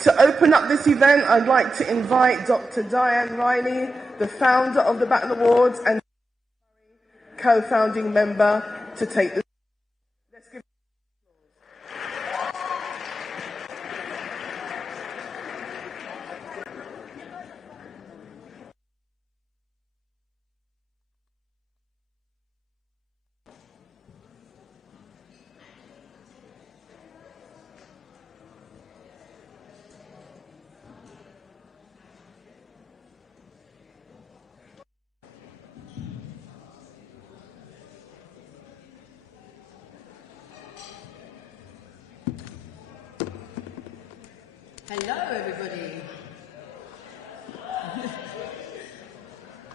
To open up this event, I'd like to invite Dr. Diane Riley, the founder of the Baton Awards and co-founding member, to take the Hello, everybody.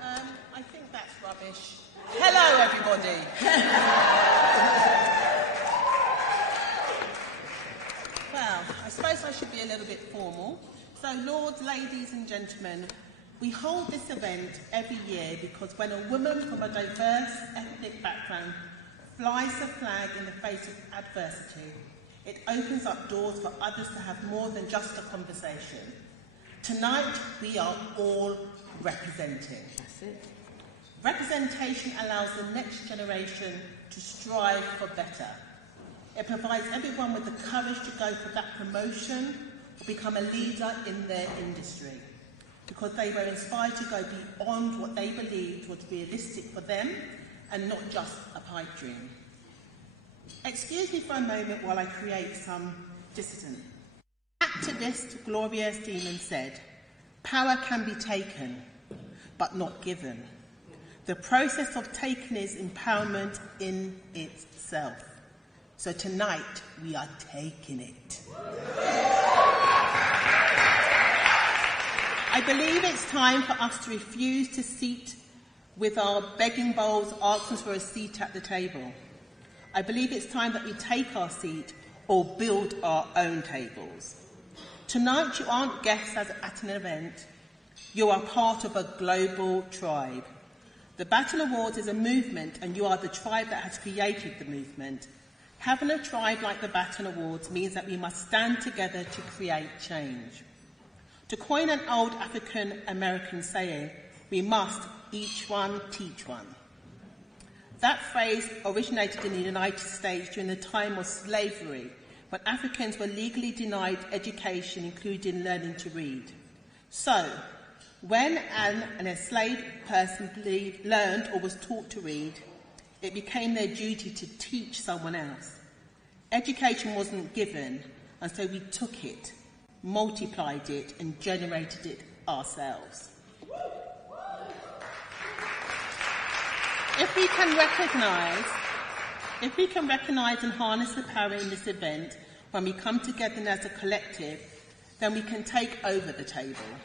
I think that's rubbish. Hello, everybody. Well, I suppose I should be a little bit formal. So, lords, ladies and gentlemen, we hold this event every year because when a woman from a diverse ethnic background flies the flag in the face of adversity, it opens up doors for others to have more than just a conversation. Tonight, we are all representing. That's it. Representation allows the next generation to strive for better. It provides everyone with the courage to go for that promotion or become a leader in their industry because they were inspired to go beyond what they believed was realistic for them and not just a pipe dream. Excuse me for a moment while I create some dissident. Activist Gloria Steinem said, "Power can be taken, but not given. The process of taking is empowerment in itself." So tonight, we are taking it. I believe it's time for us to refuse to sit with our begging bowls asking for a seat at the table. I believe it's time that we take our seat or build our own tables. Tonight you aren't guests at an event, you are part of a global tribe. The Baton Awards is a movement and you are the tribe that has created the movement. Having a tribe like the Baton Awards means that we must stand together to create change. To coin an old African American saying, we must each one teach one. That phrase originated in the United States during the time of slavery, when Africans were legally denied education, including learning to read. So, when an enslaved person learned or was taught to read, it became their duty to teach someone else. Education wasn't given, and so we took it, multiplied it, and generated it ourselves. If we can recognise and harness the power in this event when we come together as a collective, then we can take over the table.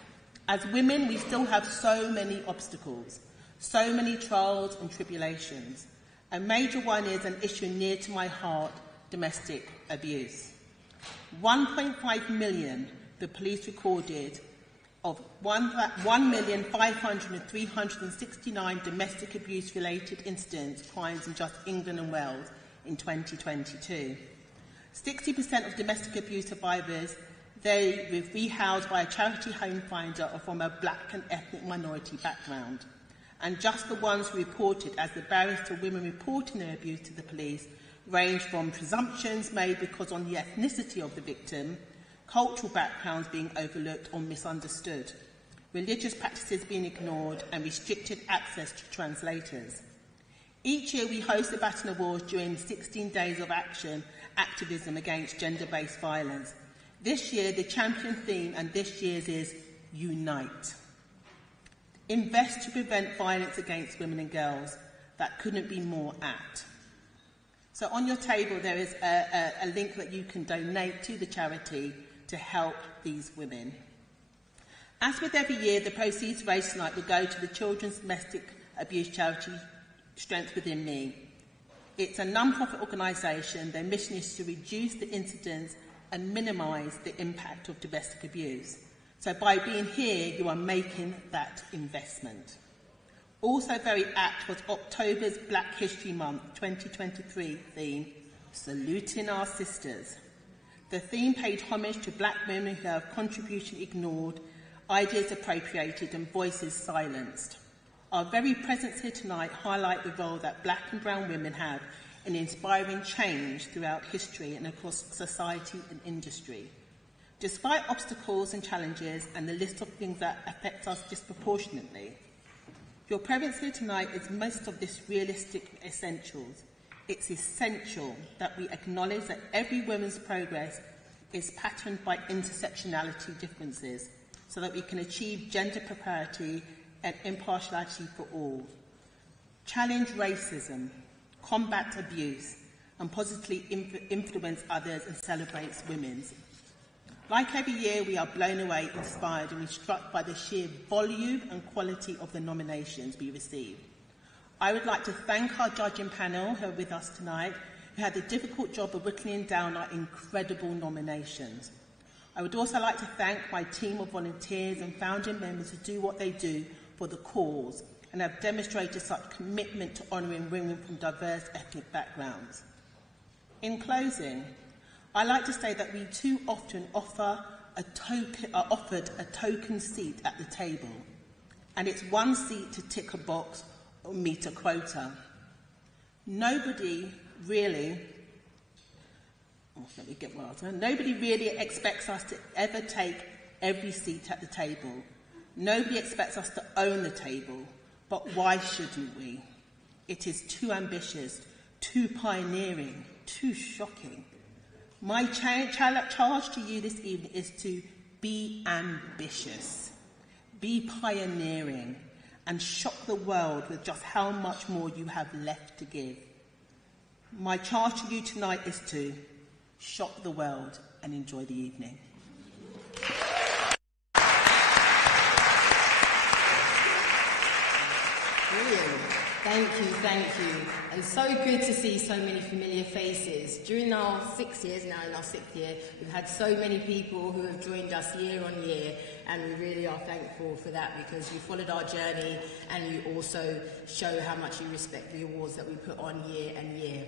As women, we still have so many obstacles, so many trials and tribulations. A major one is an issue near to my heart, domestic abuse. 1.5 million, the police recorded, of 1,500,369 domestic abuse-related incidents, crimes in just England and Wales in 2022. 60% of domestic abuse survivors, they were rehoused by a charity home finder or from a black and ethnic minority background. And just the ones who reported, as the barriers to women reporting their abuse to the police range from presumptions made because on the ethnicity of the victim, cultural backgrounds being overlooked or misunderstood, religious practices being ignored, and restricted access to translators. Each year we host the Baton Awards during 16 days of activism against gender-based violence. This year, the champion theme, and this year's is Unite. Invest to prevent violence against women and girls. That couldn't be more apt. So on your table there is a link that you can donate to the charity to help these women. As with every year, the proceeds raised tonight will go to the Children's Domestic Abuse Charity Strength Within Me. It's a non-profit organisation. Their mission is to reduce the incidence and minimise the impact of domestic abuse. So by being here, you are making that investment. Also very apt was October's Black History Month 2023 theme, Saluting Our Sisters. The theme paid homage to black women who have contribution ignored, ideas appropriated and voices silenced. Our very presence here tonight highlight the role that black and brown women have in inspiring change throughout history and across society and industry. Despite obstacles and challenges and the list of things that affect us disproportionately, your presence here tonight is most of this realistic essentials. It's essential that we acknowledge that every woman's progress is patterned by intersectionality differences so that we can achieve gender parity and impartiality for all. Challenge racism, combat abuse, and positively influence others and celebrates women's. Like every year, we are blown away, inspired, and struck by the sheer volume and quality of the nominations we received. I would like to thank our judging panel who are with us tonight, who had the difficult job of whittling down our incredible nominations. I would also like to thank my team of volunteers and founding members who do what they do for the cause and have demonstrated such commitment to honouring women from diverse ethnic backgrounds. In closing, I like to say that we too often are offered a token seat at the table, and it's one seat to tick a box or meet a quota. Nobody really expects us to ever take every seat at the table. Nobody expects us to own the table, but why shouldn't we? It is too ambitious, too pioneering, too shocking. My charge to you this evening is to be ambitious, be pioneering, and shock the world with just how much more you have left to give. My charge to you tonight is to shock the world and enjoy the evening. Brilliant. Thank you. And so good to see so many familiar faces. During our 6 years, now in our 6th year, we've had so many people who have joined us year on year, and we really are thankful for that because you followed our journey and you also show how much you respect the awards that we put on year and year.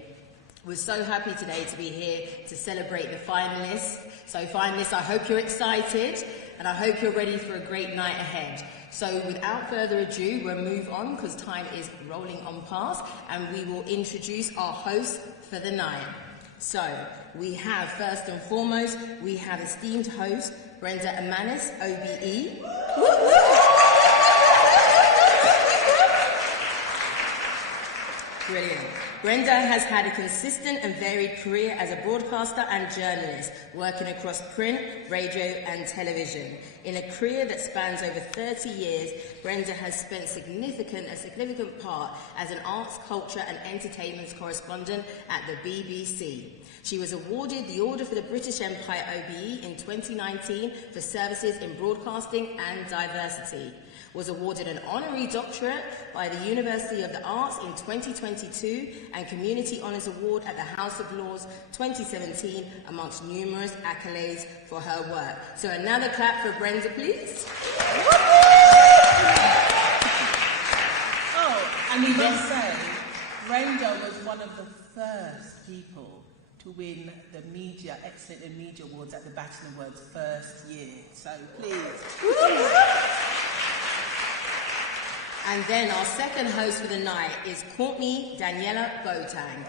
We're so happy today to be here to celebrate the finalists. So finalists, I hope you're excited and I hope you're ready for a great night ahead. So without further ado, we'll move on because time is rolling on past and we will introduce our host for the night. So we have, first and foremost, we have esteemed host Brenda Amanis, OBE. Brilliant. Brenda has had a consistent and varied career as a broadcaster and journalist, working across print, radio and television. In a career that spans over 30 years, Brenda has spent a significant part as an arts, culture and entertainment correspondent at the BBC. She was awarded the Order for the British Empire OBE in 2019 for services in broadcasting and diversity. Was awarded an honorary doctorate by the University of the Arts in 2022 and Community Honours Award at the House of Lords 2017, amongst numerous accolades for her work. So another clap for Brenda, please. And we must say, Brenda was one of the first people to win the Media Excellent in Media Awards at the Baton Awards first year. So please. And then our second host for the night is Courtney Daniela Boateng.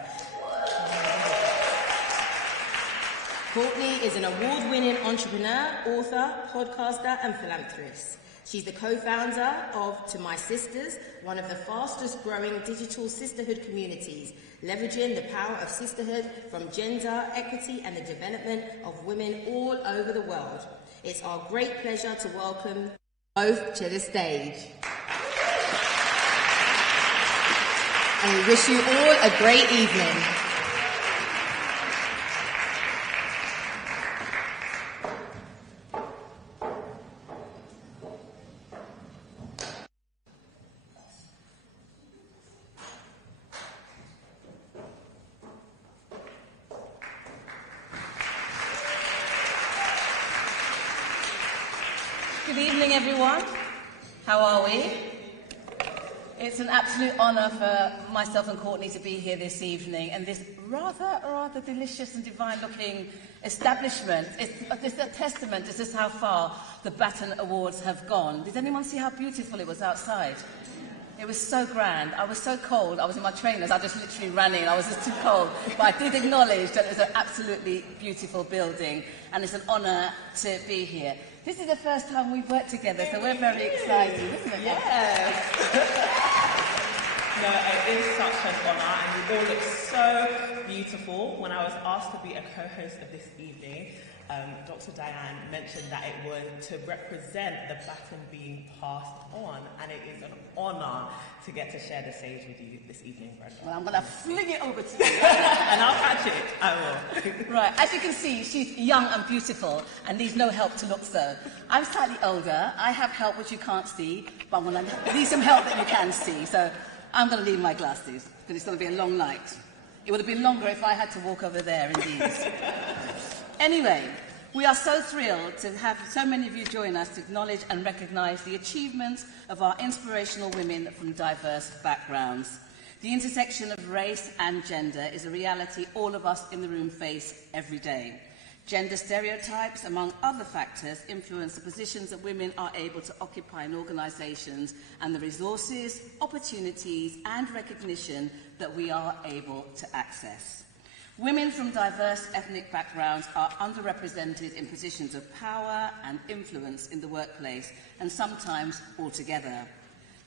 Courtney is an award-winning entrepreneur, author, podcaster and philanthropist. She's the co-founder of To My Sisters, one of the fastest growing digital sisterhood communities, leveraging the power of sisterhood from gender, equity and the development of women all over the world. It's our great pleasure to welcome both to the stage. And we wish you all a great evening. Good evening, everyone. How are we? It's an absolute honour for myself and Courtney to be here this evening, and this rather delicious and divine-looking establishment. It's a testament. This is how far the Baton Awards have gone. Did anyone see how beautiful it was outside? It was so grand. I was so cold. I was in my trainers. I just literally ran in. I was just too cold. But I did acknowledge that it was an absolutely beautiful building, and it's an honour to be here. This is the first time we've worked together, so we're very excited, isn't it? Yes. No, it is such an honour, and you all look so beautiful. When I was asked to be a co-host of this evening, Dr. Diane mentioned that it was to represent the baton being passed on, and it is an honour to get to share the stage with you this evening, Brenda. Well, I'm going to fling it over to you. And I'll catch it. I will. Right, as you can see, she's young and beautiful and needs no help to look so. I'm slightly older. I have help which you can't see, but I'm going to need some help that you can see. So I'm going to leave my glasses because it's going to be a long night. It would have been longer if I had to walk over there in these. Anyway, we are so thrilled to have so many of you join us to acknowledge and recognise the achievements of our inspirational women from diverse backgrounds. The intersection of race and gender is a reality all of us in the room face every day. Gender stereotypes, among other factors, influence the positions that women are able to occupy in organisations and the resources, opportunities and recognition that we are able to access. Women from diverse ethnic backgrounds are underrepresented in positions of power and influence in the workplace, and sometimes altogether.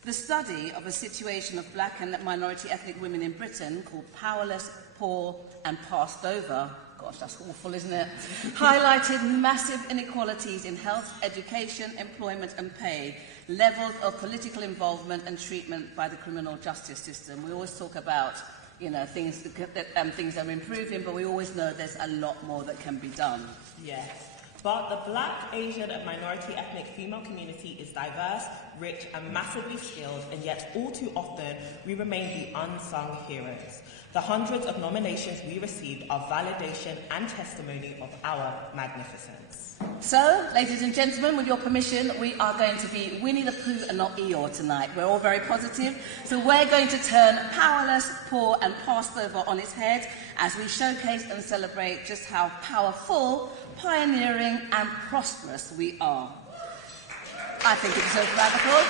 The study of a situation of black and minority ethnic women in Britain, called Powerless, Poor and Passed Over, gosh, that's awful, isn't it? Highlighted massive inequalities in health, education, employment and pay, levels of political involvement and treatment by the criminal justice system. We always talk about things are improving, but we always know there's a lot more that can be done. Yes, but the Black, Asian and minority ethnic female community is diverse, rich and massively skilled, and yet all too often we remain the unsung heroes. The hundreds of nominations we received are validation and testimony of our magnificence. So, ladies and gentlemen, with your permission, we are going to be Winnie the Pooh and not Eeyore tonight. We're all very positive. So we're going to turn powerless, poor and passed over on its head as we showcase and celebrate just how powerful, pioneering and prosperous we are. I think it's so radical.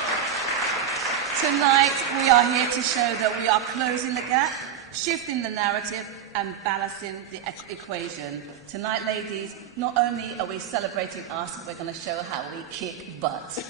Tonight, we are here to show that we are closing the gap, shifting the narrative and balancing the equation. Tonight, ladies, not only are we celebrating us, we're going to show how we kick butt.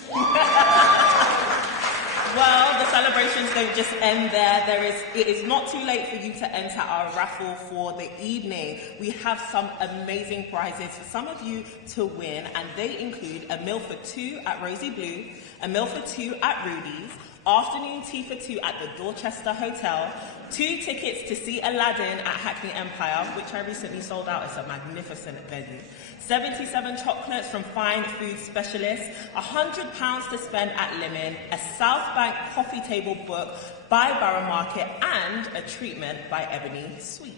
Well, the celebrations don't just end there. It is not too late for you to enter our raffle for the evening. We have some amazing prizes for some of you to win, and they include a meal for two at Rosie Blue, a meal for two at Rudy's, afternoon tea for two at the Dorchester Hotel, 2 tickets to see Aladdin at Hackney Empire, which I recently sold out. It's a magnificent venue. 77 chocolates from Fine Food Specialists, £100 to spend at Limon, a South Bank coffee table book by Borough Market, and a treatment by Ebony Sweet.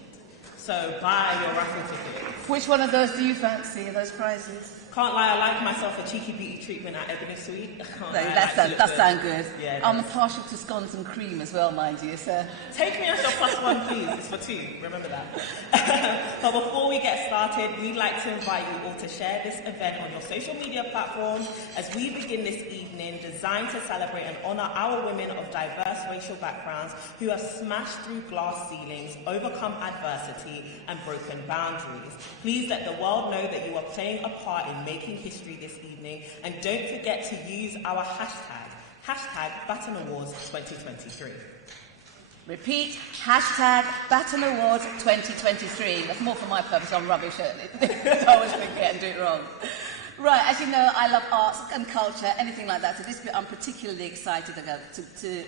So buy your raffle tickets. Which one of those do you fancy, those prizes? Can't lie, I like myself a cheeky beauty treatment at Ebony Sweet. That sounds good. Yeah, I'm partial to scones and cream as well, mind you, so... Take me as your +1, please. It's for 2, remember that. But before we get started, we'd like to invite you all to share this event on your social media platforms as we begin this evening designed to celebrate and honour our women of diverse racial backgrounds who have smashed through glass ceilings, overcome adversity and broken boundaries. Please let the world know that you are playing a part in making history this evening, and don't forget to use our hashtag Baton Awards 2023. Repeat, hashtag Baton Awards 2023. That's more for my purpose, I'm rubbish at it. I always forget and do it wrong. Right, as you know, I love arts and culture, anything like that, so this bit I'm particularly excited to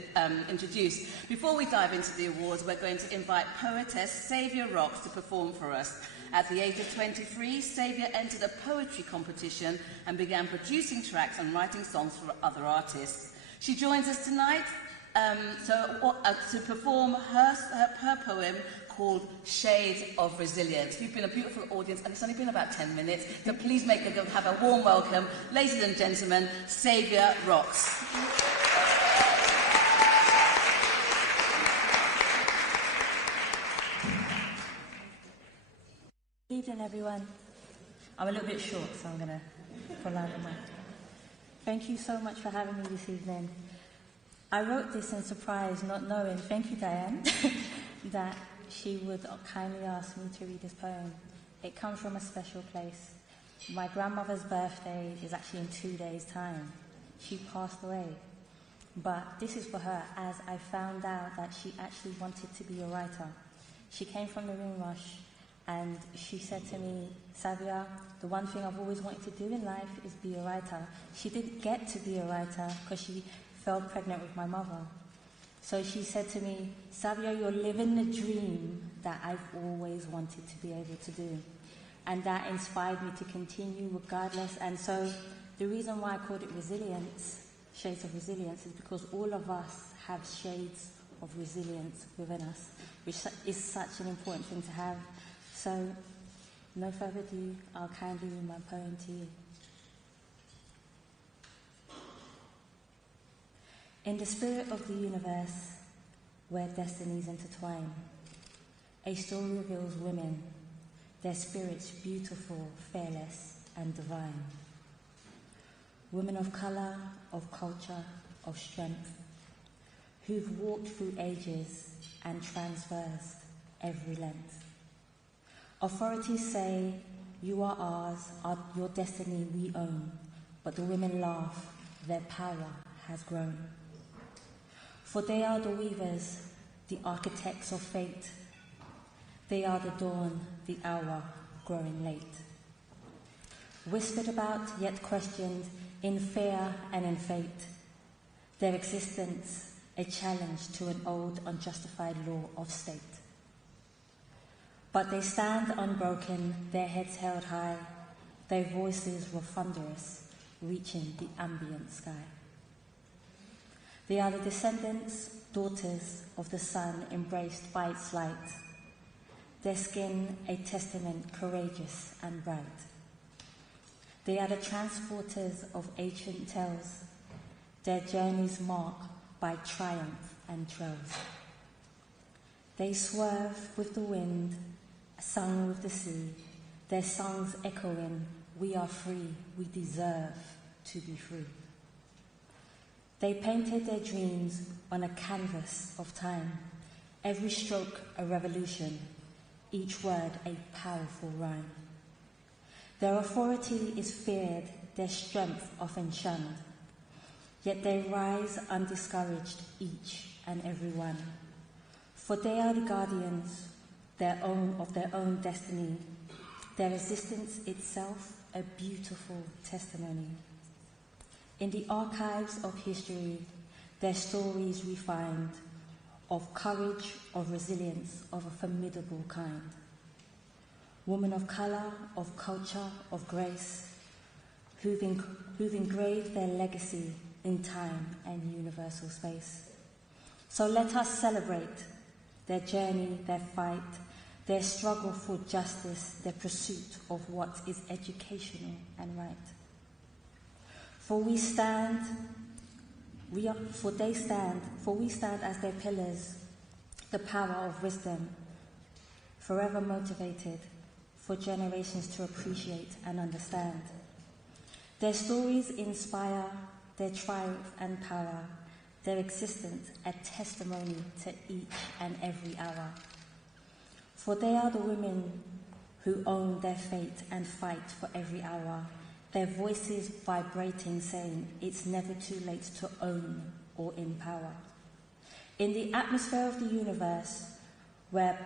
introduce. Before we dive into the awards, we're going to invite poetess Saviour Rocks to perform for us. At the age of 23, Saviour entered a poetry competition and began producing tracks and writing songs for other artists. She joins us tonight to perform her poem called Shades of Resilience. You've been a beautiful audience, and it's only been about 10 minutes, so please have a warm welcome. Ladies and gentlemen, Saviour Rocks. Good evening, everyone. I'm a little bit short, so I'm going to pull out the mic. Thank you so much for having me this evening. I wrote this in surprise, not knowing, thank you Diane, that she would kindly ask me to read this poem. It comes from a special place. My grandmother's birthday is actually in 2 days' time. She passed away. But this is for her, as I found out that she actually wanted to be a writer. She came from the Windrush, and she said to me, Savia, the one thing I've always wanted to do in life is be a writer. She didn't get to be a writer because she fell pregnant with my mother. So she said to me, Savia, you're living the dream that I've always wanted to be able to do. And that inspired me to continue regardless. And so the reason why I called it resilience, shades of resilience, is because all of us have shades of resilience within us, which is such an important thing to have. So, no further ado, I'll kindly read my poem to you. In the spirit of the universe, where destinies intertwine, a story reveals women, their spirits beautiful, fearless, and divine. Women of colour, of culture, of strength, who've walked through ages and transversed every length. Authorities say, you are ours, your destiny we own, but the women laugh, their power has grown. For they are the weavers, the architects of fate. They are the dawn, the hour, growing late. Whispered about, yet questioned, in fear and in fate. Their existence, a challenge to an old, unjustified law of state. But they stand unbroken, their heads held high. Their voices were thunderous, reaching the ambient sky. They are the descendants, daughters of the sun, embraced by its light. Their skin a testament, courageous and bright. They are the transporters of ancient tales, their journeys marked by triumph and trails. They swerve with the wind, sung with the sea, their songs echoing, we are free, we deserve to be free. They painted their dreams on a canvas of time, every stroke a revolution, each word a powerful rhyme. Their authority is feared, their strength often shunned, yet they rise undiscouraged, each and every one. For they are the guardians of their own destiny, their existence itself a beautiful testimony. In the archives of history, their stories we find of courage, of resilience, of a formidable kind. Women of colour, of culture, of grace, who've engraved their legacy in time and universal space. So let us celebrate their journey, their fight, their struggle for justice, their pursuit of what is educational and right. For we stand as their pillars, the power of wisdom, forever motivated for generations to appreciate and understand. Their stories inspire, their triumph and power, their existence a testimony to each and every hour. For they are the women who own their fate and fight for every hour, their voices vibrating, saying it's never too late to own or empower. In the atmosphere of the universe, where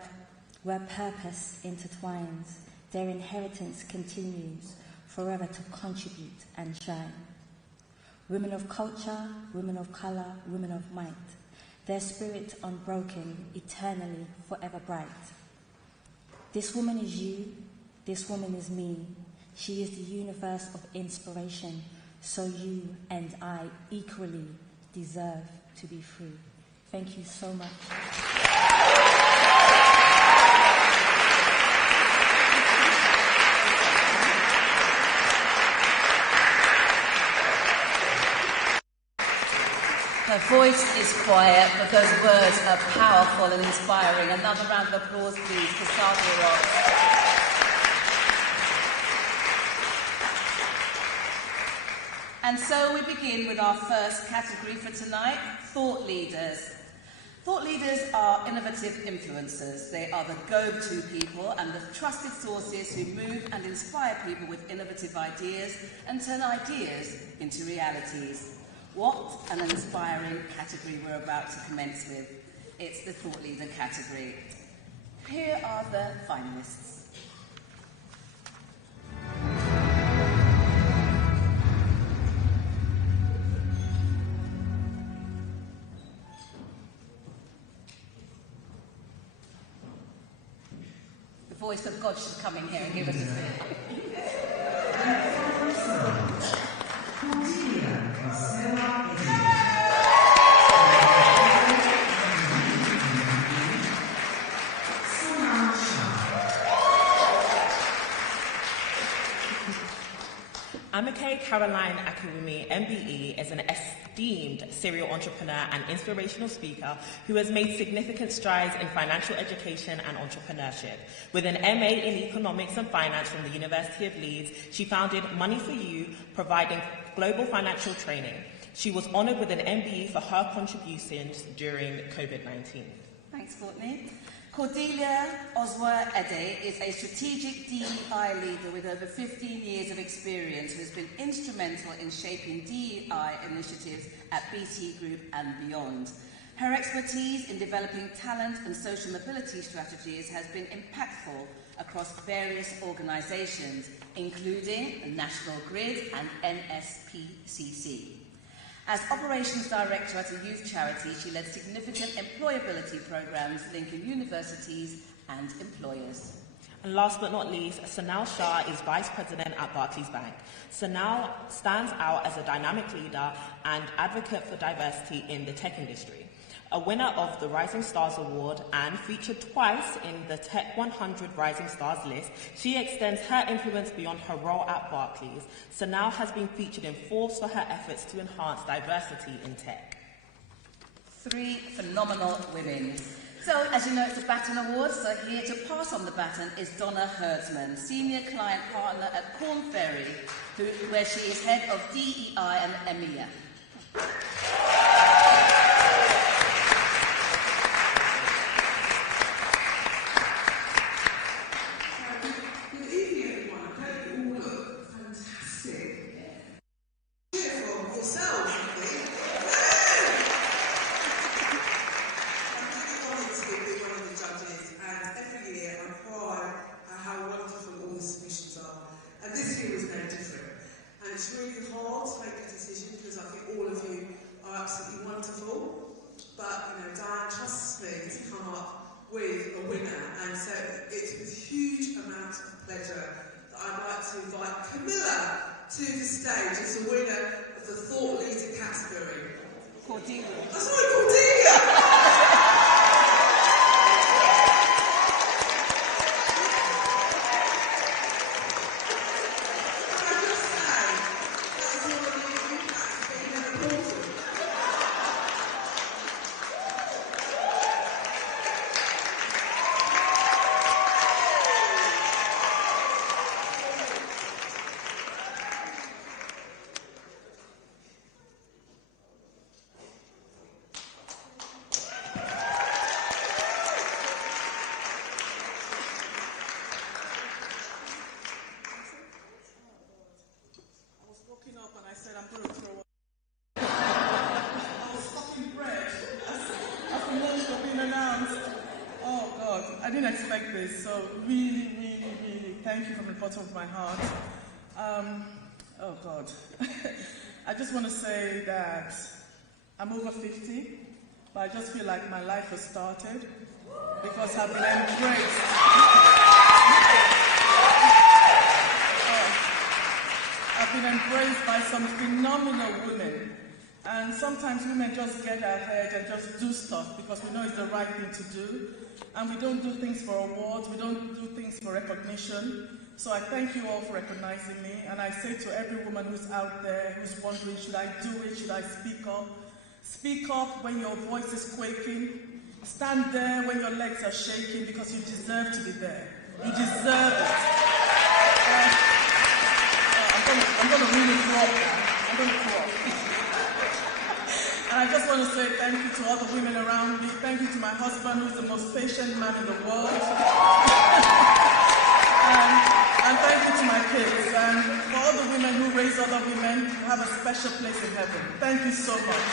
purpose intertwines, their inheritance continues forever to contribute and shine. Women of culture, women of colour, women of might, their spirit unbroken, eternally, forever bright. This woman is you, this woman is me. She is the universe of inspiration, so you and I equally deserve to be free. Thank you so much. Her voice is quiet, but those words are powerful and inspiring. Another round of applause, please, for Savia Rock. And so we begin with our first category for tonight, thought leaders. Thought leaders are innovative influencers. They are the go-to people and the trusted sources who move and inspire people with innovative ideas and turn ideas into realities. What an inspiring category we're about to commence with. It's the thought leader category. Here are the finalists. The voice of God should come in here and give us a spirit. Amike Caroline Akawumi, MBE, is an esteemed serial entrepreneur and inspirational speaker who has made significant strides in financial education and entrepreneurship. With an MA in Economics and Finance from the University of Leeds, she founded Money for You, providing global financial training. She was honoured with an MBE for her contributions during COVID-19. Thanks, Courtney. Cordelia Oswa-Ede is a strategic DEI leader with over 15 years of experience who has been instrumental in shaping DEI initiatives at BT Group and beyond. Her expertise in developing talent and social mobility strategies has been impactful across various organisations, including National Grid and NSPCC. As Operations Director at a youth charity, she led significant employability programmes linking universities and employers. And last but not least, Sanal Shah is Vice President at Barclays Bank. Sanal stands out as a dynamic leader and advocate for diversity in the tech industry. A winner of the Rising Stars Award and featured twice in the Tech 100 Rising Stars list, she extends her influence beyond her role at Barclays. Sanal has been featured in Forbes for her efforts to enhance diversity in tech. 3 phenomenal women. So, as you know, it's the Baton Awards, so here to pass on the baton is Donna Hertzman, Senior Client Partner at Corn Ferry, where she is Head of DEI and EMEA. So really, thank you from the bottom of my heart. Oh God. I just want to say that I'm over 50, but I just feel like my life has started because I've been embraced. I've been embraced by some phenomenal women. And sometimes women just get ahead and just do stuff because we know it's the right thing to do. And we don't do things for awards, we don't do things for recognition. So I thank you all for recognizing me. And I say to every woman who's out there, who's wondering, should I do it, should I speak up? Speak up when your voice is quaking. Stand there when your legs are shaking because you deserve to be there. You deserve it. I'm going to really drop that. I'm going to talk. And I just want to say thank you to all the women around me. Thank you to my husband, who's the most patient man in the world. And thank you to my kids. And for all the women who raise other women, you have a special place in heaven. Thank you so much.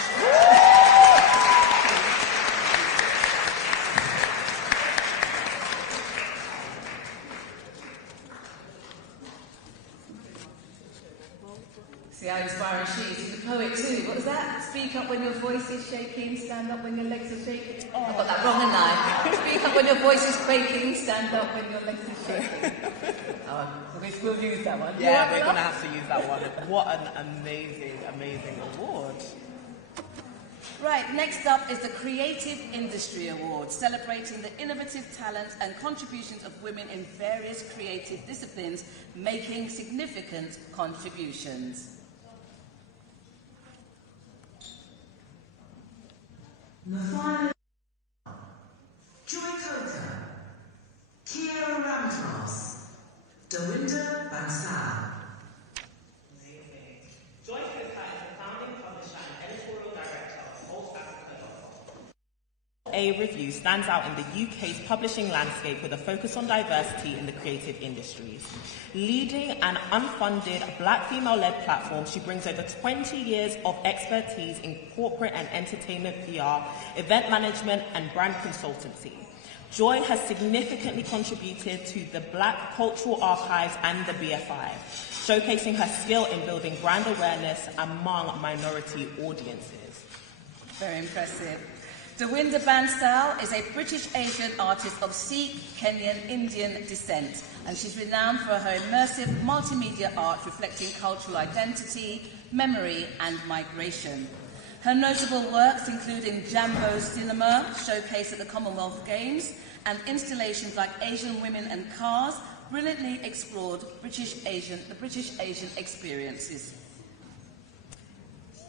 See how inspiring she is. She's a poet too. What was that? Speak up when your voice is shaking, stand up when your legs are shaking. Oh, I got that wrong, didn't I? Speak up when your voice is quaking, stand up when your legs are shaking. We'll use that one. Yeah, we're going to have to use that one. What an amazing, amazing award. Right, next up is the Creative Industry Award, celebrating the innovative talents and contributions of women in various creative disciplines, making significant contributions. Joy Coker, Kiera Ramcross, Dawinda Bansal. Amazing. Joy Coker is the founding publisher and editorial director of Whole Africa. A review stands out in the UK's publishing landscape with a focus on diversity in the creative industries. Leading an unfunded black female-led platform, she brings over 20 years of expertise in corporate and entertainment PR, event management and brand consultancy. Joy has significantly contributed to the Black Cultural Archives and the BFI, showcasing her skill in building brand awareness among minority audiences. Very impressive. Dawinda Bansal is a British Asian artist of Sikh, Kenyan, Indian descent, and she's renowned for her immersive multimedia art reflecting cultural identity, memory, and migration. Her notable works include in Jambo Cinema, showcased at the Commonwealth Games, and installations like Asian Women and Cars, brilliantly explored the British Asian experiences.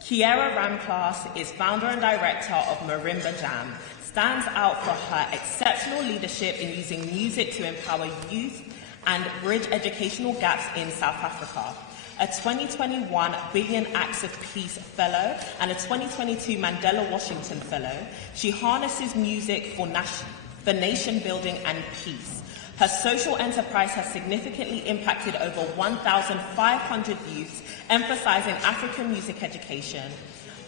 Kiera Ramcross is founder and director of Marimba Jam, stands out for her exceptional leadership in using music to empower youth and bridge educational gaps in South Africa. A 2021 Billion Acts of Peace Fellow and a 2022 Mandela Washington Fellow, she harnesses music for nation building and peace. Her social enterprise has significantly impacted over 1,500 youths, emphasizing African music education.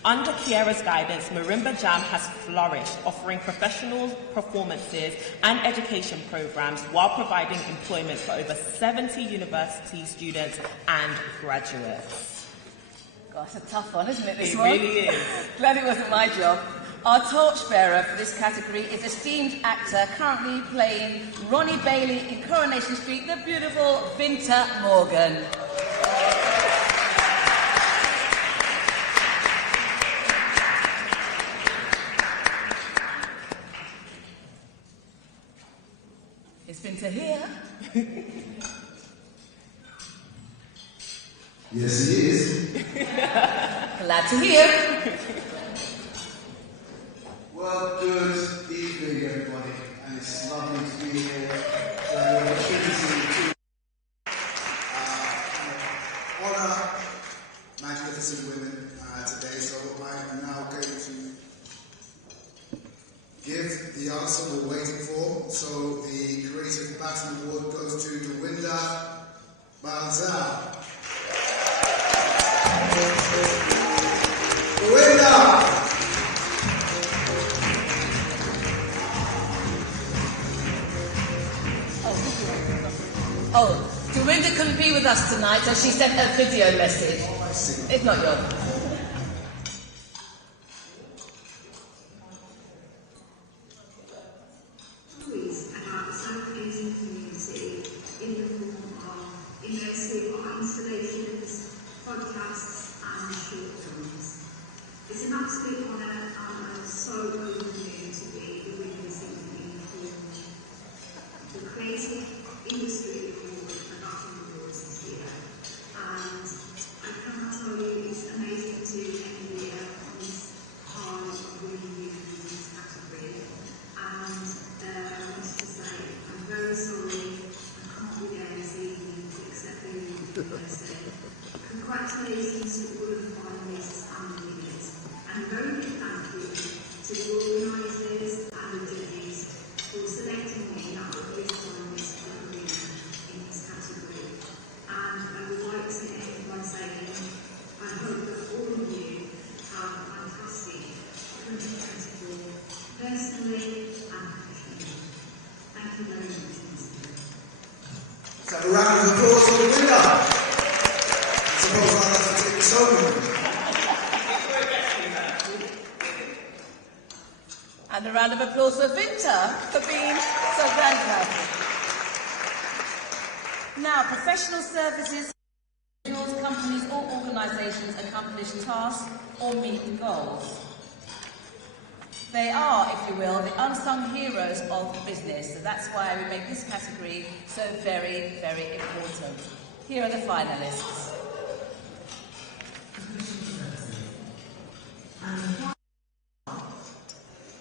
Under Kiera's guidance, Marimba Jam has flourished, offering professional performances and education programs while providing employment for over 70 university students and graduates. Gosh, a tough one, isn't it, this It one? really is. Glad it wasn't my job. Our torchbearer for this category is esteemed actor currently playing Ronnie Bailey in Coronation Street, the beautiful Vinta Morgan. Is Vinta here? Yes, he is. Glad to hear. Well, good evening, everybody, and it's lovely to be here. To have the opportunity to honour magnificent women today. So I'm now going to give the answer we're waiting for. So the Creative Baton Award goes to Dawinda Bansal. Dawinda! Oh, Dawinda couldn't be with us tonight, so she sent a video message. Oh, I see. It's not yours. Stories about the South Asian community in the form of immersive art installations, podcasts, and short films. It's an absolute honour, and I'm so overwhelmed to be the winner this evening for the Creative Industry Award at Baton Awards this year. And I cannot tell you, it's amazing. Thank you very much. So a round of applause for the winner. I suppose I'll have to take this home. And a round of applause for Vinta for being so grand. Now, professional services, individuals, companies or organisations accomplish tasks or meet goals. They are, if you will, the unsung heroes of business. So that's why we make this category so very, very important. Here are the finalists.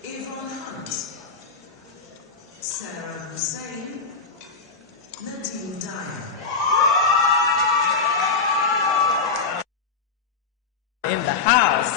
Yvonne Hunt, Sarah Hussain, Nadine Dyer. In the house.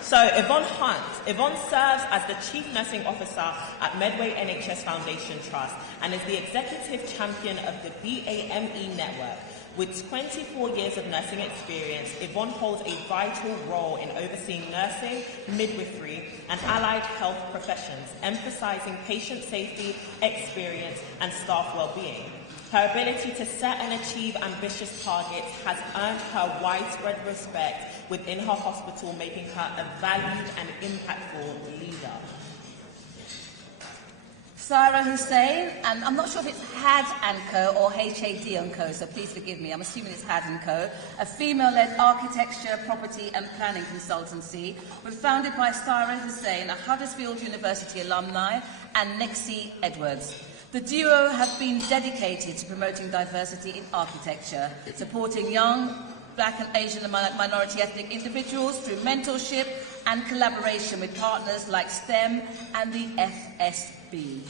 So Yvonne Hunt. Yvonne serves as the Chief Nursing Officer at Medway NHS Foundation Trust and is the Executive Champion of the BAME Network. With 24 years of nursing experience, Yvonne holds a vital role in overseeing nursing, midwifery, and allied health professions, emphasizing patient safety, experience, and staff well-being. Her ability to set and achieve ambitious targets has earned her widespread respect within her hospital, making her a valued and impactful leader. Sarah Hussain, and I'm not sure if it's Had & Co or HAD & Co, so please forgive me, I'm assuming it's Had & Co, a female-led architecture, property and planning consultancy, was founded by Sarah Hussain, a Huddersfield University alumni, and Nexie Edwards. The duo have been dedicated to promoting diversity in architecture, supporting young Black and Asian and minority ethnic individuals through mentorship and collaboration with partners like STEM and the FSB.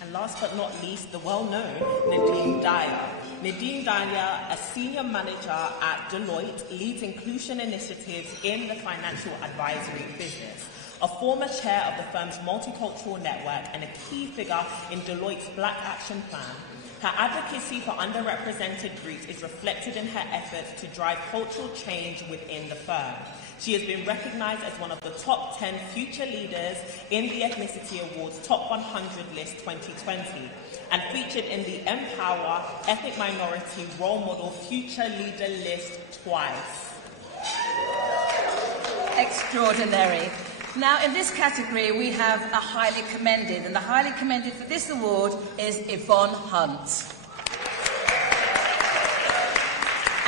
And last but not least, the well-known Nadine Dyer. Nadine Dyer, a senior manager at Deloitte, leads inclusion initiatives in the financial advisory business. A former chair of the firm's multicultural network and a key figure in Deloitte's Black Action Plan, her advocacy for underrepresented groups is reflected in her efforts to drive cultural change within the firm. She has been recognized as one of the top 10 future leaders in the Ethnicity Awards Top 100 List 2020 and featured in the Empower Ethnic Minority Role Model Future Leader List twice. Extraordinary. Now, in this category, we have a highly commended, and the highly commended for this award is Yvonne Hunt.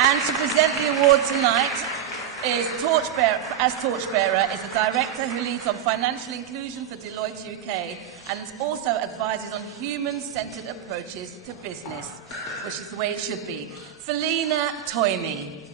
And to present the award tonight is torchbearer is a director who leads on financial inclusion for Deloitte UK and also advises on human-centred approaches to business, which is the way it should be. Felina Toyney.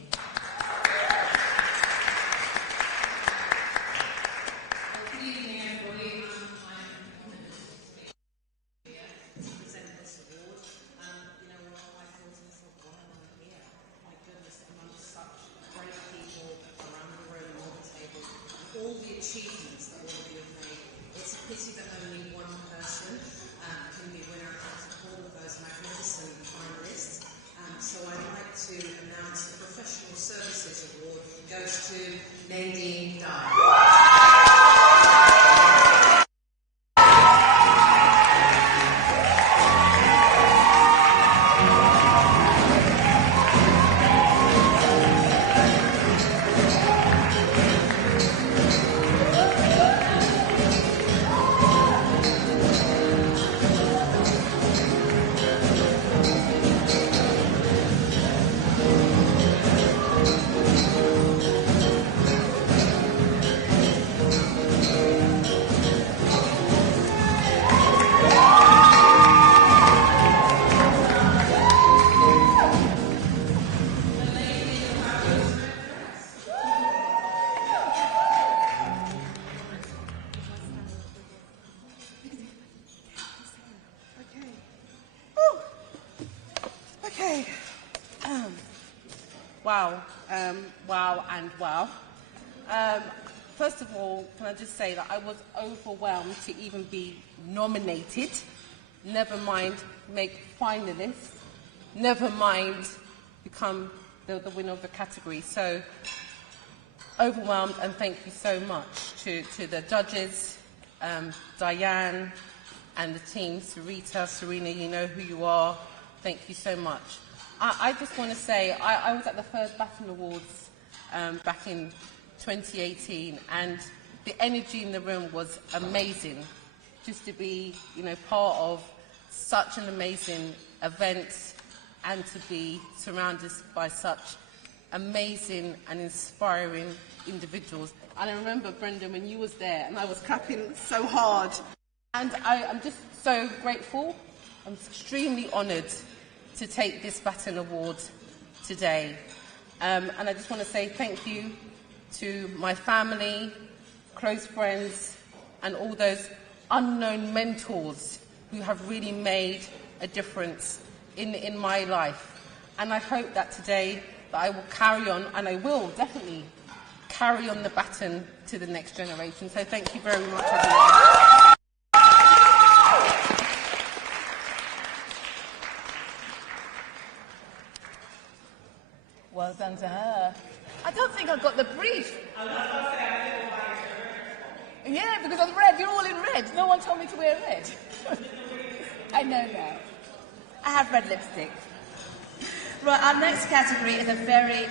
All the achievements that all of you have made. It's a pity that only one person can be winner out of all of those magnificent finalists. So I'd like to announce the Professional Services Award goes to Nadine Dyer. Wow. First of all, can I just say that I was overwhelmed to even be nominated, never mind make finalists, never mind become the winner of the category. So overwhelmed, and thank you so much to the judges, Diane and the team, Sarita, Serena, you know who you are. Thank you so much. I just want to say, I was at the first Baton Awards back in 2018, and the energy in the room was amazing. Just to be, part of such an amazing event and to be surrounded by such amazing and inspiring individuals. And I remember, Brendan, when you was there, and I was clapping so hard. And I'm just so grateful. I'm extremely honoured to take this Baton Award today. And I just want to say thank you to my family, close friends, and all those unknown mentors who have really made a difference in my life. And I hope that today that I will carry on, and I will definitely carry on the baton to the next generation. So thank you very much, everyone. Well done to her. I don't think I got the brief. Yeah, because I'm red. You're all in red. No one told me to wear red. I know now. I have red lipstick. Right, our next category is a very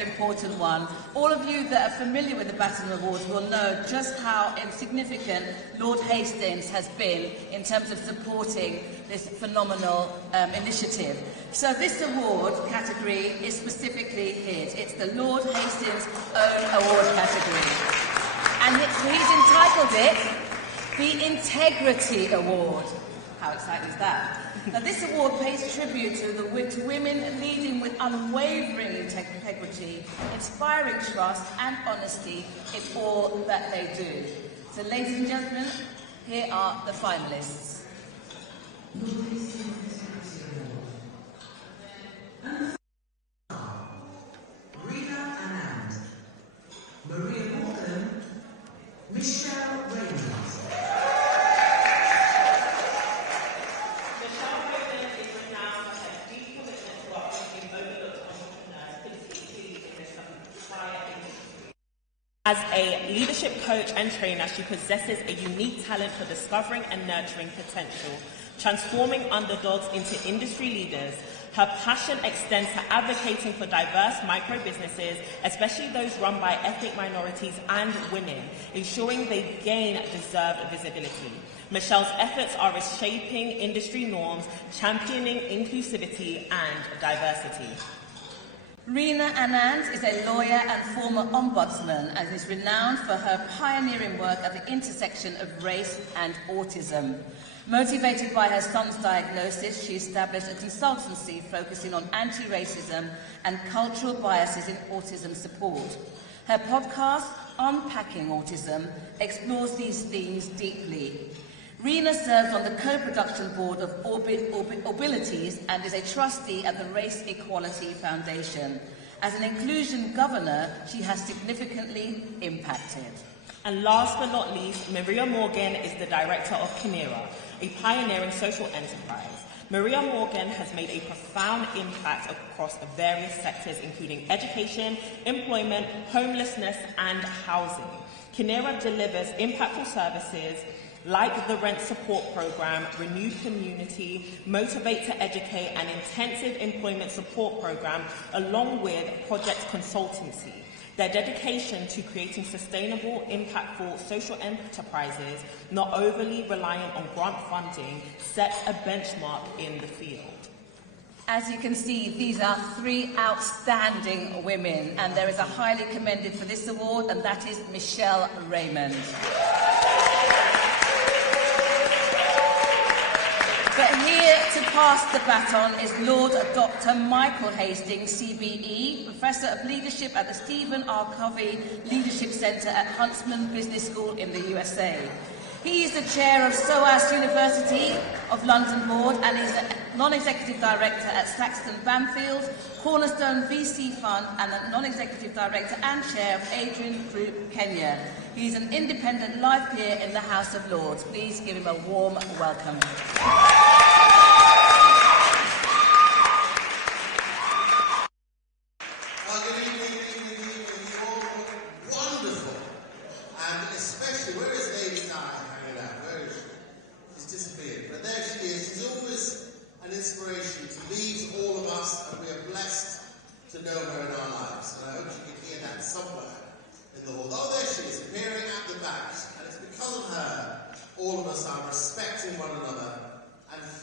important one. All of you that are familiar with the Baton Awards will know just how insignificant Lord Hastings has been in terms of supporting this phenomenal initiative. So this award category is specifically his. It's the Lord Hastings Own Award category. And he's entitled it the Integrity Award. How exciting is that? Now, this award pays tribute to women leading with unwavering integrity, inspiring trust and honesty in all that they do. So, ladies and gentlemen, here are the finalists. Rina Anand, Maria Morgan, Michelle Raymond. As a leadership coach and trainer, she possesses a unique talent for discovering and nurturing potential, transforming underdogs into industry leaders. Her passion extends to advocating for diverse micro-businesses, especially those run by ethnic minorities and women, ensuring they gain deserved visibility. Michelle's efforts are reshaping industry norms, championing inclusivity and diversity. Rina Anand is a lawyer and former ombudsman and is renowned for her pioneering work at the intersection of race and autism. Motivated by her son's diagnosis, she established a consultancy focusing on anti-racism and cultural biases in autism support. Her podcast, Unpacking Autism, explores these themes deeply. Rina serves on the co-production board of Obilities and is a trustee at the Race Equality Foundation. As an inclusion governor, she has significantly impacted. And last but not least, Maria Morgan is the director of Kinera, a pioneering social enterprise. Maria Morgan has made a profound impact across various sectors, including education, employment, homelessness, and housing. Kinera delivers impactful services like the Rent Support Program, Renewed Community, Motivate to Educate, and Intensive Employment Support Program, along with Project Consultancy. Their dedication to creating sustainable, impactful social enterprises, not overly reliant on grant funding, sets a benchmark in the field. As you can see, these are three outstanding women, and there is a highly commended for this award, and that is Michelle Raymond. But here to pass the baton is Lord Dr. Michael Hastings, CBE, Professor of Leadership at the Stephen R. Covey Leadership Centre at Huntsman Business School in the USA. He is the chair of SOAS University of London Board and is a non-executive director at Saxton Banfield, Cornerstone VC Fund, and a non-executive director and chair of Adrian Group Kenya. He is an independent life peer in the House of Lords. Please give him a warm welcome. Wonderful. And especially, where is Lady Di hanging out? Where is she? She's disappeared.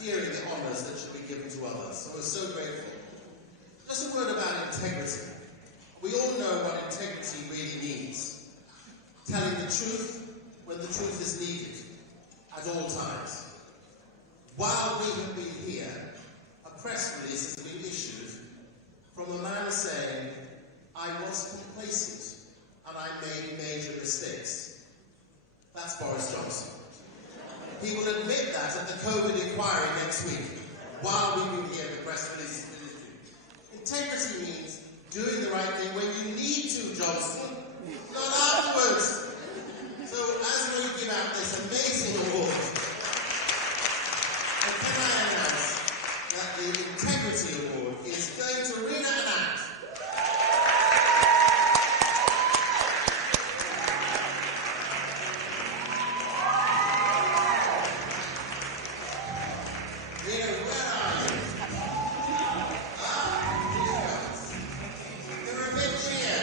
hearing the honours that should be given to others. So we're so grateful. Just a word about integrity. We all know what integrity really means. Telling the truth when the truth is needed at all times. While we have been here, a press release has been issued from a man saying, I was complacent and I made major mistakes. That's Boris Johnson. He will admit that at the COVID inquiry next week, while we've been here, the press release has been issued. Integrity means doing the right thing when you need to, Johnson, not afterwards. So as we give out this amazing award, can I announce that the Integrity Award is going to Rina Anand. Rina, where are you? You're a bit cheer.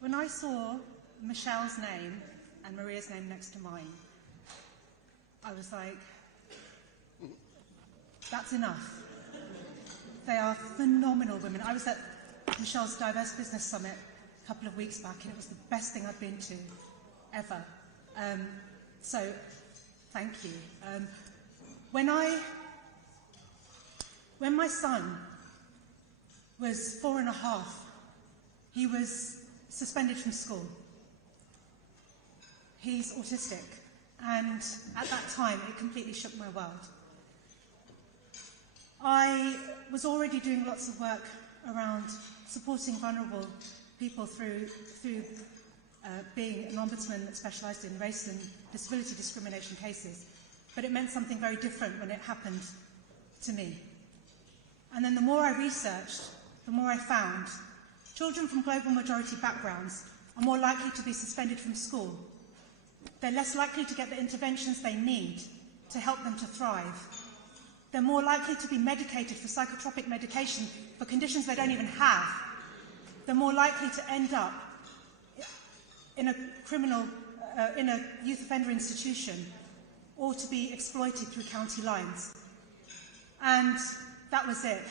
When I saw Michelle's name and Maria's name next to mine, I was like, that's enough. They are phenomenal women. I was at Michelle's Diverse Business Summit a couple of weeks back, and it was the best thing I've been to ever. So, thank you. When my son was 4.5, he was suspended from school. He's autistic, and at that time it completely shook my world. I was already doing lots of work around supporting vulnerable people through being an ombudsman that specialised in race and disability discrimination cases, but it meant something very different when it happened to me. And then the more I researched, the more I found children from global majority backgrounds are more likely to be suspended from school. They're less likely to get the interventions they need to help them to thrive. They're more likely to be medicated for psychotropic medication for conditions they don't even have. They're more likely to end up in a in a youth offender institution, or to be exploited through county lines. And that was it.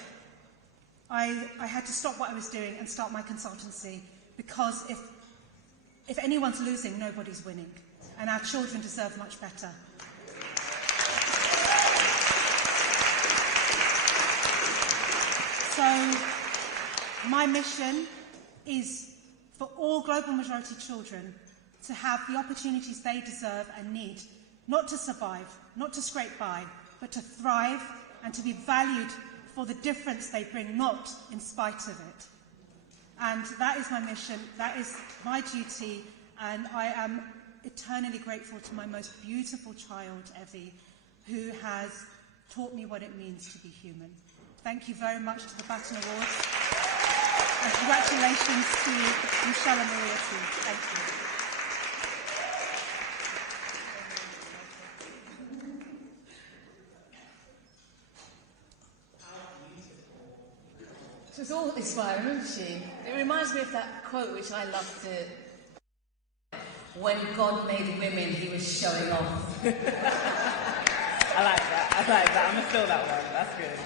I had to stop what I was doing and start my consultancy, because if anyone's losing, nobody's winning. And our children deserve much better. So my mission is for all global majority children to have the opportunities they deserve and need, not to survive, not to scrape by, but to thrive and to be valued for the difference they bring, not in spite of it. And that is my mission, that is my duty, and I am eternally grateful to my most beautiful child, Evie, who has taught me what it means to be human. Thank you very much to the Baton Awards, and congratulations to Michelle and Maria too. Thank you. She's all inspiring, isn't she? It reminds me of that quote which I love to... When God made women, he was showing off. I like that. I'm going to steal that one. That's good.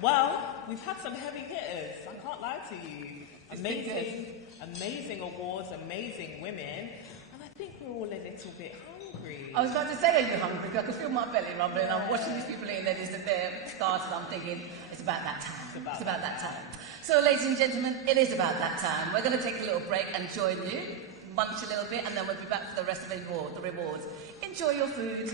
Well, we've had some heavy hitters. I can't lie to you. Amazing awards, amazing women. And I think we're all a little bit hungry. I was about to say, are you hungry? Because I could feel my belly rumbling. I'm watching these people eating their stars, and I'm thinking, it's about that time. It's about that time. So, ladies and gentlemen, it is about that time. We're going to take a little break and join you, munch a little bit, and then we'll be back for the rest of the rewards. Enjoy your food.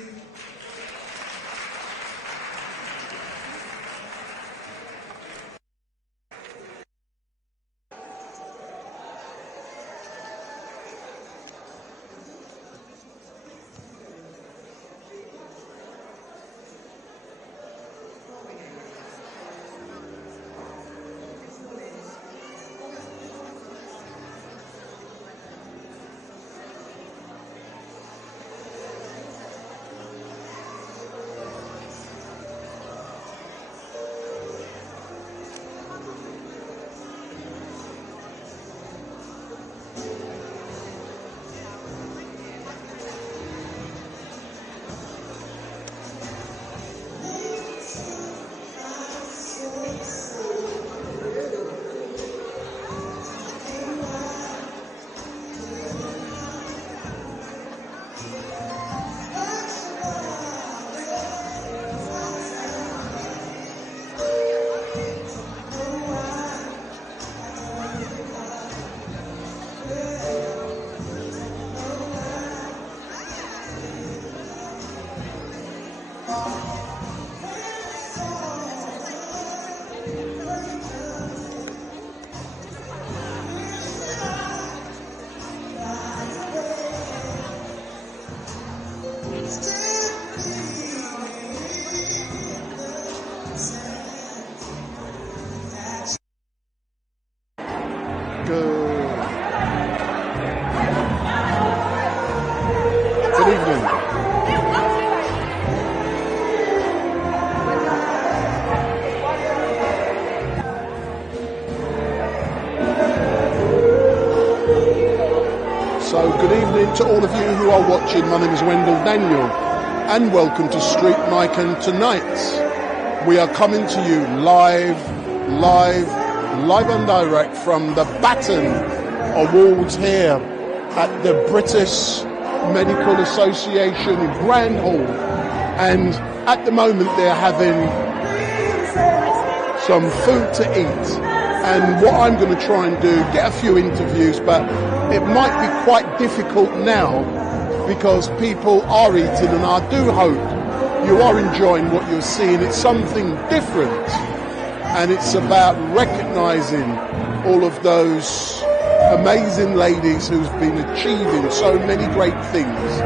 to all of you who are watching. My name is Wendell Daniel, and welcome to StreetMic. And tonight we are coming to you live and direct from the Baton Awards here at the British Medical Association Grand Hall. And at the moment they're having some food to eat. And what I'm going to try and do, get a few interviews, but it might be quite difficult now because people are eating, and I do hope you are enjoying what you're seeing. It's something different, and it's about recognising all of those amazing ladies who've been achieving so many great things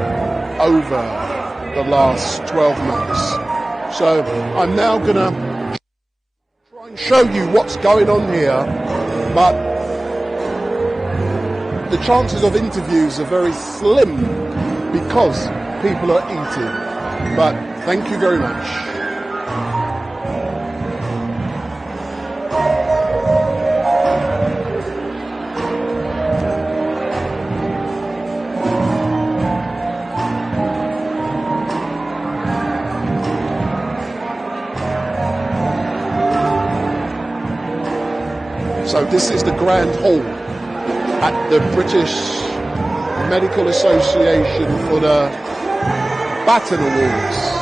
over the last 12 months. So I'm now going to try and show you what's going on here, but the chances of interviews are very slim because people are eating. But thank you very much. So this is the Grand Hall at the British Medical Association for the Baton Awards.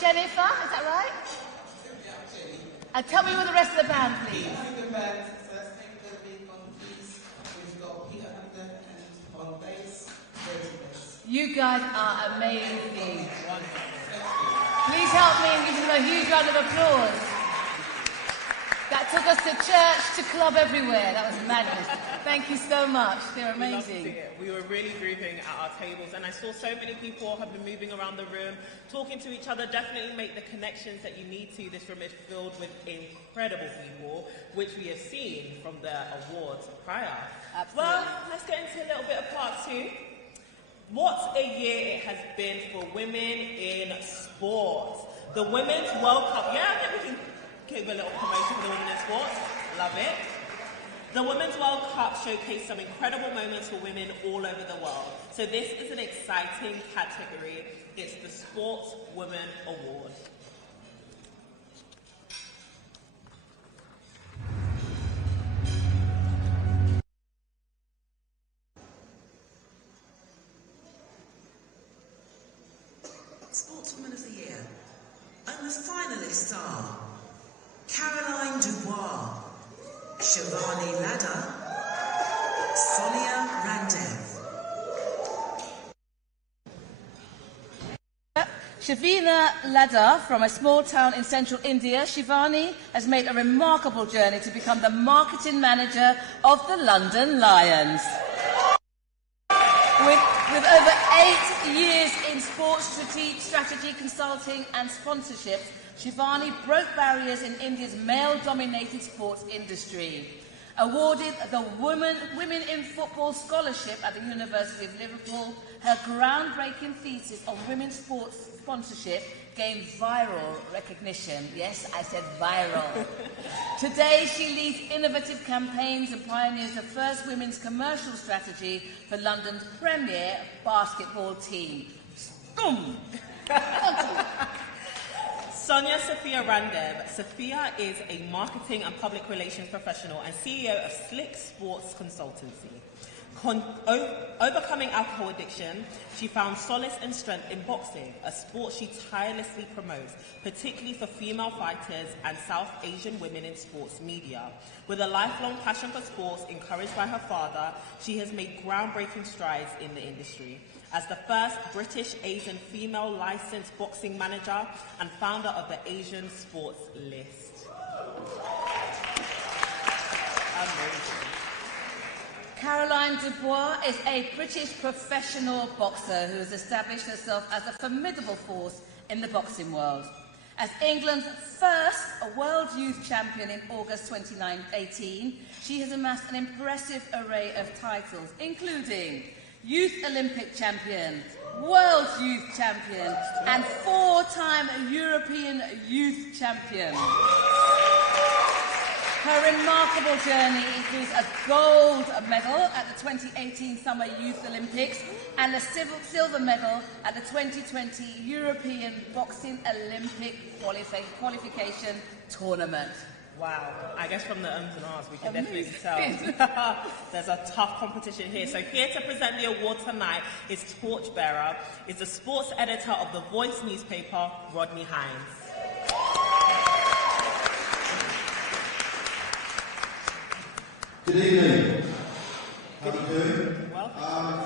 Jennifer, is that right? And tell me with the rest of the band, please. The band, first name will be on keys. We've got Peter Hunter and on bass, bass. You guys are amazing. Please help me and give them a huge round of applause. That took us to church, to club, everywhere. That was madness. Thank you so much. They're amazing. We love to see it. We were really grooving at our tables, and I saw so many people have been moving around the room, talking to each other. Definitely make the connections that you need to. This room is filled with incredible people, which we have seen from the awards prior. Absolutely. Well, let's get into a little bit of part two. What a year it has been for women in sports. The Women's World Cup. Yeah, I think we can give a little promotion for the women in sports. Love it. The Women's World Cup showcased some incredible moments for women all over the world. So this is an exciting category. It's the Sports Women Award. Sportswoman of the Year. And the finalists are Caroline Dubois, Shivani Ladder, Sonia Randev. Shivani Ladder, from a small town in central India, Shivani has made a remarkable journey to become the marketing manager of the London Lions. With over 8 years in sports strategy consulting and sponsorship, Shivani broke barriers in India's male-dominated sports industry. Awarded the Women in Football Scholarship at the University of Liverpool, her groundbreaking thesis on women's sports sponsorship gained viral recognition. Yes, I said viral. Today, she leads innovative campaigns and pioneers the first women's commercial strategy for London's premier basketball team. Sonia Sophia Randev. Sophia is a marketing and public relations professional and CEO of Slick Sports Consultancy. Overcoming alcohol addiction, she found solace and strength in boxing, a sport she tirelessly promotes, particularly for female fighters and South Asian women in sports media. With a lifelong passion for sports encouraged by her father, she has made groundbreaking strides in the industry. As the first British Asian female licensed boxing manager and founder of the Asian Sports List. Amazing. Caroline Dubois is a British professional boxer who has established herself as a formidable force in the boxing world. As England's first World Youth Champion in August 2018, she has amassed an impressive array of titles, including Youth Olympic Champion, World Youth Champion, and 4-time European Youth Champion. Her remarkable journey includes a gold medal at the 2018 Summer Youth Olympics and a silver medal at the 2020 European Boxing Olympic qualification tournament. Wow, I guess from the ums and ahs we can definitely tell there's a tough competition here. So here to present the award tonight is torchbearer, is the sports editor of The Voice newspaper, Rodney Hines. Good evening. How are you doing? Well,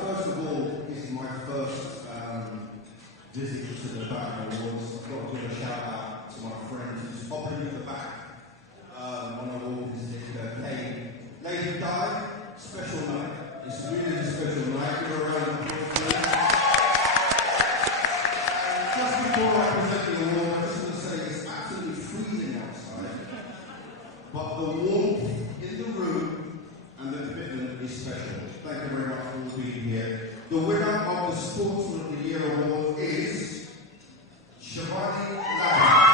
first of all, this is my first visit to the Baton Awards. I've got to give a shout out to my friend who's popping at the back. When I walked visiting Kay. Lady Di, special night. It's really a special night. Give her a round of applause, please. Just before I present the award, I just want to say it's absolutely freezing outside. But the warmth in the room and the commitment is special. Thank you very much for being here. The winner of the Sportsman of the Year award is Shivani Lada.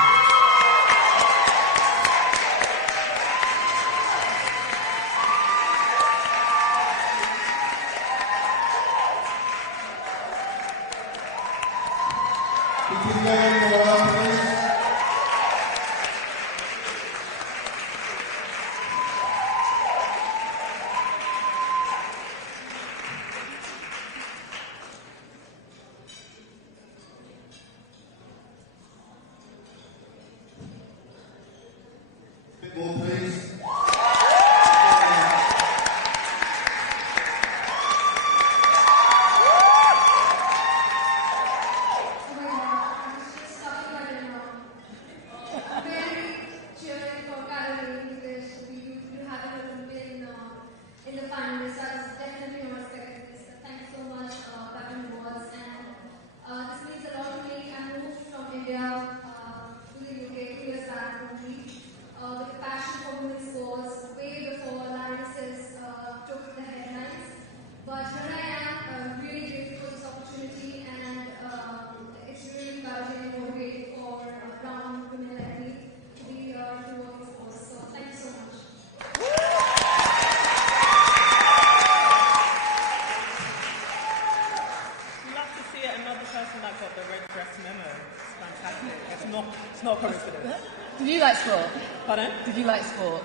Did you like sport? Pardon? Did you like sport?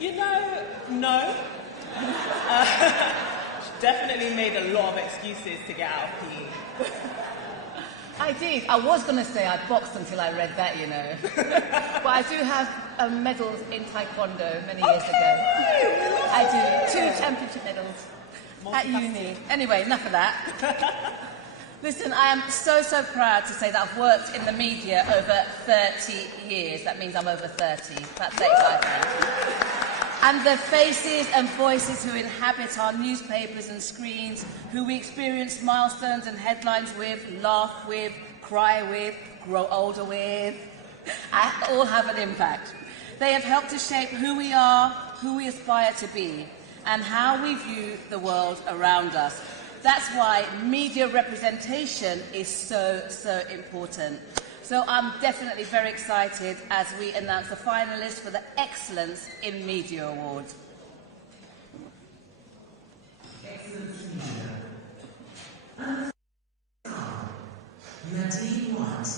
You know, no. Definitely made a lot of excuses to get out of PE. I did. I was going to say I boxed until I read that, you know. But I do have medals in Taekwondo many years ago. I do. 2 championship medals at uni. Anyway, enough of that. Listen, I am so proud to say that I've worked in the media over 30 years. That means I'm over 30, about 35 now. And the faces and voices who inhabit our newspapers and screens, who we experience milestones and headlines with, laugh with, cry with, grow older with, all have an impact. They have helped to shape who we are, who we aspire to be, and how we view the world around us. That's why media representation is so important. So I'm definitely very excited as we announce the finalists for the Excellence in Media Award. Excellence in Media. Nadine Watt.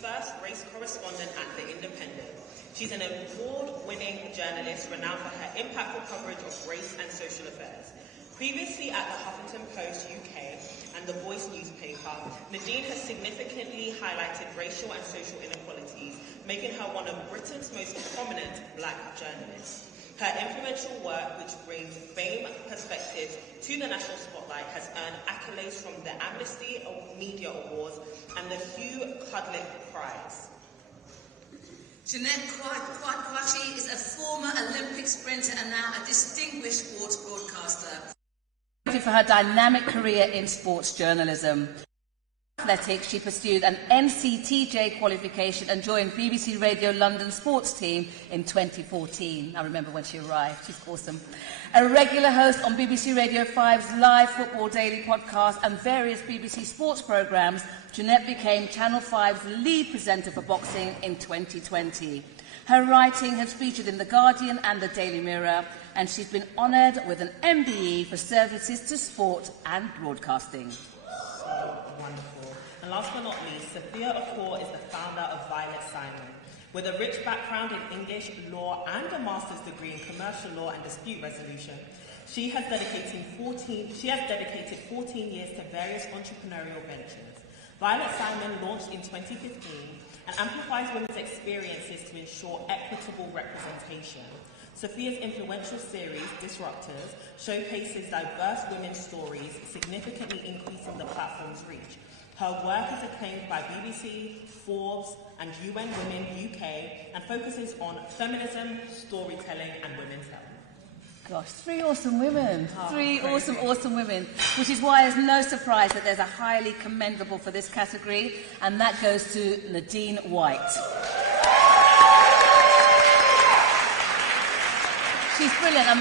First race correspondent at The Independent. She's an award-winning journalist renowned for her impactful coverage of race and social affairs. Previously at the Huffington Post UK and The Voice newspaper, Nadine has significantly highlighted racial and social inequalities, making her one of Britain's most prominent black journalists. Her influential work, which brings fame perspectives to the national spotlight, has earned accolades from the Amnesty Media Awards and the Hugh Cudlick Prize. Jeanette Kwachi is a former Olympic sprinter and now a distinguished sports broadcaster. For her dynamic career in sports journalism. athletics, she pursued an NCTJ qualification and joined BBC Radio London sports team in 2014. I remember when she arrived. She's awesome. A regular host on BBC Radio 5's live football daily podcast and various BBC sports programmes, Jeanette became Channel 5's lead presenter for boxing in 2020. Her writing has featured in The Guardian and The Daily Mirror, and she's been honoured with an MBE for services to sport and broadcasting. So wonderful. And last but not least, Sophia Akor is the founder of Violet Simon. With a rich background in English, law, and a master's degree in commercial law and dispute resolution, she has dedicated 14 years to various entrepreneurial ventures. Violet Simon launched in 2015 and amplifies women's experiences to ensure equitable representation. Sophia's influential series, Disruptors, showcases diverse women's stories, significantly increasing the platform's reach. Her work is acclaimed by BBC, Forbes, and UN Women UK, and focuses on feminism, storytelling, and women's health. Gosh, 3 awesome women. Oh, 3 crazy. awesome women. Which is why it's no surprise that there's a highly commendable for this category, and that goes to Nadine White. She's brilliant. I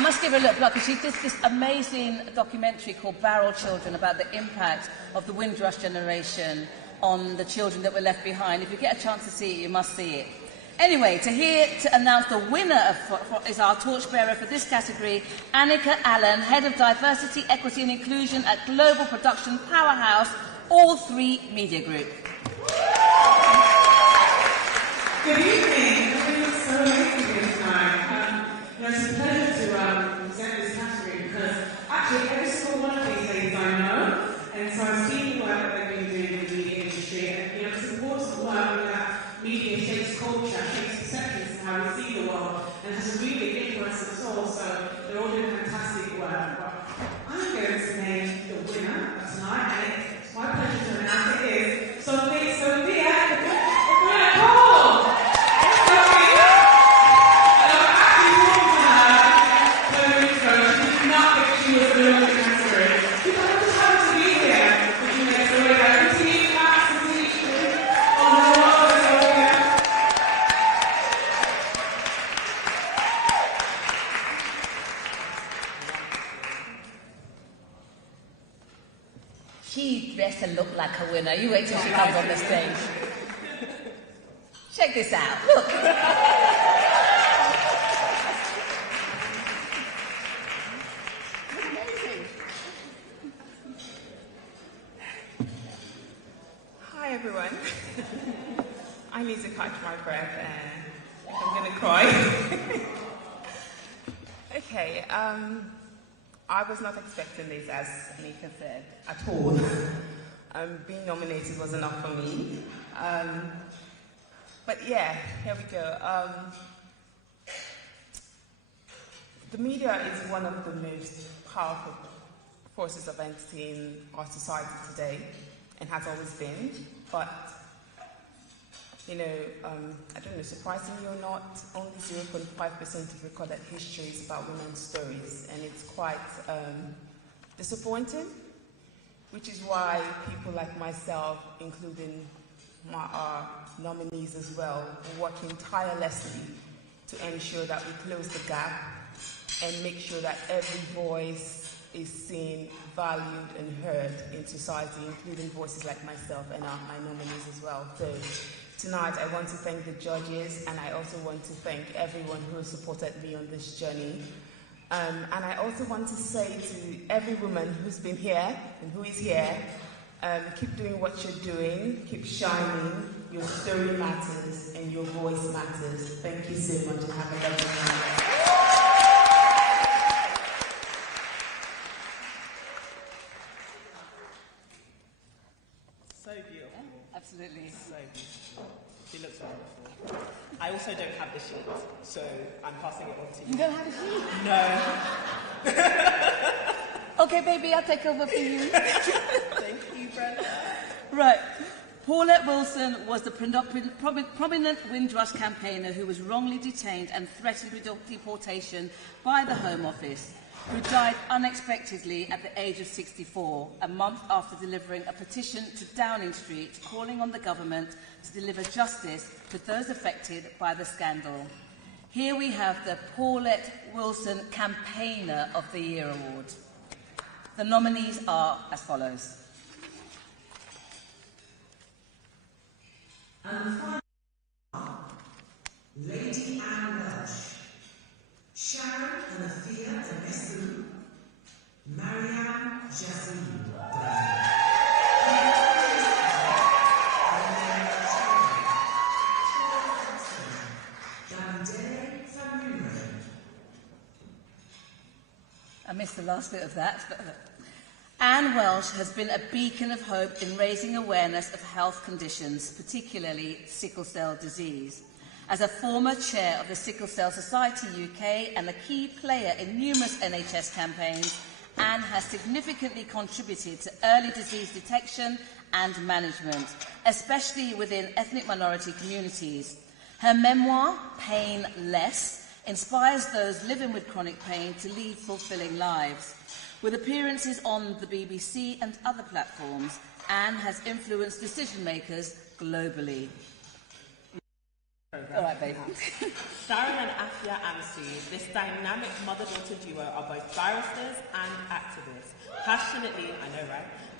must give her a little plug, because she did this amazing documentary called Barrel Children about the impact of the Windrush generation on the children that were left behind. If you get a chance to see it, you must see it. Anyway, to announce the winner is our torchbearer for this category, Annika Allen, Head of Diversity, Equity and Inclusion at global production powerhouse, All 3 Media Group. Good evening. Everything's so amazing here tonight. It's a pleasure to present this category because actually every single one of these ladies I know, and so I've seen the work that they've been doing in the media industry, and it's important work that media shapes culture, shapes perceptions and how we see the world, and has a really big influence on us all, so they're all doing fantastic work. But I'm going to name the winner of tonight, and it's my pleasure to announce it is Sophia Akor! She dressed to look like a winner. You wait till she comes on the stage. Check this out. Look. Hi everyone. I need to catch my breath and I'm going to cry. Okay, I was not expecting this, as Nika said, at all. Being nominated was enough for me. But yeah, here we go. The media is one of the most powerful forces of entity in our society today, and has always been. But, I don't know, surprisingly or not, only 0.5% of recorded history is about women's stories, and it's quite disappointing, which is why people like myself, including our nominees as well, are working tirelessly to ensure that we close the gap and make sure that every voice is seen, valued and heard in society, including voices like myself and my nominees as well. So tonight I want to thank the judges, and I also want to thank everyone who has supported me on this journey. And I also want to say to every woman who's been here and who is here, keep doing what you're doing, keep shining, your story matters and your voice matters. Thank you so much and have a lovely night. So beautiful. Absolutely. So beautiful. She looks wonderful. I also don't have the sheet, so I'm passing it on to you. You don't have a sheet? No. Okay, baby, I'll take over for you. Thank you, Brenda. Right. Paulette Wilson was the prominent Windrush campaigner who was wrongly detained and threatened with deportation by the Home Office. who died unexpectedly at the age of 64, a month after delivering a petition to Downing Street calling on the government to deliver justice to those affected by the scandal. Here we have the Paulette Wilson Campaigner of the Year Award. The nominees are as follows. And the final are Lady Anne Welsh, Sharon Anafia Emesu, Marianne Jazim, I missed the last bit of that. Anne Welsh has been a beacon of hope in raising awareness of health conditions, particularly sickle cell disease. As a former chair of the Sickle Cell Society UK and a key player in numerous NHS campaigns, Anne has significantly contributed to early disease detection and management, especially within ethnic minority communities. Her memoir, Pain Less, inspires those living with chronic pain to lead fulfilling lives. With appearances on the BBC and other platforms, Anne has influenced decision makers globally. All right, babe. Sharon and Afia Amsu, this dynamic mother-daughter duo are both barristers and activists,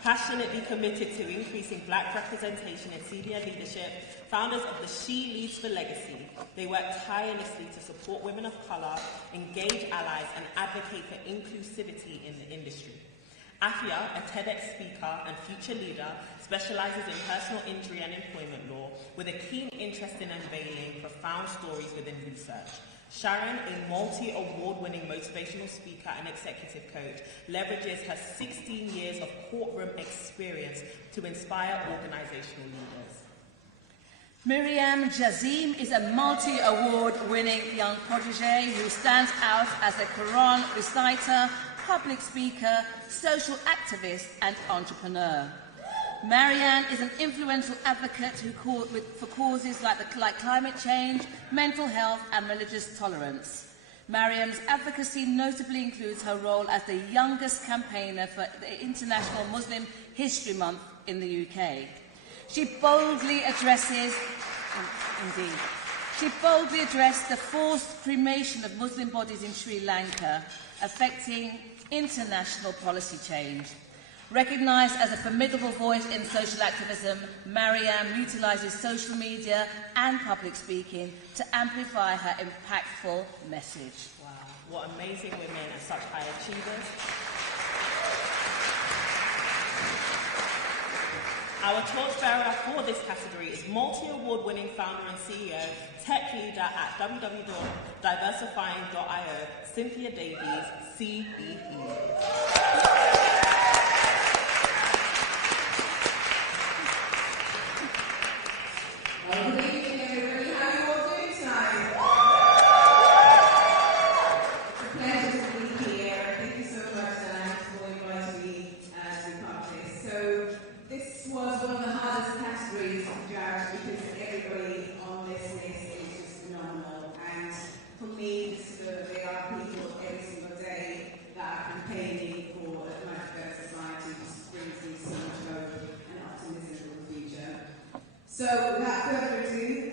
passionately committed to increasing black representation in senior leadership, founders of the She Leads for Legacy. They work tirelessly to support women of colour, engage allies and advocate for inclusivity in the industry. Afia, a TEDx speaker and future leader, specialises in personal injury and employment law with a keen interest in unveiling profound stories within research. Sharon, a multi-award-winning motivational speaker and executive coach, leverages her 16 years of courtroom experience to inspire organisational leaders. Miriam Jazim is a multi-award-winning young protege who stands out as a Quran reciter, public speaker, social activist and entrepreneur. Marianne is an influential advocate for causes like climate change, mental health and religious tolerance. Mariam's advocacy notably includes her role as the youngest campaigner for the International Muslim History Month in the UK. She boldly addressed the forced cremation of Muslim bodies in Sri Lanka, affecting international policy change. Recognised as a formidable voice in social activism, Marianne utilises social media and public speaking to amplify her impactful message. Wow, what amazing women and such high achievers. Our torchbearer for this category is multi-award-winning founder and CEO, tech leader at www.diversifying.io, Cynthia Davies, CBE. Good evening, everybody. How are you all doing tonight? It's a pleasure to be here. Thank you so much, Diane, for inviting me to be part of this. So, this was one of the hardest categories to judge because everybody on this list is just phenomenal. And for me, there are people every single day that are campaigning for a much better society. It just brings me so much hope and optimism for the future. So, without further ado,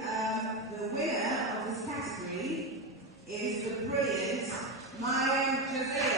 the winner of this category is the brilliant Mariam Jazim.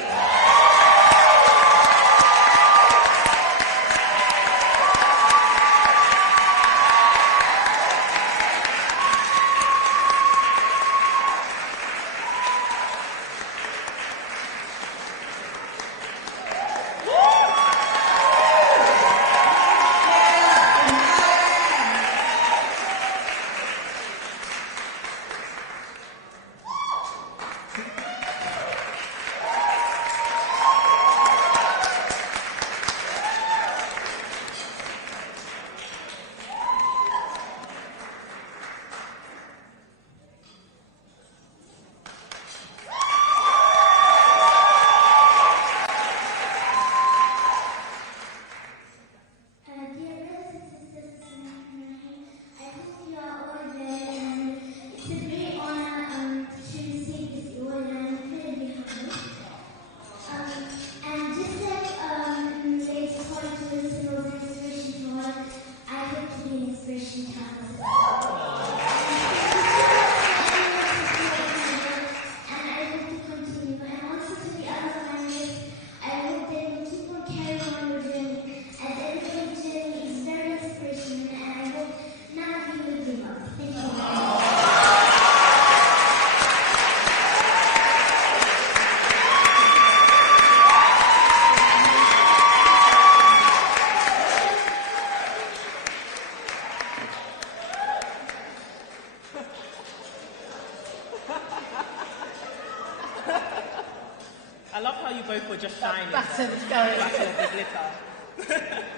I love how you both were just shining. Batten's going. Batten with glitter.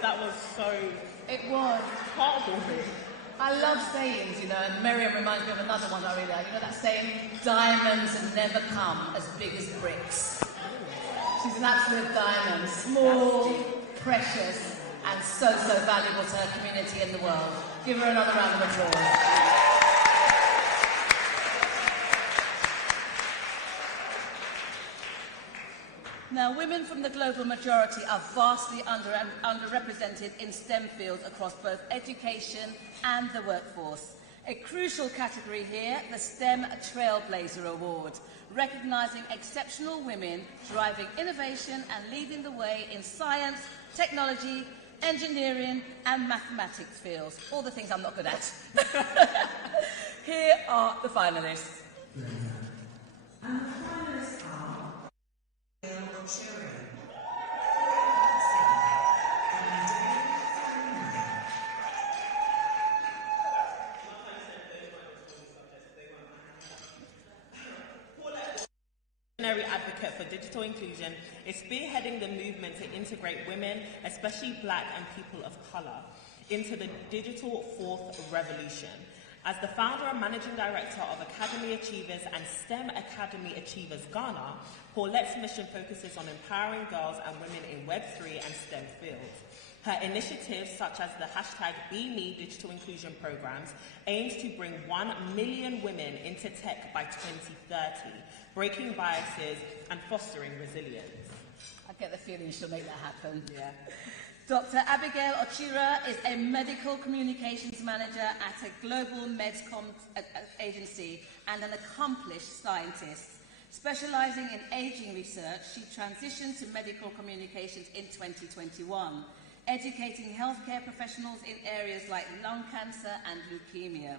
That was so... It was. Heartwarming. I love sayings, you know, and Miriam reminds me of another one I really like. You know that saying, diamonds never come as big as bricks. She's an absolute diamond, small, precious, and so valuable to her community and the world. Give her another round of applause. Now, women from the global majority are vastly underrepresented in STEM fields across both education and the workforce. A crucial category here, the STEM Trailblazer Award, recognising exceptional women driving innovation and leading the way in science, technology, engineering and mathematics fields. All the things I'm not good at. Here are the finalists. And the finalists are Cherry. Advocate for digital inclusion is spearheading the movement to integrate women, especially Black and people of colour, into the digital fourth revolution. As the founder and managing director of Academy Achievers and STEM Academy Achievers Ghana, Paulette's mission focuses on empowering girls and women in Web3 and STEM fields. Her initiatives, such as the hashtag BeMe digital inclusion programs, aims to bring 1 million women into tech by 2030, breaking biases and fostering resilience. I get the feeling she'll make that happen. Yeah. Dr. Abigail Ochira is a medical communications manager at a global medcom agency and an accomplished scientist. Specialising in ageing research, she transitioned to medical communications in 2021, educating healthcare professionals in areas like lung cancer and leukemia.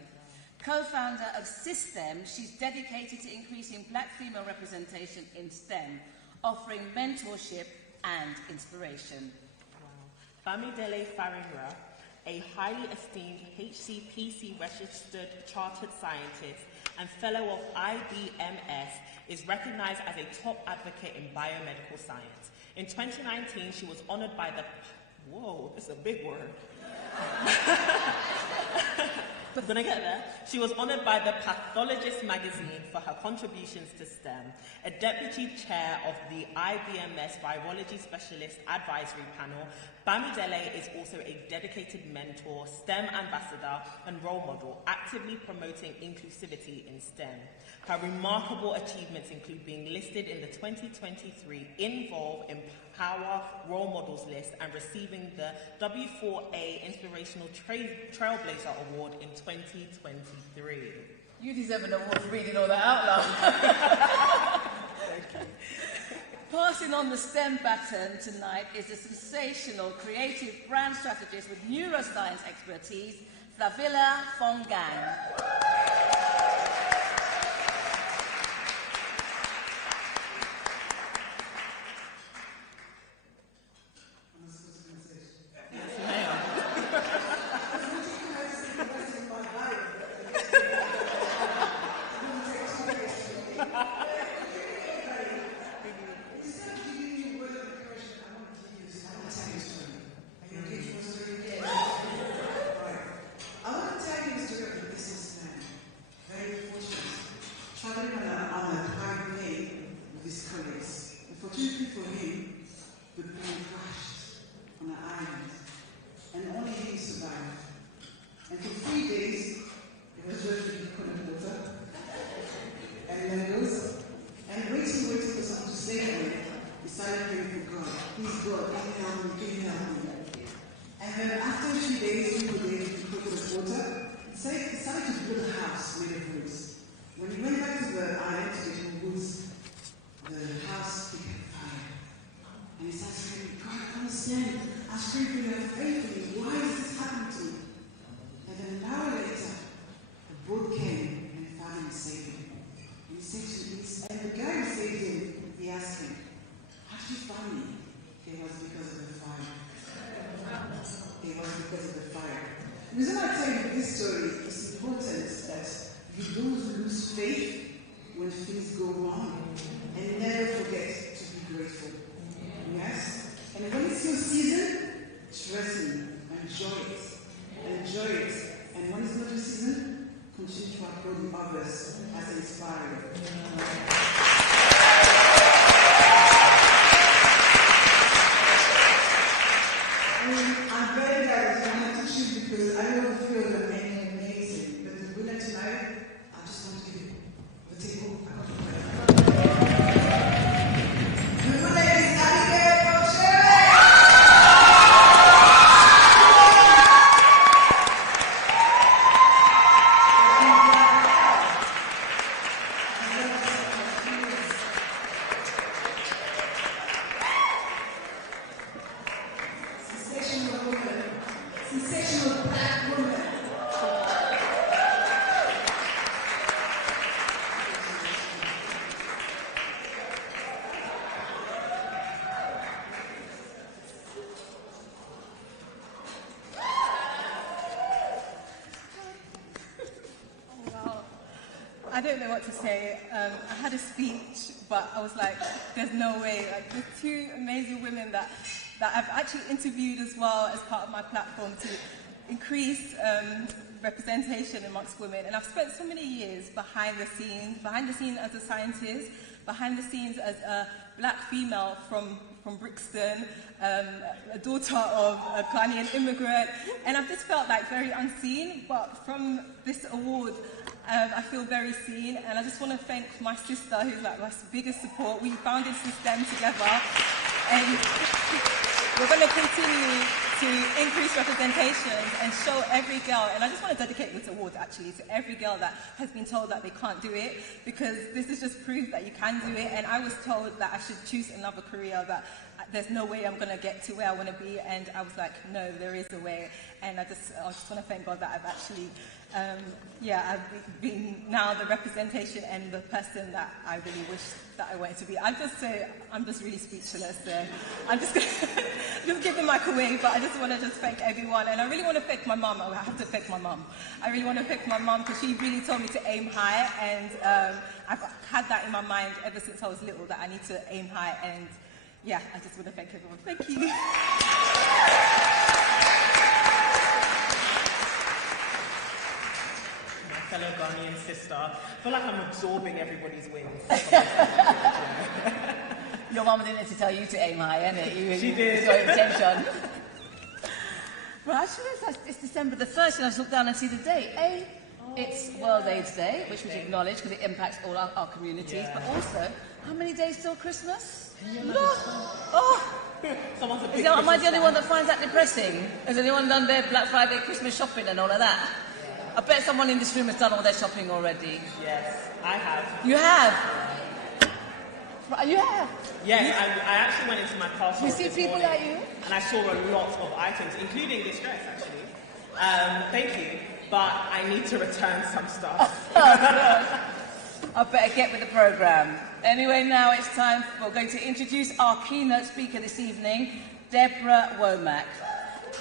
Co-founder of System, she's dedicated to increasing Black female representation in STEM, offering mentorship and inspiration. Bamidele Farinra, a highly esteemed HCPC registered chartered scientist and fellow of IBMS, is recognized as a top advocate in biomedical science. In 2019, she was honored by the... Whoa, it's a big word. But gonna get there. She was honored by the Pathologist magazine for her contributions to STEM, a deputy chair of the IBMS Virology Specialist Advisory Panel. Bamidele is also a dedicated mentor, STEM ambassador, and role model, actively promoting inclusivity in STEM. Her remarkable achievements include being listed in the 2023 Involve Empower Role Models list and receiving the W4A Inspirational Trailblazer Award in 2023. You deserve an award for reading all that out loud. Thank you. Passing on the STEM baton tonight is a sensational creative brand strategist with neuroscience expertise, Flavilla Fongang. I don't know what to say. I had a speech, but I was like, there's no way. Like, there's two amazing women that I've actually interviewed as well as part of my platform to increase representation amongst women. And I've spent so many years behind the scenes as a scientist, behind the scenes as a black female from Brixton, a daughter of a Ghanaian immigrant, and I've just felt like very unseen. But from this award, I feel very seen, and I just want to thank my sister, who's like my biggest support. We founded STEM together, and we're going to continue to increase representation and show every girl, and I just want to dedicate this award actually to every girl that has been told that they can't do it, because this is just proof that you can do it. And I was told that I should choose another career, that there's no way I'm going to get to where I want to be, and I was like, no, there is a way. And I just want to thank God that I've actually, I've been now the representation and the person that I really wish that I wanted to be. I'm just really speechless. So I'm just give the mic away, but I just want to just thank everyone. And I really want to thank my mum. I have to thank my mum. I really want to thank my mum, because she really told me to aim high, and I've had that in my mind ever since I was little, that I need to aim high. And yeah, I just want to thank everyone. Thank you. My fellow Ghanaian sister. I feel like I'm absorbing everybody's wins. Your mum didn't need to tell you to aim high, innit? She did. You got intention. Well, I should realize it's December the 1st, and I just look down and see the date. It's World AIDS Day, which we acknowledge because it impacts all our communities. Yeah. But also, how many days till Christmas? Someone's a big am I the only one that finds that depressing? Has anyone done their Black Friday Christmas shopping and all of that? Yeah. I bet someone in this room has done all their shopping already. Yes, I have. You have? You have? Yes, I actually went into my parcel. You see people like you? And I saw a lot of items, including this dress, actually. Thank you, but I need to return some stuff. I better get with the programme. Anyway, now it's time. We're going to introduce our keynote speaker this evening, Deborah Womack.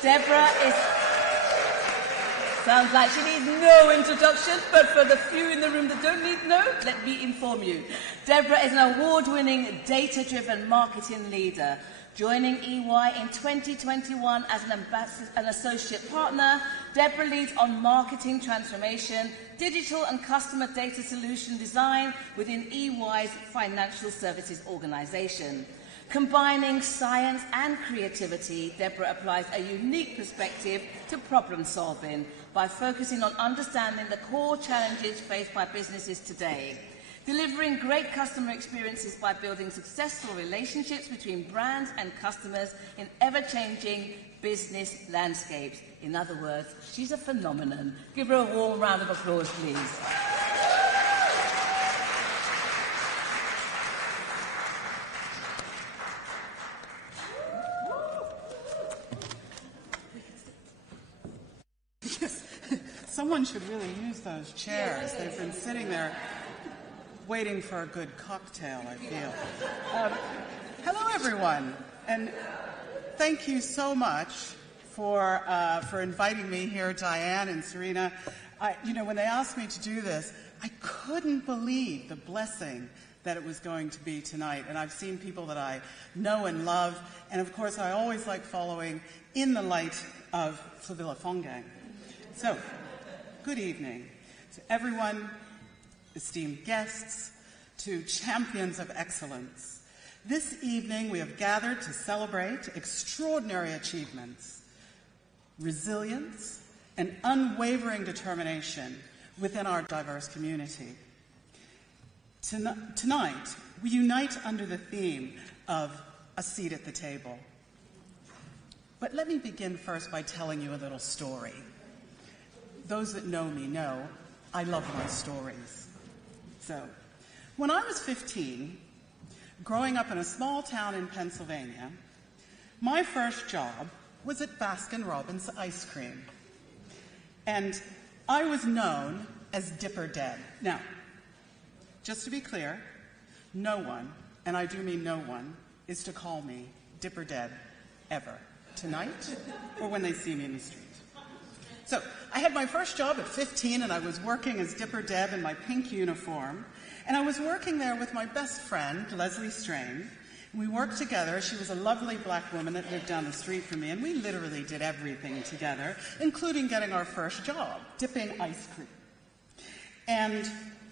Deborah is... Sounds like she needs no introduction, but for the few in the room that don't need no, let me inform you. Deborah is an award-winning, data-driven marketing leader. Joining EY in 2021 as an associate partner, Deborah leads on marketing transformation, digital and customer data solution design within EY's financial services organization. Combining science and creativity, Deborah applies a unique perspective to problem solving by focusing on understanding the core challenges faced by businesses today. Delivering great customer experiences by building successful relationships between brands and customers in ever-changing business landscapes. In other words, she's a phenomenon. Give her a warm round of applause, please. Someone should really use those chairs. They've been sitting there waiting for a good cocktail, I feel. Hello, everyone, and thank you so much for inviting me here, Diane and Serena. When they asked me to do this, I couldn't believe the blessing that it was going to be tonight. And I've seen people that I know and love, and of course, I always like following in the light of Flavilla Fongang. So, good evening to everyone, esteemed guests, to champions of excellence. This evening we have gathered to celebrate extraordinary achievements, resilience, and unwavering determination within our diverse community. Tonight, we unite under the theme of a seat at the table. But let me begin first by telling you a little story. Those that know me know I love my stories. So, when I was 15, growing up in a small town in Pennsylvania, my first job was at Baskin-Robbins ice cream. And I was known as Dipper Dead. Now, just to be clear, no one, and I do mean no one, is to call me Dipper Dead ever. Tonight, or when they see me in the street. So I had my first job at 15, and I was working as Dipper Deb in my pink uniform. And I was working there with my best friend, Leslie Strain. We worked together. She was a lovely black woman that lived down the street from me, and we literally did everything together, including getting our first job, dipping ice cream. And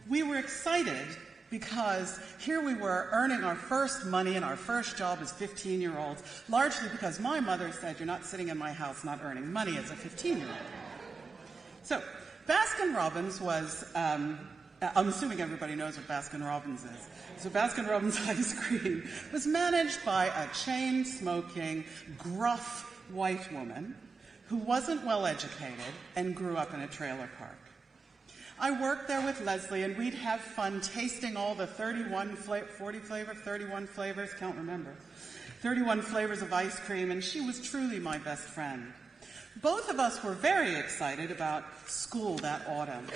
we were excited because here we were earning our first money and our first job as 15-year-olds, largely because my mother said, "You're not sitting in my house not earning money as a 15-year-old." So Baskin-Robbins was, I'm assuming everybody knows what Baskin-Robbins is. So Baskin-Robbins ice cream was managed by a chain-smoking, gruff white woman who wasn't well-educated and grew up in a trailer park. I worked there with Leslie, and we'd have fun tasting all the 31 flavors, can't remember, 31 flavors of ice cream, and she was truly my best friend. Both of us were very excited about school that autumn.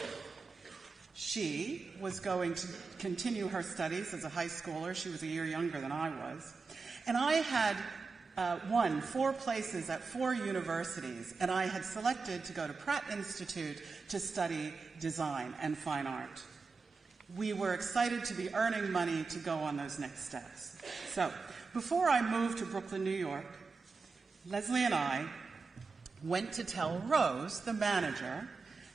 She was going to continue her studies as a high schooler. She was a year younger than I was. And I had won 4 places at 4 universities, and I had selected to go to Pratt Institute to study design and fine art. We were excited to be earning money to go on those next steps. So, before I moved to Brooklyn, New York, Leslie and I went to tell Rose, the manager,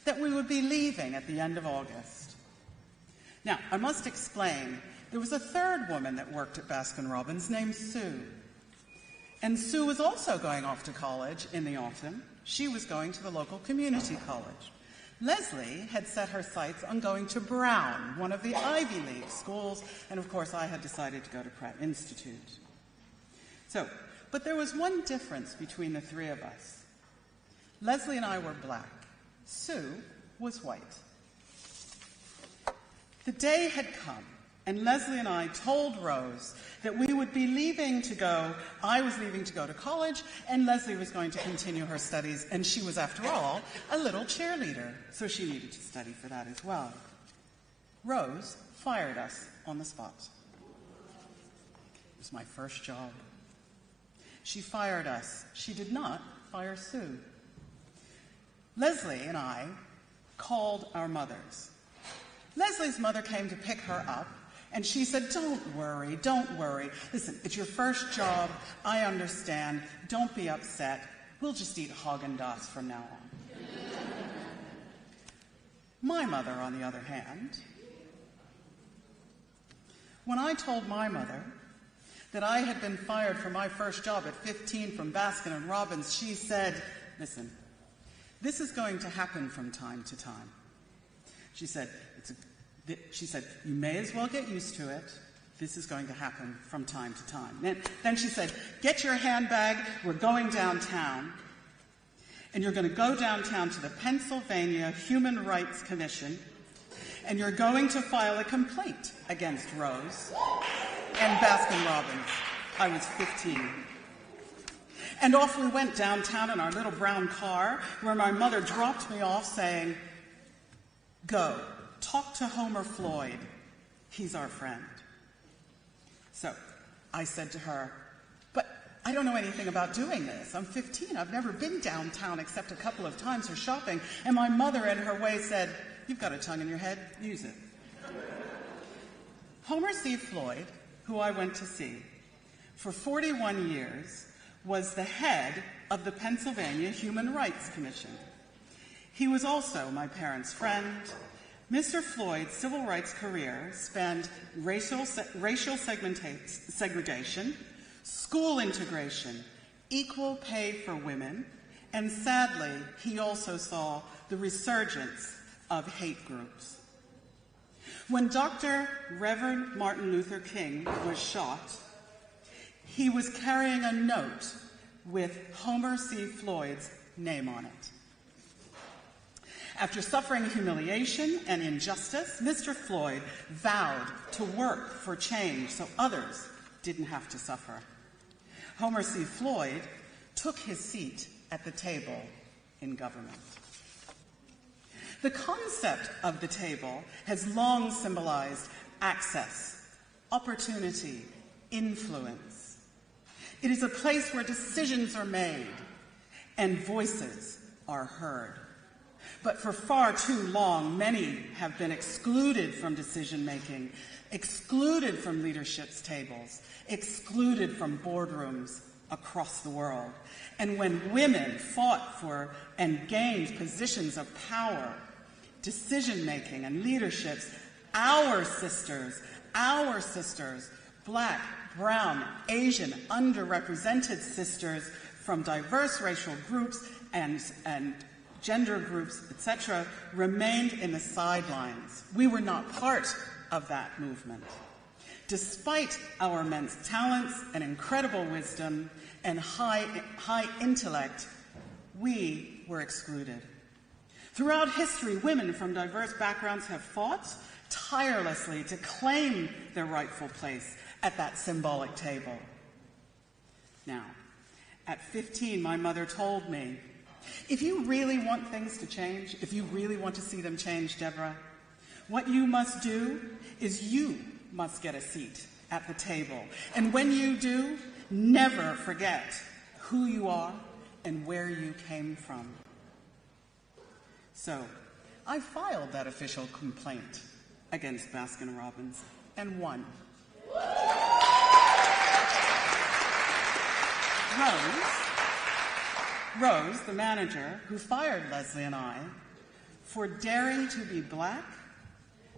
that we would be leaving at the end of August. Now, I must explain, there was a third woman that worked at Baskin-Robbins named Sue. And Sue was also going off to college in the autumn. She was going to the local community college. Leslie had set her sights on going to Brown, one of the Ivy League schools, and of course I had decided to go to Pratt Institute. So, but there was one difference between the 3 of us. Leslie and I were black. Sue was white. The day had come, and Leslie and I told Rose that we would be leaving to go, I was leaving to go to college, and Leslie was going to continue her studies, and she was, after all, a little cheerleader, so she needed to study for that as well. Rose fired us on the spot. It was my first job. She fired us. She did not fire Sue. Leslie and I called our mothers. Leslie's mother came to pick her up, and she said, don't worry. Listen, it's your first job. I understand. Don't be upset. We'll just eat Haagen-Dazs from now on. My mother, on the other hand, when I told my mother that I had been fired from my first job at 15 from Baskin-Robbins, she said, listen, this is going to happen from time to time. She said, you may as well get used to it. This is going to happen from time to time. Then she said, get your handbag. We're going downtown. And you're going to go downtown to the Pennsylvania Human Rights Commission, and you're going to file a complaint against Rose and Baskin-Robbins. I was 15. And off we went downtown in our little brown car, where my mother dropped me off saying, go, talk to Homer Floyd. He's our friend. So I said to her, but I don't know anything about doing this. I'm 15. I've never been downtown except a couple of times for shopping. And my mother, in her way, said, you've got a tongue in your head. Use it. Homer C. Floyd, who I went to see, for 41 years, was the head of the Pennsylvania Human Rights Commission. He was also my parents' friend. Mr. Floyd's civil rights career spanned racial segregation, school integration, equal pay for women, and sadly, he also saw the resurgence of hate groups. When Dr. Reverend Martin Luther King was shot, he was carrying a note with Homer C. Floyd's name on it. After suffering humiliation and injustice, Mr. Floyd vowed to work for change so others didn't have to suffer. Homer C. Floyd took his seat at the table in government. The concept of the table has long symbolized access, opportunity, influence. It is a place where decisions are made and voices are heard. But for far too long, many have been excluded from decision-making, excluded from leadership's tables, excluded from boardrooms across the world. And when women fought for and gained positions of power, decision-making and leaderships, our sisters, Black, brown, Asian, underrepresented sisters from diverse racial groups and gender groups, etc., remained in the sidelines. We were not part of that movement. Despite our immense talents and incredible wisdom and high intellect, we were excluded. Throughout history, women from diverse backgrounds have fought tirelessly to claim their rightful place at that symbolic table. Now, at 15, my mother told me, if you really want things to change, if you really want to see them change, Deborah, what you must do is you must get a seat at the table. And when you do, never forget who you are and where you came from. So, I filed that official complaint against Baskin-Robbins and won. Rose, the manager who fired Leslie and I for daring to be Black,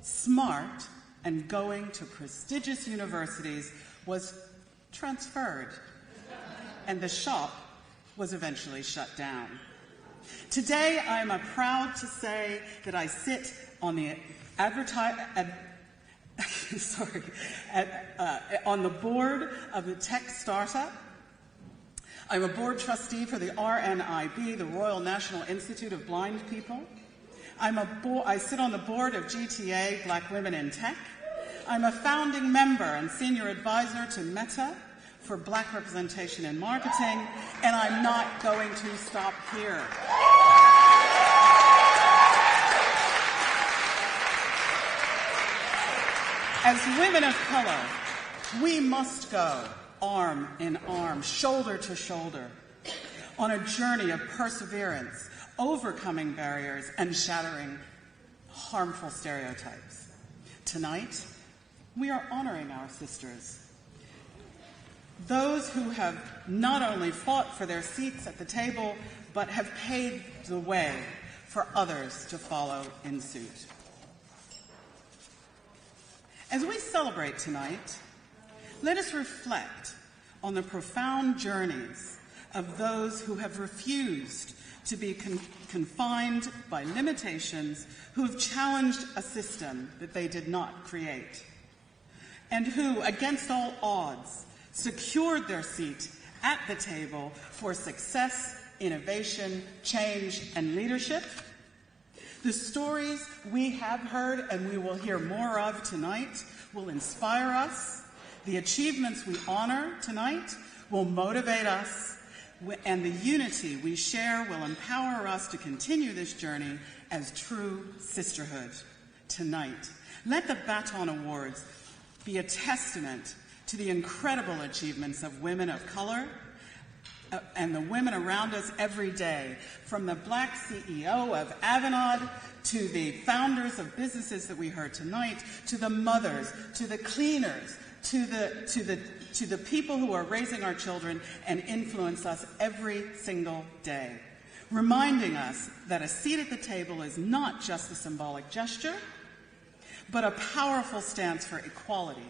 smart, and going to prestigious universities, was transferred, and the shop was eventually shut down. Today, I am proud to say that I sit on the on the board of the tech startup. I'm a board trustee for the RNIB, the Royal National Institute of Blind People. I sit on the board of GTA, Black Women in Tech. I'm a founding member and senior advisor to Meta for Black representation in marketing, and I'm not going to stop here. As women of color, we must go arm in arm, shoulder to shoulder, on a journey of perseverance, overcoming barriers and shattering harmful stereotypes. Tonight, we are honoring our sisters, those who have not only fought for their seats at the table, but have paved the way for others to follow in suit. As we celebrate tonight, let us reflect on the profound journeys of those who have refused to be confined by limitations, who have challenged a system that they did not create, and who, against all odds, secured their seat at the table for success, innovation, change, and leadership. The stories we have heard and we will hear more of tonight will inspire us. The achievements we honor tonight will motivate us, and the unity we share will empower us to continue this journey as true sisterhood. Tonight, let the Baton Awards be a testament to the incredible achievements of women of color and the women around us every day, from the Black CEO of Avanade to the founders of businesses that we heard tonight, to the mothers, to the cleaners, to the people who are raising our children and influence us every single day, reminding us that a seat at the table is not just a symbolic gesture, but a powerful stance for equality,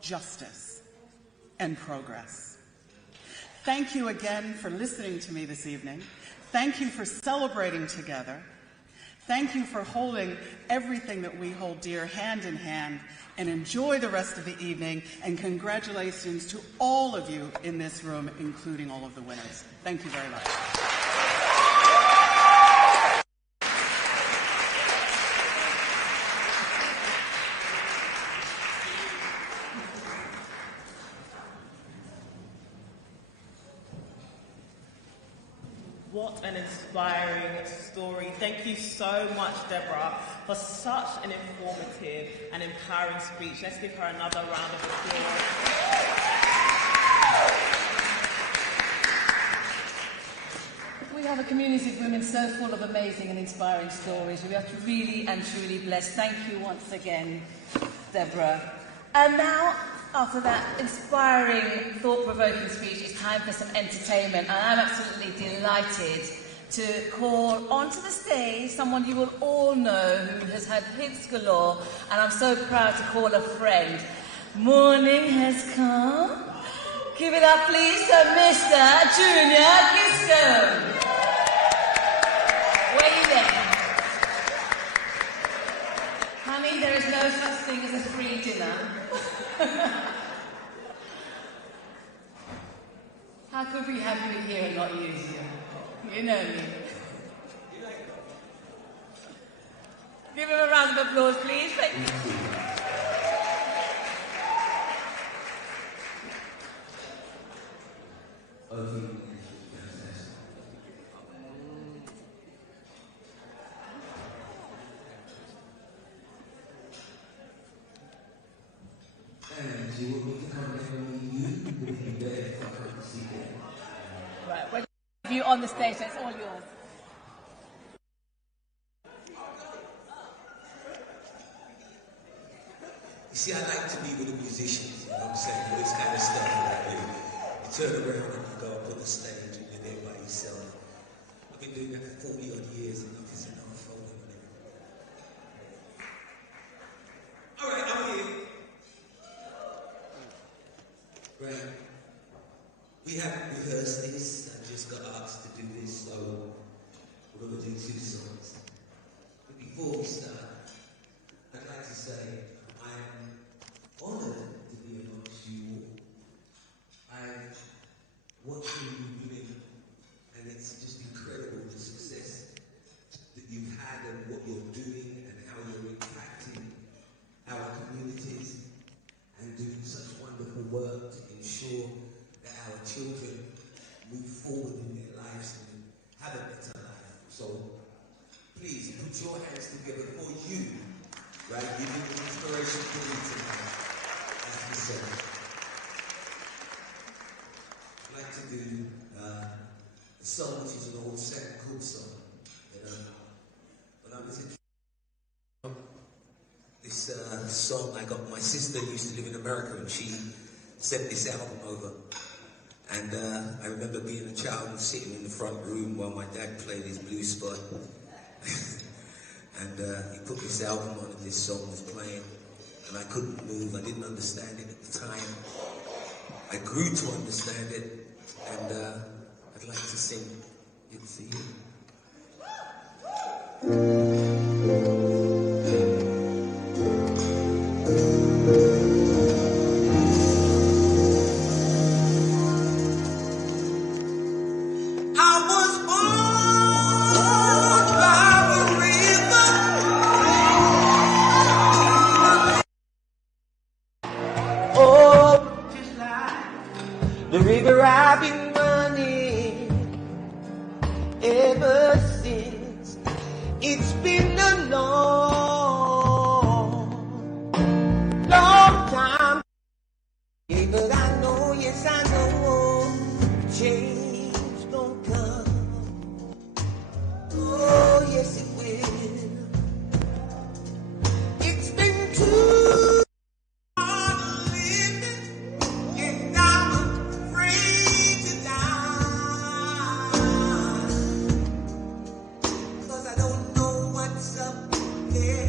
justice, and progress. Thank you again for listening to me this evening. Thank you for celebrating together. Thank you for holding everything that we hold dear hand in hand, and enjoy the rest of the evening, and congratulations to all of you in this room, including all of the winners. Thank you very much. What an inspiring story. Thank you so much, Deborah, for such an informative and empowering speech. Let's give her another round of applause. We have a community of women so full of amazing and inspiring stories. We are really and truly blessed. Thank you once again, Deborah. And now, after that inspiring, thought-provoking speech, it's time for some entertainment. And I'm absolutely delighted to call onto the stage someone you will all know who has had hits galore. And I'm so proud to call a friend. Morning has come. Give it up, please, to Mr. Junior Giscombe. Where are you then? Honey, there is no such thing as a free dinner. How could we have you here and not use you? You know me. Give him a round of applause, please. Thank you. Right, we're you on the stage, that's all yours. You see, I like to be with the musicians, you know what I'm saying? All this kind of stuff that I do. You turn around and you go up on the stage and you're there by yourself. I've been doing that for 40 odd years and enough is enough. Alright, I'm here. Right. We haven't rehearsed this. I just got asked to do this, so we're going to do 2 songs. But before we start, I'd like to say I'm honored to be amongst you all. I've watched you doing, and it's just incredible the success that you've had and what you're doing and how you're impacting our communities and doing such wonderful work to ensure that our children move forward in their lives and have a better life. So please put your hands together for you, right? You've been an inspiration for me tonight, as we said. I'd like to do a song which is an old Sam Cooke song. When I was in this song, I got my sister used to live in America and she sent this album over. And I remember being a child and sitting in the front room while my dad played his blues spot. And he put this album on and this song was playing. And I couldn't move, I didn't understand it at the time. I grew to understand it and I'd like to sing it for you. The river I've been running ever since. It's been a long, long time. Yeah, but I know, yes I know, change gon' come. Oh, yes it will. It's been too hard living. And I'm afraid to die, 'cause I don't know what's up there.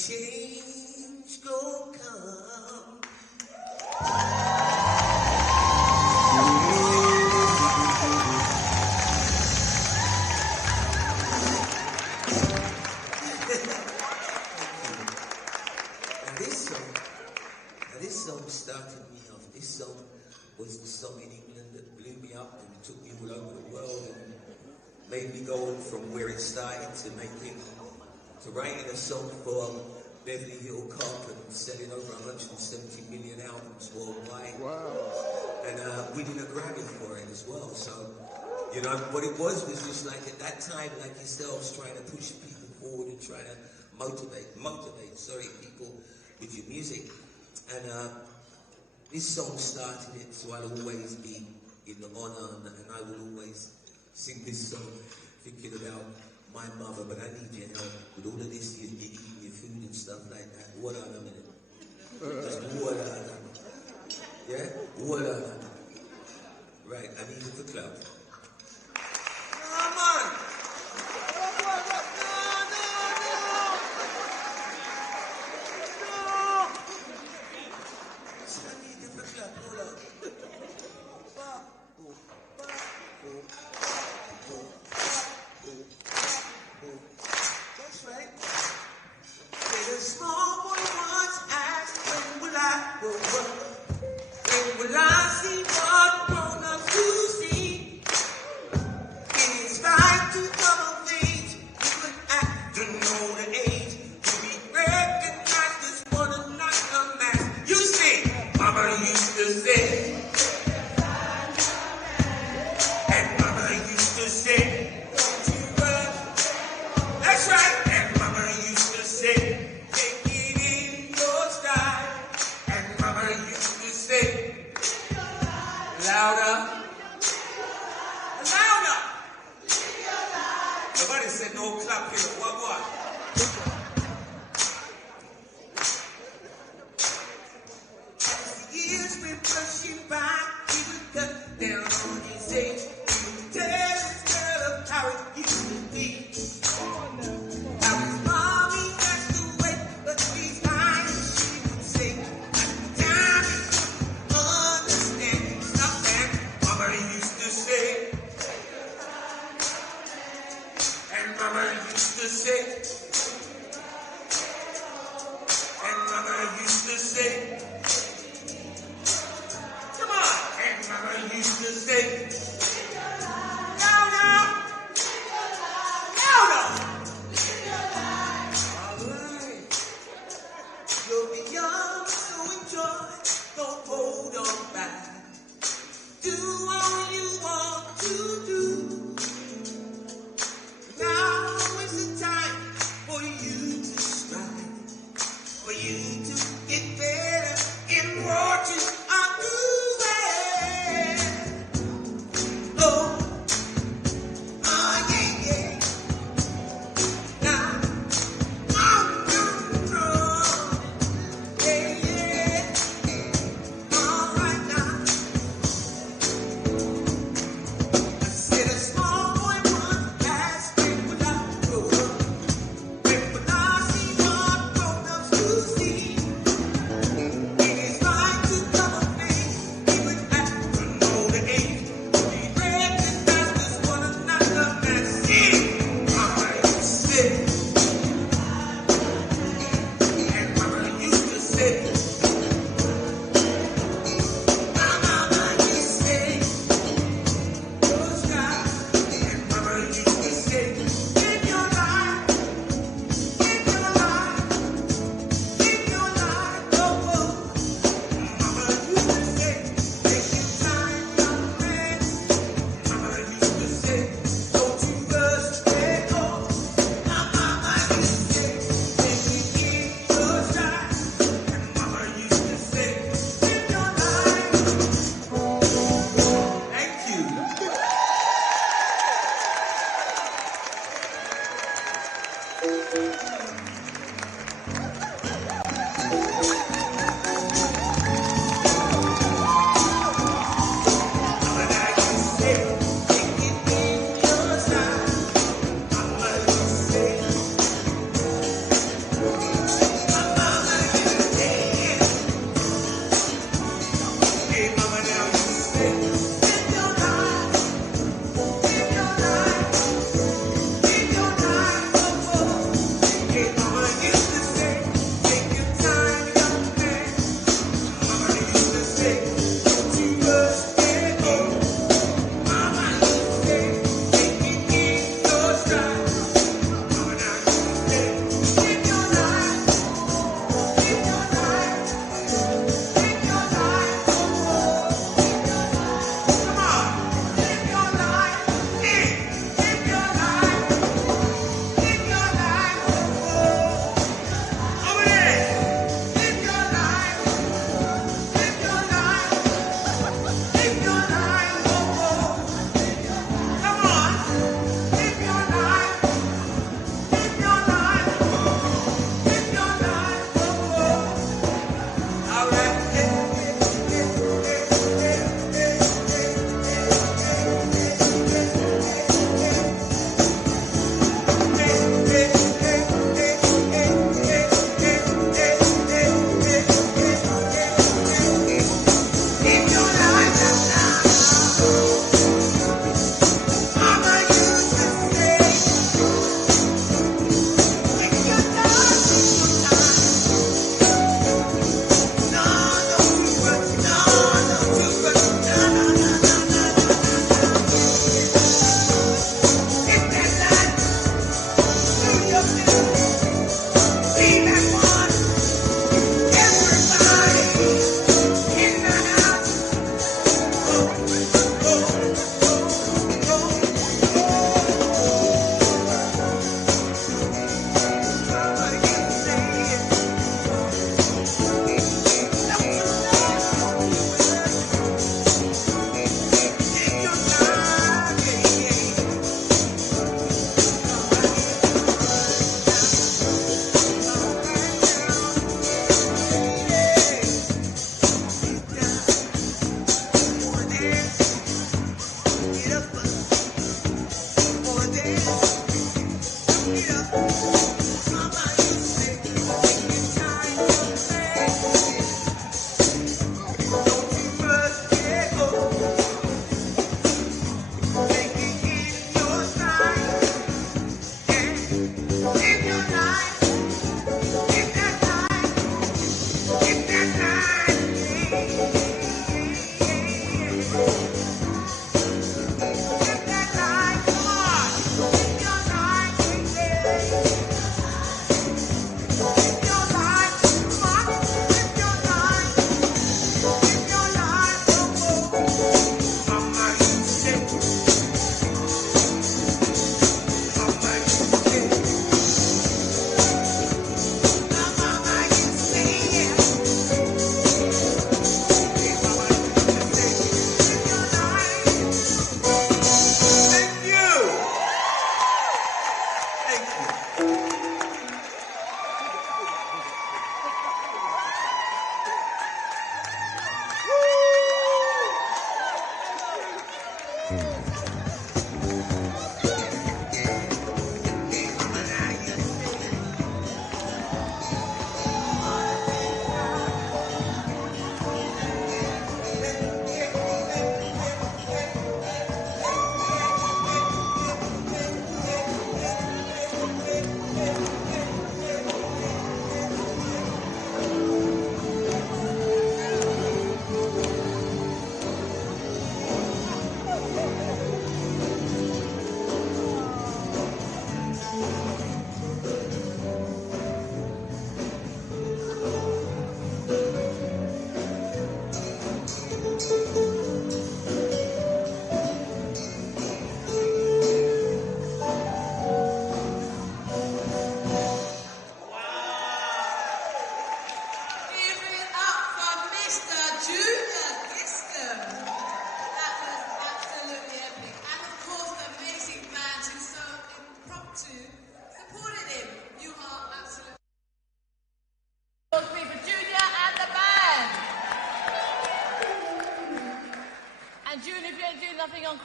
change gon' come. This song started me off. This song was the song in England that blew me up and took me all over the world and made me go from where it started to writing a song for Beverly Hill Carpet and selling over 170 million albums worldwide. Wow. And winning a Grammy for it as well. So, you know, what it was just like at that time, like yourselves, trying to push people forward and trying to motivate people with your music. And this song started it, so I'll always be in the honor, and I will always sing this song thinking about my mother, but I need your help with all of this, you're eating your food and stuff like that. Water on a minute. Just water on a minute. Yeah? Water on a minute. Right, I need it for club. Come on! That's right. The small boy once asked, when will I grow up? When will I see what grown-ups do see? It's time to come of age, even after know the age, to be recognized as one and not a mass. You see, Mama used to say, and Mama used to say, that's right, and Mama used to say, take it in your stride, and Mama used to say, louder, louder. Nobody said no clap here. What? As the years went rushing by, he would cut down on his age. He would tell his girl of how it used to be. How his mommy passed away, but behind she would say, at the time he couldn't understand stuff that Mama used to say. And Mama used to say,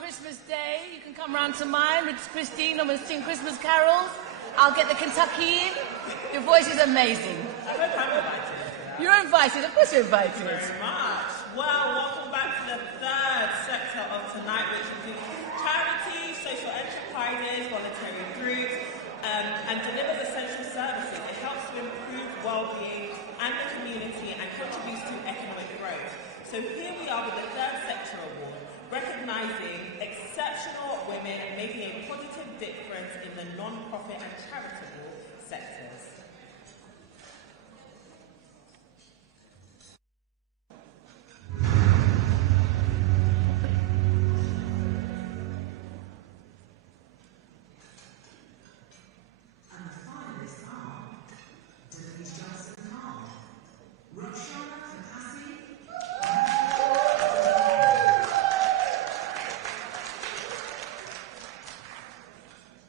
Christmas Day, you can come round to mine with Christine and we'll sing Christmas carols. I'll get the Kentucky in. Your voice is amazing. I hope I'm invited. You're invited, of course you're invited. Thank you very much. Well, welcome back to the third sector of tonight, which includes charities, social enterprises, voluntary groups, and delivers essential services. It helps to improve well-being and the community and contributes to economic growth. So here we are with the third sector award, recognising exceptional women making a positive difference in the non-profit and charitable sectors.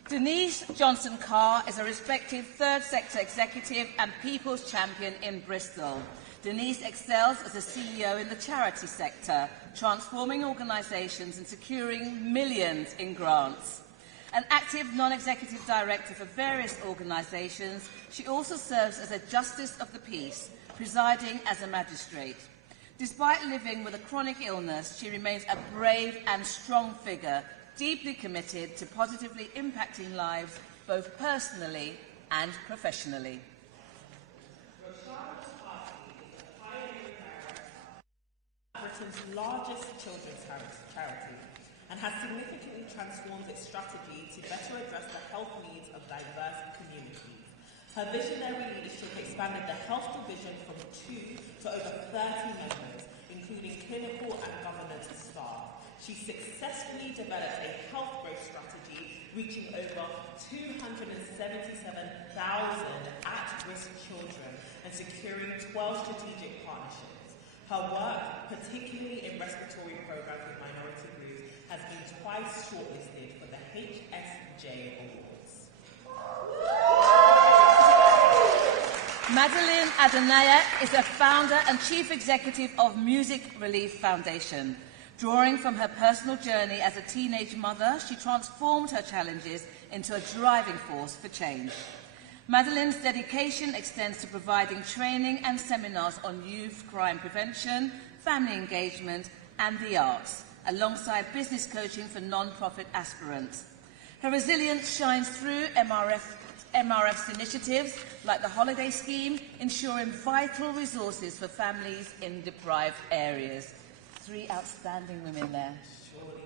Denise Johnson-Carr is a respected third sector executive and people's champion in Bristol. Denise excels as a CEO in the charity sector, transforming organisations and securing millions in grants. An active non-executive director for various organisations, she also serves as a Justice of the Peace, presiding as a magistrate. Despite living with a chronic illness, she remains a brave and strong figure, deeply committed to positively impacting lives, both personally and professionally. Britain's largest children's charity and has significantly transformed its strategy to better address the health needs of diverse communities. Her visionary leadership expanded the health division from 2 to over 30 members, including clinical and governance staff. She successfully developed a health growth strategy, reaching over 277,000 at-risk children and securing 12 strategic partnerships. Her work, particularly in respiratory programs with minority groups, has been twice shortlisted for the HSJ Awards. Madeline Adenaya is a founder and chief executive of Music Relief Foundation. Drawing from her personal journey as a teenage mother, she transformed her challenges into a driving force for change. Madeline's dedication extends to providing training and seminars on youth crime prevention, family engagement, and the arts, alongside business coaching for non-profit aspirants. Her resilience shines through MRF's initiatives like the Holiday Scheme, ensuring vital resources for families in deprived areas. 3 outstanding women there. Surely.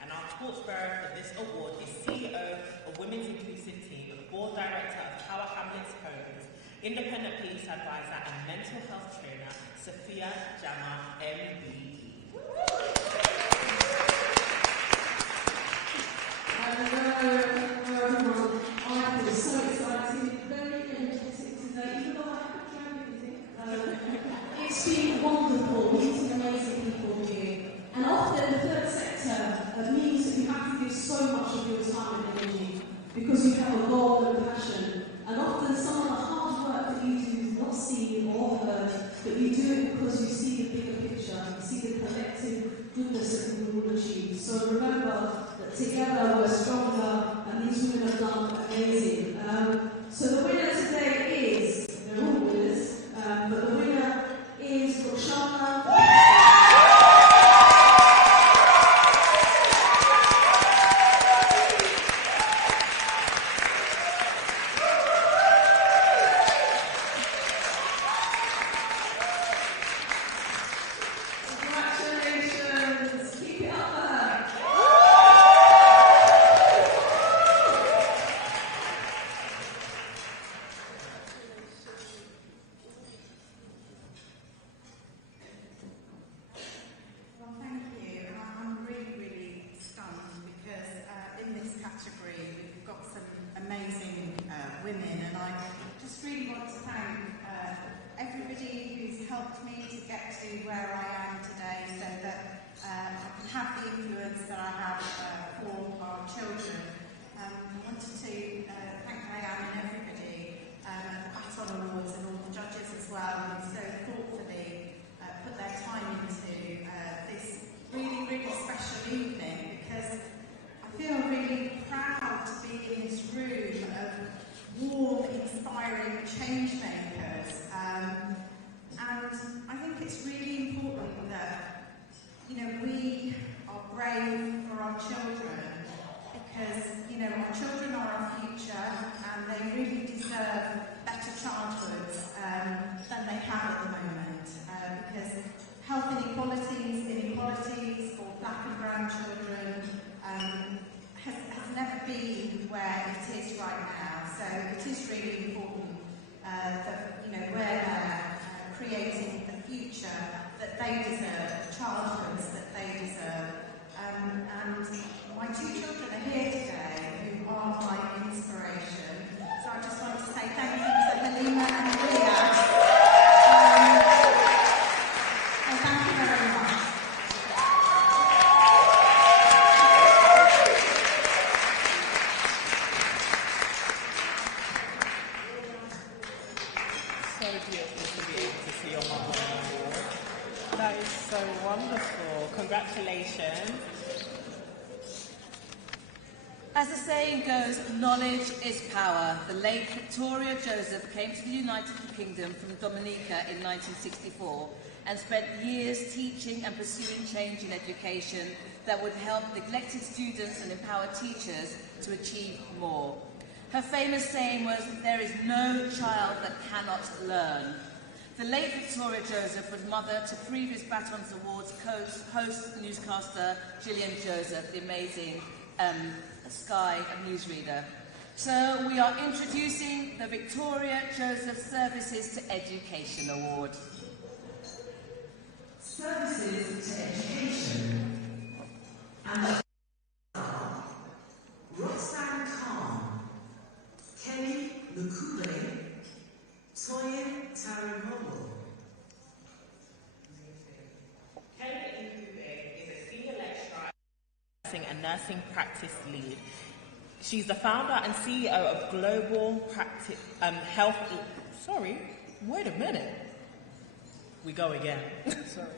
And our torchbearer for this award is CEO of Women's Inclusive Team, Board Director of Tower Hamlets Homes, Independent Police Advisor and Mental Health Trainer, Sophia Jama, MBE. Hello everyone. I feel so excited, very energetic today, even though I haven't drank anything. It's been wonderful meeting amazing people here. And often the third sector means that you have to give so much of your time and energy because you have a goal and passion. And often some of the hard work that you do is not seen or heard, but you do it because you see the bigger picture, you see the collective goodness that we will achieve. So remember that together we're stronger, and these women have done amazing. So the winner today is, they're all winners, but the winner is Roxana. Baton Awards and all the judges as well, who so thoughtfully put their time into this really, really special evening, because our children are our future, and they really deserve better childhoods than they have at the moment. Because health inequalities for black and brown children has never been where it is right now. So it is really important that we're there creating the future that they deserve, the childhoods that they deserve. And my two children are here today who are my inspiration. So I just want to say thank you to Halima and Leah. And thank you very much. So beautiful to be able to see your mum on the award. That is so wonderful. Congratulations. As the saying goes, knowledge is power. The late Victoria Joseph came to the United Kingdom from Dominica in 1964 and spent years teaching and pursuing change in education that would help neglected students and empower teachers to achieve more. Her famous saying was, "There is no child that cannot learn." The late Victoria Joseph was mother to previous Baton Awards host newscaster Gillian Joseph, the amazing Sky newsreader. So we are introducing the Victoria Joseph Services to Education Award. Services to Education. And Roxanne Khan, Kelly Lukube, Toyin Taramolo. Kelly Lukube is a senior lecturer and nursing practice lead. She's the founder and CEO of Global Practice Health. Sorry, wait a minute. We go again. Sorry.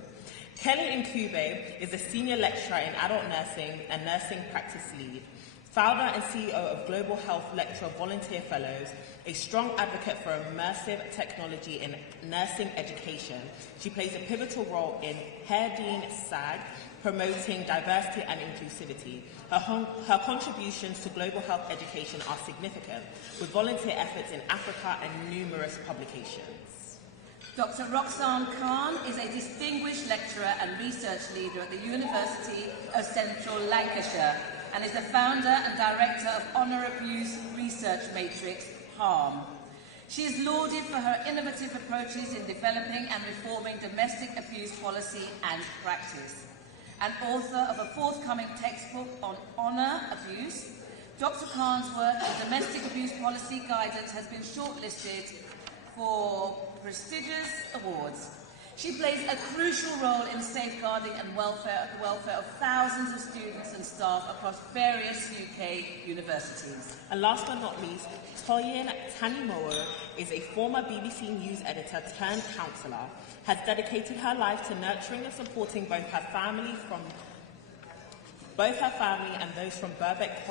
Kelly Nkube is a senior lecturer in adult nursing and nursing practice lead, founder and CEO of Global Health Lecturer Volunteer Fellows, a strong advocate for immersive technology in nursing education. She plays a pivotal role in Dean SAG, promoting diversity and inclusivity. Her contributions to global health education are significant, with volunteer efforts in Africa and numerous publications. Dr. Roxanne Khan is a distinguished lecturer and research leader at the University of Central Lancashire and is the founder and director of Honour Abuse Research Matrix, HARM. She is lauded for her innovative approaches in developing and reforming domestic abuse policy and practice. An author of a forthcoming textbook on honour abuse, Dr. Khan's work in domestic abuse policy guidance has been shortlisted for prestigious awards. She plays a crucial role in safeguarding and the welfare of thousands of students and staff across various UK universities. And last but not least, Toyin Tanimowo is a former BBC News editor turned counsellor, has dedicated her life to nurturing and supporting both her family and those from Birkbeck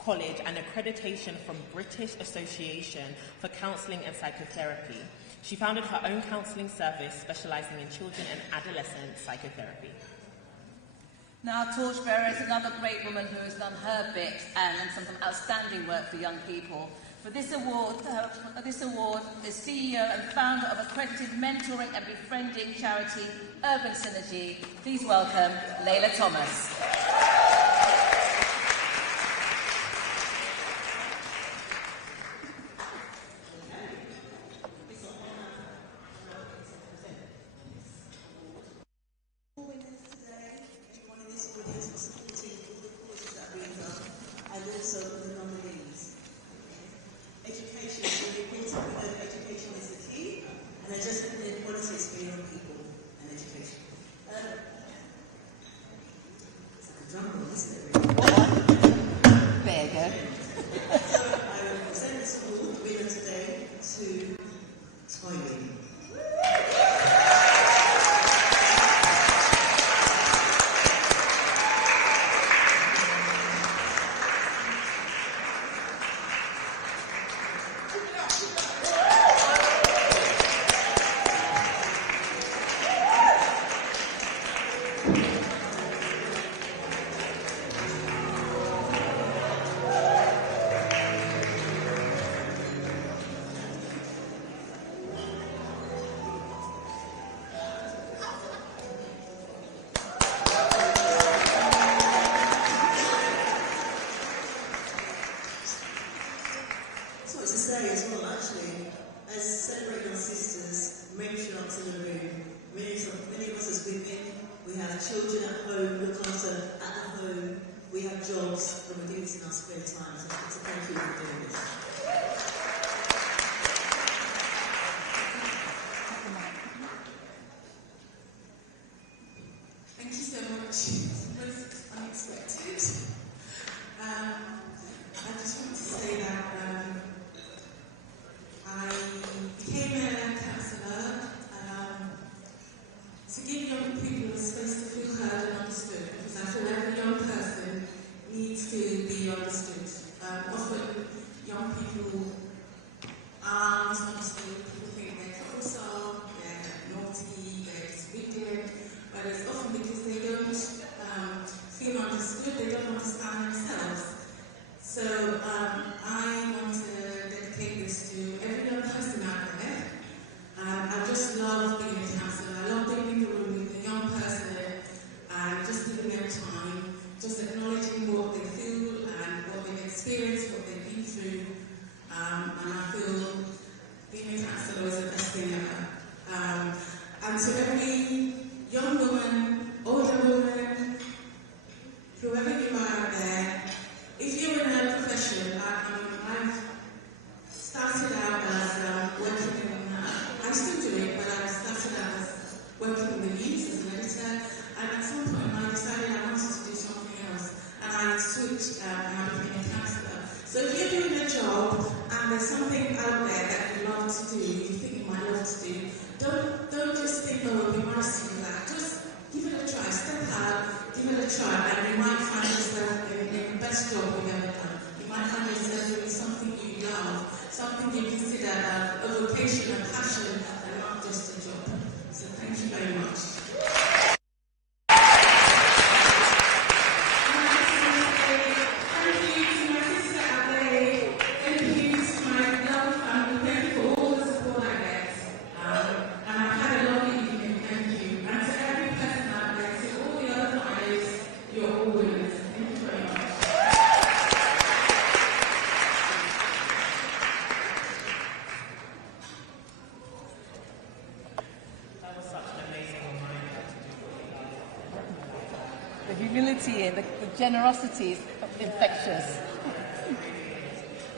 College and accreditation from British Association for Counselling and Psychotherapy. She founded her own counselling service specialising in children and adolescent psychotherapy. Now, Torchbearer is another great woman who has done her bit and some outstanding work for young people. For this award, the CEO and founder of accredited mentoring and befriending charity Urban Synergy, please welcome Layla Thomas. as celebrating our sisters, matriarchs in the room, many of us as women, we have children at home, look after at the home, we have jobs, and we do this in our spare time. So thank you for doing this. Thank you so much. It was unexpected. I just want to say that I became a counsellor to give young people the space to feel heard and understood, because I feel every young person needs to be understood. Often young people are misunderstood. People think they're troublesome, they're naughty, they're disobedient, but it's often because they don't feel understood, they don't understand themselves. So I want to dedicate this to every young person out there. I just love being a counsellor. I love being in the room with a young person and just giving them time, just acknowledging what they feel and what they've experienced, what they've been through. And I feel being a counsellor is the best thing ever. And to every young woman, older woman, whoever you are out there, if you're in a profession, I've started out as working in, I still do it, but I started out as working in the news as an editor, and at some point I decided I wanted to do something else, and I switched and I became a counsellor. So if you're doing a job and there's something out there that you love to do, you think you might love to do, don't just think, oh, it'll be nice to do that. Just give it a try, step out, give it a try, and you might find yourself in the best job you've ever done. You might find yourself doing something you love, something you consider a vocation, a passion, and not just a job. So thank you very much. Thank you to my sister Ade. Thank you to my lovely family. Thank you for all the support I get. And I've had a lovely evening. Thank you. And to every person out there, to all the other finalists, you're all winners. Thank you very much. That was such an amazing reminder to do what you love. The humility and the generosity is infectious.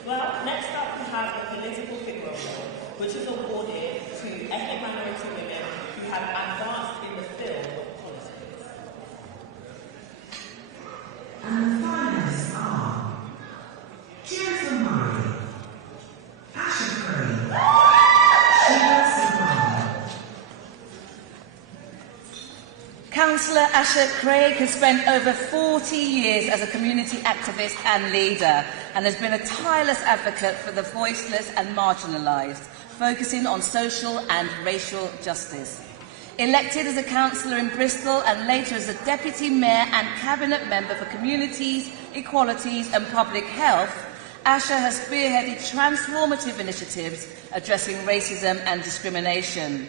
Well, next up we have the Political Figure Award, which is awarded to ethnic minority women who have advanced in the field of politics. And the finalists are Jennifer Murray, Asha Crane, Sheila Sabrani. Councillor Asha Craig has spent over 40 years as a community activist and leader and has been a tireless advocate for the voiceless and marginalised, focusing on social and racial justice. Elected as a councillor in Bristol and later as a deputy mayor and cabinet member for communities, equalities and public health, Asha has spearheaded transformative initiatives addressing racism and discrimination.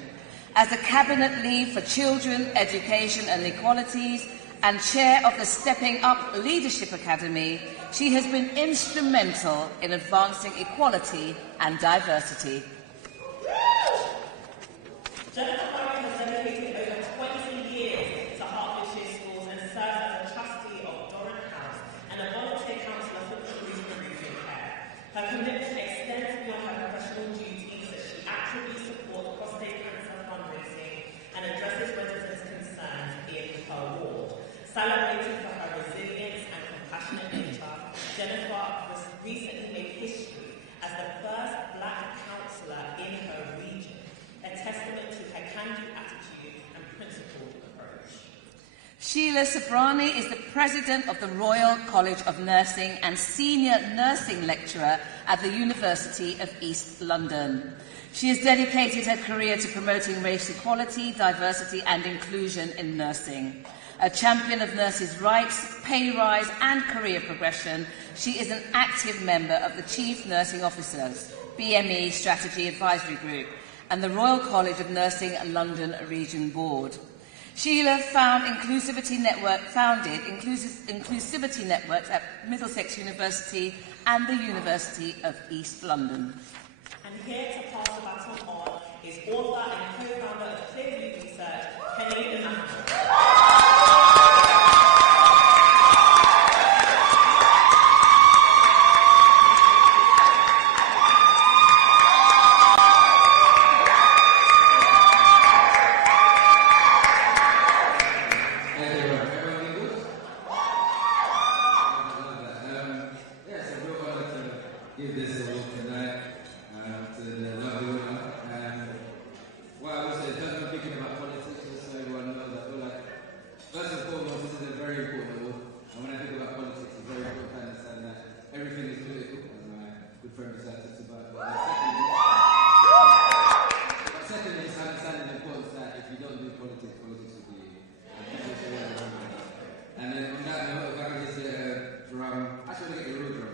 As a cabinet lead for children, education and equalities and chair of the Stepping Up Leadership Academy, she has been instrumental in advancing equality and diversity. Jennifer Murray has dedicated over 20 years to Hertfordshire schools and serves as a trustee of Doran House and a volunteer counsellor for children's bereavement care. Her commitment extends beyond her professional duties as she actively supports prostate cancer fundraising and addresses residents' concerns in her ward. Celebrated for her resilience and compassionate nature, Jennifer recently made history as the first black councillor in her region, a testament to her can-do attitude and principled approach. Sheila Sabrani is the President of the Royal College of Nursing and Senior Nursing Lecturer at the University of East London. She has dedicated her career to promoting race equality, diversity and inclusion in nursing. A champion of nurses' rights, pay rise and career progression, she is an active member of the Chief Nursing Officers, BME Strategy Advisory Group, and the Royal College of Nursing London Region Board. Sheila founded Inclusivity Networks at Middlesex University and the University of East London. And here to pass the baton is author and co-founder of Trailblazer Research, Kenny and give this award tonight to the lovely winner. What I will say, just not thinking about politics, just so everyone knows, I feel like, first and foremost, this is a very important award. And when I think about politics, it's very important to understand that everything is political, as my good friend decided to talk about. But secondly, it's understanding the importance that if you don't do politics, politics will do you. And then on that note, if I can just drum, I should get the real drum.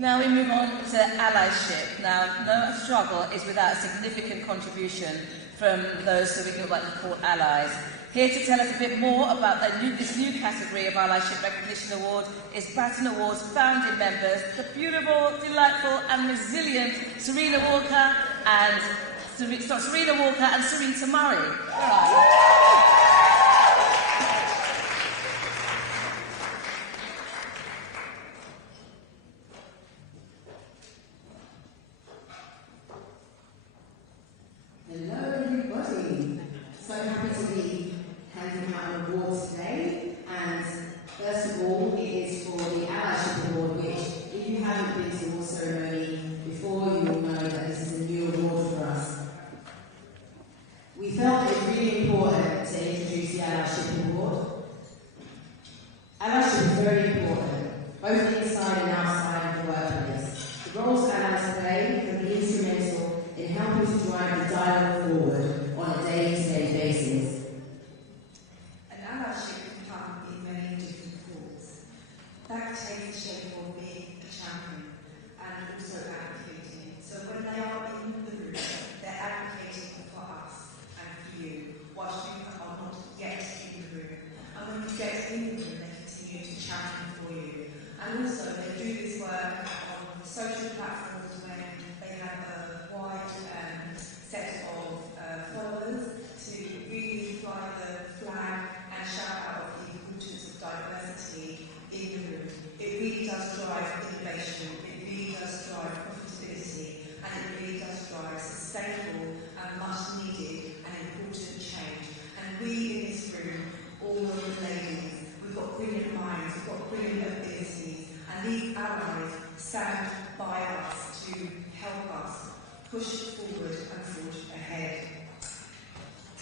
Now we move on to allyship. Now, no struggle is without a significant contribution from those who we would like to call allies. Here to tell us a bit more about this new category of Allyship Recognition Award is Baton Awards founding members, the beautiful, delightful and resilient Serena Walker and Serene Tamari. Where are you? Hello everybody, so happy to be handing out an award today, and first of all it is for the Allyship Award, which if you haven't been to award ceremony before you will know that this is a new award for us. We felt it was really important to introduce the Allyship Award. Allyship is very important, both inside and outside of the workplace. The roles allies play can be instrumental in helping to drive the dialogue forward on a day-to-day basis. An allyship can come in many different forms. That takes the shape of being a champion and also advocating. So when they are in the room, they're advocating for us and for you, whilst you are not yet in the room. continue to champion for you. And also, they do this work on social platforms when they have a wide set of followers to really fly the flag and shout out the importance of diversity in the room. It really does drive innovation, it really does drive profitability, and it really does drive sustainable and much needed and important change. And we in this room, all of the ladies, we've got brilliant minds, we've got brilliant abilities, and these allies stand by us to help us push forward and forge ahead.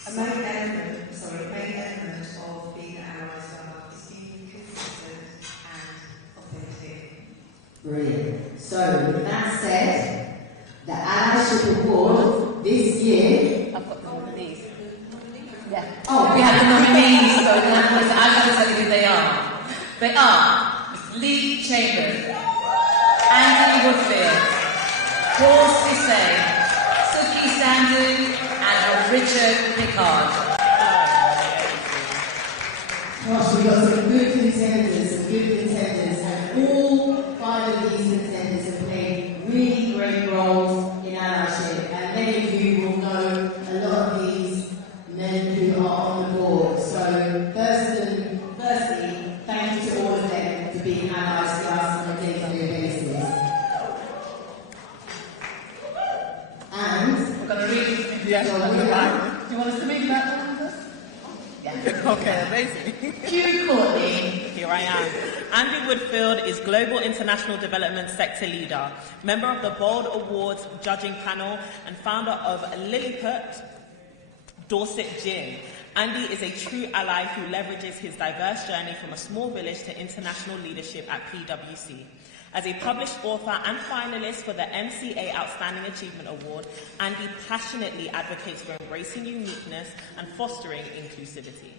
A main element of being an ally startup is being consistent and authentic. Brilliant. So, with that said, the Allyship Award this year. I've got the nominees. Yeah. Oh, we have the nominees, so I'm going to tell you who they are. They are Lee Chambers, Andy Woodfield, Paul Cisse, Suki Sandhu, and Richard Pickard. Gosh, we've got some good contenders, and all 5 of these contenders have played really great roles in allyship, and many of you will know a lot of these men who are on the board. So, firstly, thank you to all of them for being allies to us on a day-to-day basis. And we're going to read. Yeah, do you want us to read that one first? Yeah. Okay, amazing. Cue Courtney. Here I am. Andy Woodfield is Global International Development Sector Leader, member of the Bold Awards judging panel, and founder of Lilliput Dorset Gin. Andy is a true ally who leverages his diverse journey from a small village to international leadership at PwC. As a published author and finalist for the MCA Outstanding Achievement Award, Andy passionately advocates for embracing uniqueness and fostering inclusivity.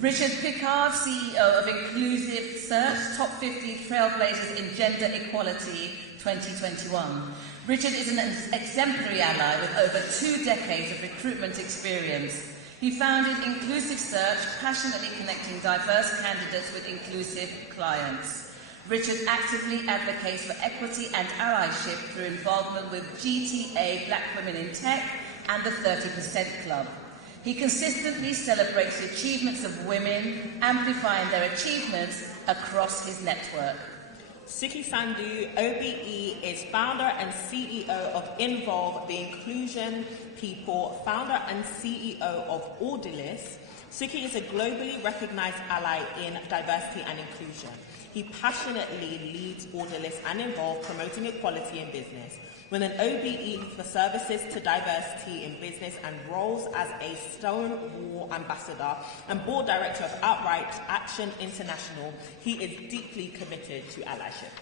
Richard Pickard, CEO of Inclusive Search, Top 50 Trailblazers in Gender Equality 2021. Richard is an exemplary ally with over 2 decades of recruitment experience. He founded Inclusive Search, passionately connecting diverse candidates with inclusive clients. Richard actively advocates for equity and allyship through involvement with GTA Black Women in Tech and the 30% Club. He consistently celebrates the achievements of women, amplifying their achievements across his network. Suki Sandhu, OBE, is founder and CEO of Involve, the Inclusion People, founder and CEO of Audilis. Suki is a globally recognized ally in diversity and inclusion. He passionately leads Audilis and Involve, promoting equality in business, with an OBE for services to diversity in business and roles as a Stonewall ambassador and board director of Outright Action International. He is deeply committed to allyship.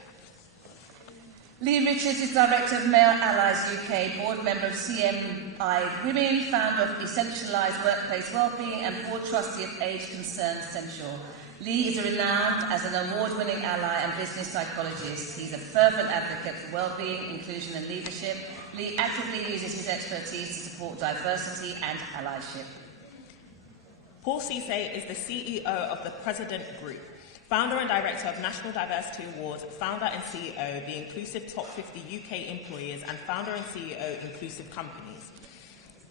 Lee Richards is Director of Male Allies UK, board member of CMI Women, founder of Decentralised Workplace Wellbeing and board trustee of Age Concern Central. Lee is renowned as an award-winning ally and business psychologist. He's a fervent advocate for well-being, inclusion and leadership. Lee actively uses his expertise to support diversity and allyship. Paul Cisse is the CEO of the President Group, founder and director of National Diversity Awards, founder and CEO of the Inclusive Top 50 UK Employers, and founder and CEO of Inclusive Companies.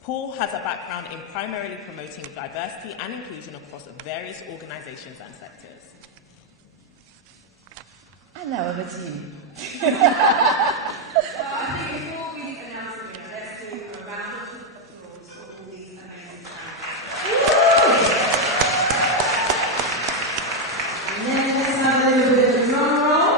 Paul has a background in primarily promoting diversity and inclusion across various organisations and sectors. And now over to you. I think before we announce the winner, let's do a round of applause for all these amazing talents. And then let's have a little bit of a drum roll.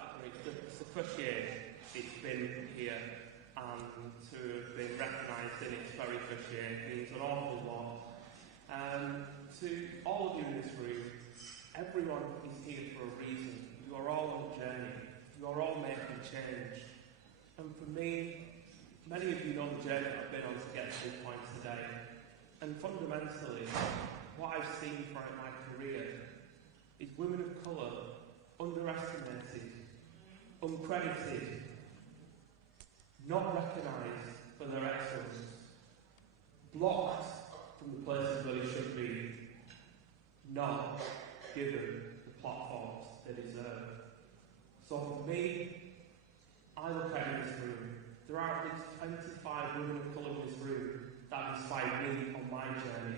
category, it's the first year it's been here, and to have been recognised in its very first year means an awful lot. To all of you in this room, everyone is here for a reason. You are all on a journey. You are all making change. And for me, many of you know the journey I've been on to get to this point today. And fundamentally, what I've seen throughout my career is women of colour underestimated, uncredited, not recognised for their excellence, blocked from the places where they should be, not given the platforms they deserve. So for me, I look at in this room, there are at least 25 women of colour in this room that inspired me on my journey,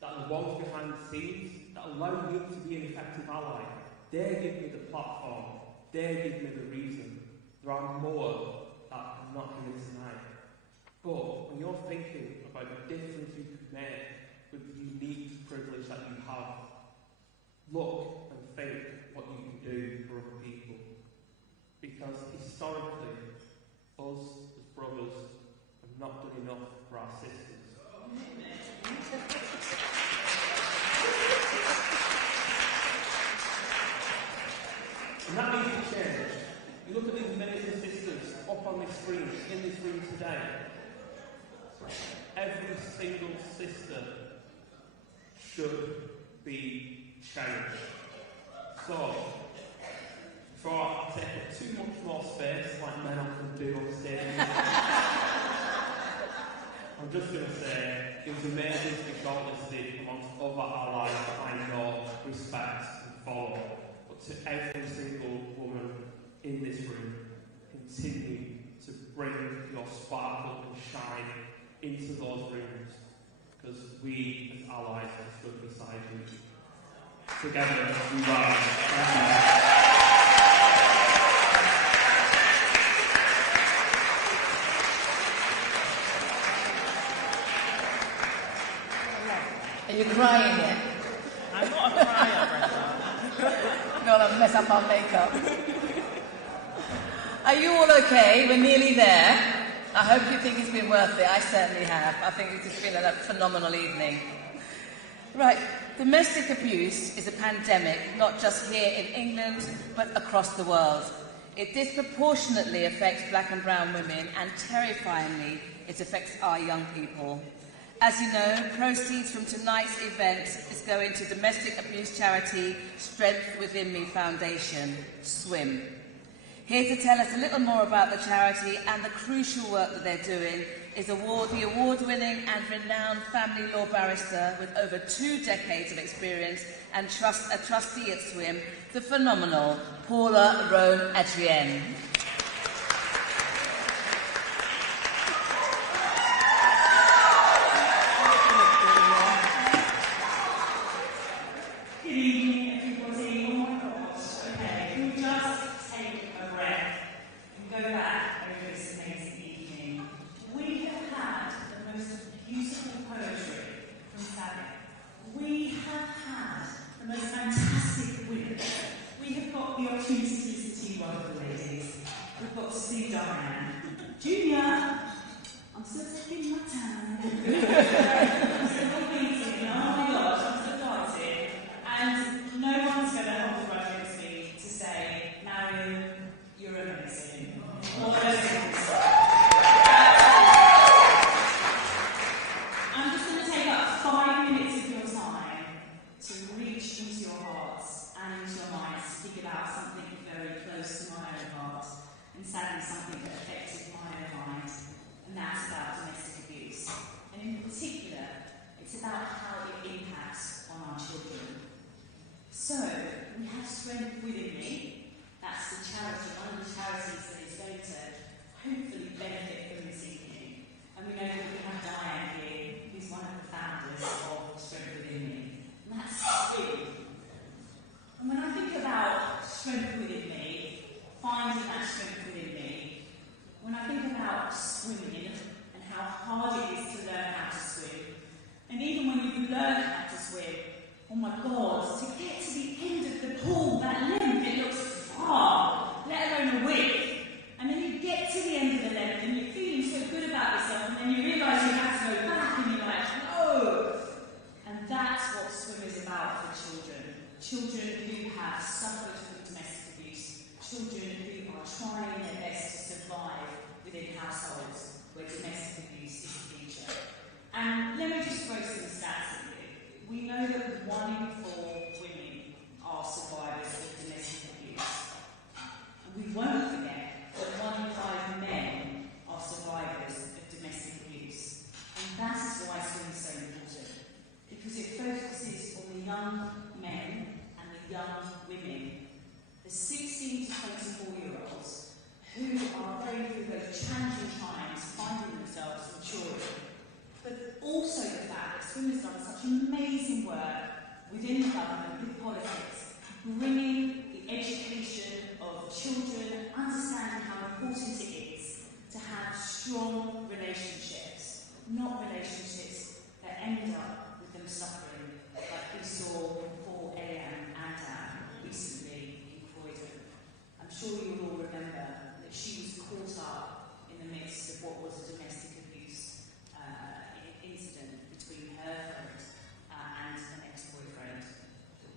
that are the ones behind the scenes, that allow me to be an effective ally. They give me the platform, they give me the reason. There are more that I'm not here tonight. But when you're thinking about the difference you could make with the unique privilege that you have, look and think what you can do for other people. Because historically, us as brothers have not done enough for our sisters. And that needs to change. You look at these amazing sisters up on this screen, in this room today. Every single sister should be changed. So, before I take up too much more space, like men often do on stage, I'm just going to say it was amazing to be shortlisted amongst other allies that I know, respect and follow. But to every single woman in this room, continue to bring your sparkle and shine into those rooms, because we as allies have stood beside you. Together we rise. Thank you. Are you crying yet? I'm not a crier, Brenda. I'm gonna mess up our makeup. Are you all okay? We're nearly there. I hope you think it's been worth it. I certainly have. I think it's just been a phenomenal evening. Right, domestic abuse is a pandemic, not just here in England, but across the world. It disproportionately affects black and brown women, and terrifyingly, it affects our young people. As you know, proceeds from tonight's event is going to domestic abuse charity Strength Within Me Foundation, SWIM. Here to tell us a little more about the charity and the crucial work that they're doing is the award-winning and renowned family law barrister with over 2 decades of experience and a trustee at SWIM, the phenomenal Paula Roan Adrienne. Good evening, everybody. Oh my gosh. Okay, can we just take a breath and go back over this amazing evening? We have had the most beautiful poetry from Sabi. We have had the most fantastic women. We have got the opportunity to listen to you wonderful ladies. We've got to see Diane. Junior, I'm still taking my time. I'm still waiting. Oh my gosh, I'm still fighting. And no one's going to hold the grudge against me to say, Marion, you're amazing. All those things. I'm just going to take up 5 minutes of your time to reach into your hearts and into your minds, speak about something very close to my own heart, and sadly something that affected my own mind, and that's about domestic abuse. And in particular, important it is to have strong relationships, not relationships that end up with them suffering, like we saw for AM and recently in Croydon. I'm sure you'll all remember that she was caught up in the midst of what was a domestic abuse incident between her friend and an ex-boyfriend.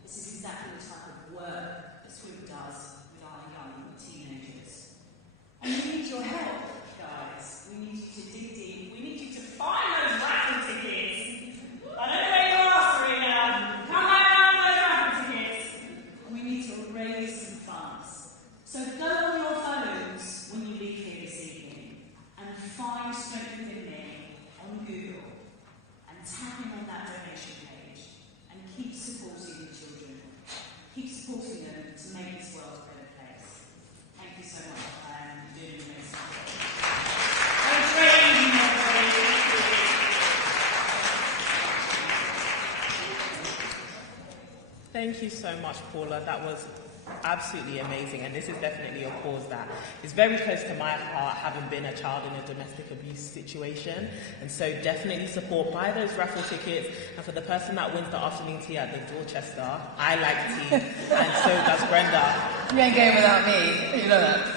This is exactly the type of work that Swim does with our young teenagers. And we need your help, guys. We need you to dig deep. We need you to find those raffle tickets. I don't know where you are, Serena. Come back around those raffle tickets. We need to raise some funds. So go on your phones when you leave here this evening and find Strength Within Me on Google and tap in on that donation page and keep supporting the children. Keep supporting them to make this world a better place. Thank you so much. I am doing the next one. Have a great evening, everybody. Thank you so much, Paula. That was absolutely amazing, and this is definitely a cause that is very close to my heart, having been a child in a domestic abuse situation. And so definitely support, buy those raffle tickets, and for the person that wins the afternoon tea at the Dorchester, I like tea, and so does Brenda. You ain't going without me, you know that.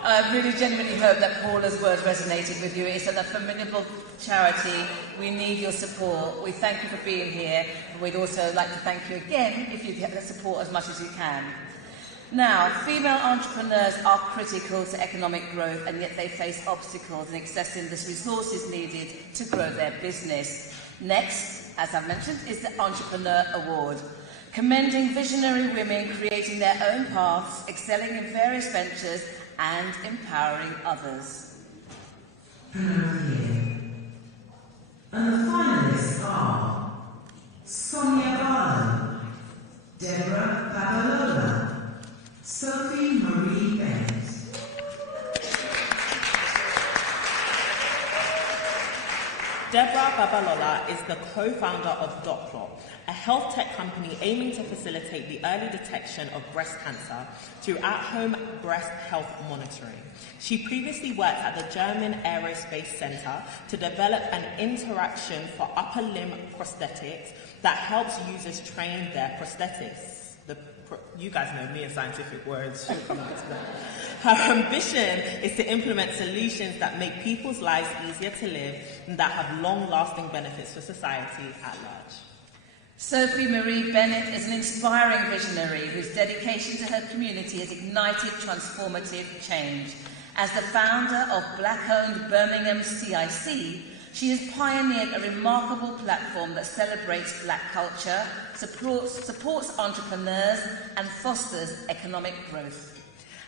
I really genuinely hope that Paula's words resonated with you. It's a formidable charity. We need your support. We thank you for being here. We'd also like to thank you again if you get the support as much as you can. Now, female entrepreneurs are critical to economic growth, and yet they face obstacles in accessing the resources needed to grow their business. Next, as I've mentioned, is the Entrepreneur Award, commending visionary women creating their own paths, excelling in various ventures, and empowering others. And the finalists are Sonia Barlow, Deborah Babalola, Sophie Marie Bennett. Deborah Babalola is the co-founder of Dotplot, a health tech company aiming to facilitate the early detection of breast cancer through at-home breast health monitoring. She previously worked at the German Aerospace Center to develop an interaction for upper limb prosthetics that helps users train their prosthetics. You guys know me and scientific words. She'll come back to that. Her ambition is to implement solutions that make people's lives easier to live and that have long-lasting benefits for society at large. Sophie Marie Bennett is an inspiring visionary whose dedication to her community has ignited transformative change. As the founder of Black-owned Birmingham's CIC, she has pioneered a remarkable platform that celebrates Black culture, supports entrepreneurs, and fosters economic growth.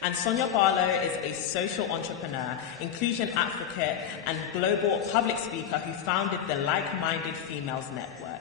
And Sonia Barlow is a social entrepreneur, inclusion advocate, and global public speaker who founded the Like-Minded Females Network.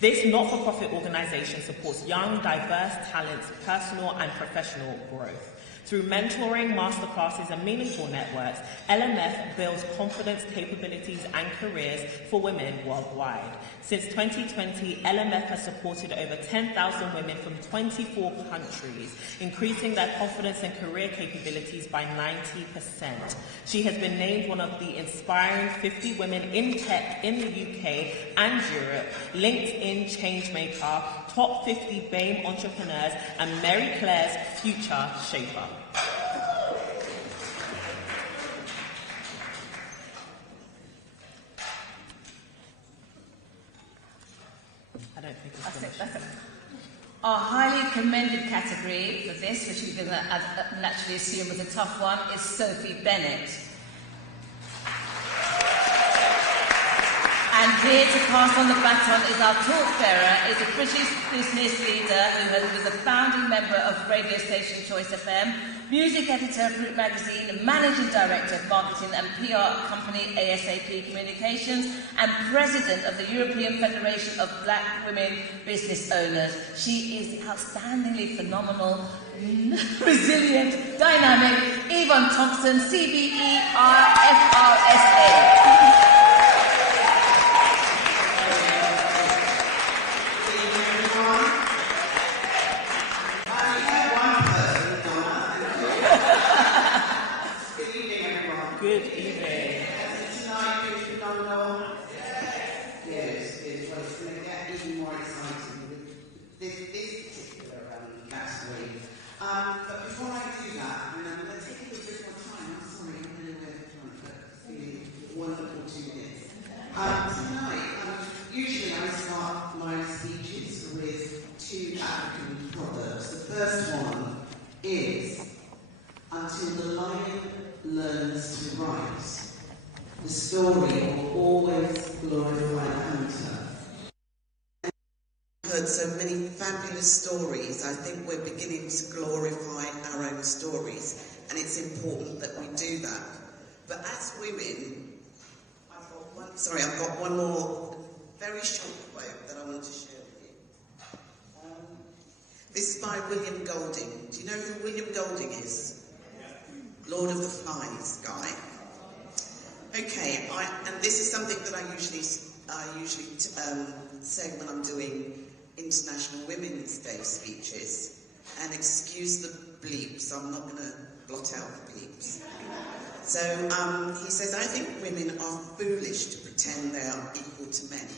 This not-for-profit organization supports young, diverse talents' personal and professional growth. Through mentoring, masterclasses, and meaningful networks, LMF builds confidence, capabilities, and careers for women worldwide. Since 2020, LMF has supported over 10,000 women from 24 countries, increasing their confidence and career capabilities by 90%. She has been named one of the inspiring 50 women in tech in the UK and Europe, LinkedIn Changemaker, Top 50 BAME Entrepreneurs, and Mary Claire's Future Shaper. I don't think it's going to. Our highly commended category for this, which we can naturally assume was a tough one, is Sophie Bennett. And here to pass on the baton is our torchbearer, is a British business leader who was a founding member of radio station Choice FM, music editor of Root Magazine, managing director of marketing and PR company ASAP Communications, and president of the European Federation of Black Women Business Owners. She is outstandingly phenomenal, resilient, dynamic. Yvonne Thompson, CBE RFRSA. until the lion learns to rise. The story will always glorify the hunter. I've heard so many fabulous stories. I think we're beginning to glorify our own stories, and it's important that we do that. But as women, I've got one more very short quote that I want to share with you. This is by William Golding. Do you know who William Golding is? Lord of the Flies guy. Okay, and this is something that I usually say when I'm doing International Women's Day speeches. And excuse the bleeps, I'm not going to blot out the bleeps. So he says, I think women are foolish to pretend they are equal to men.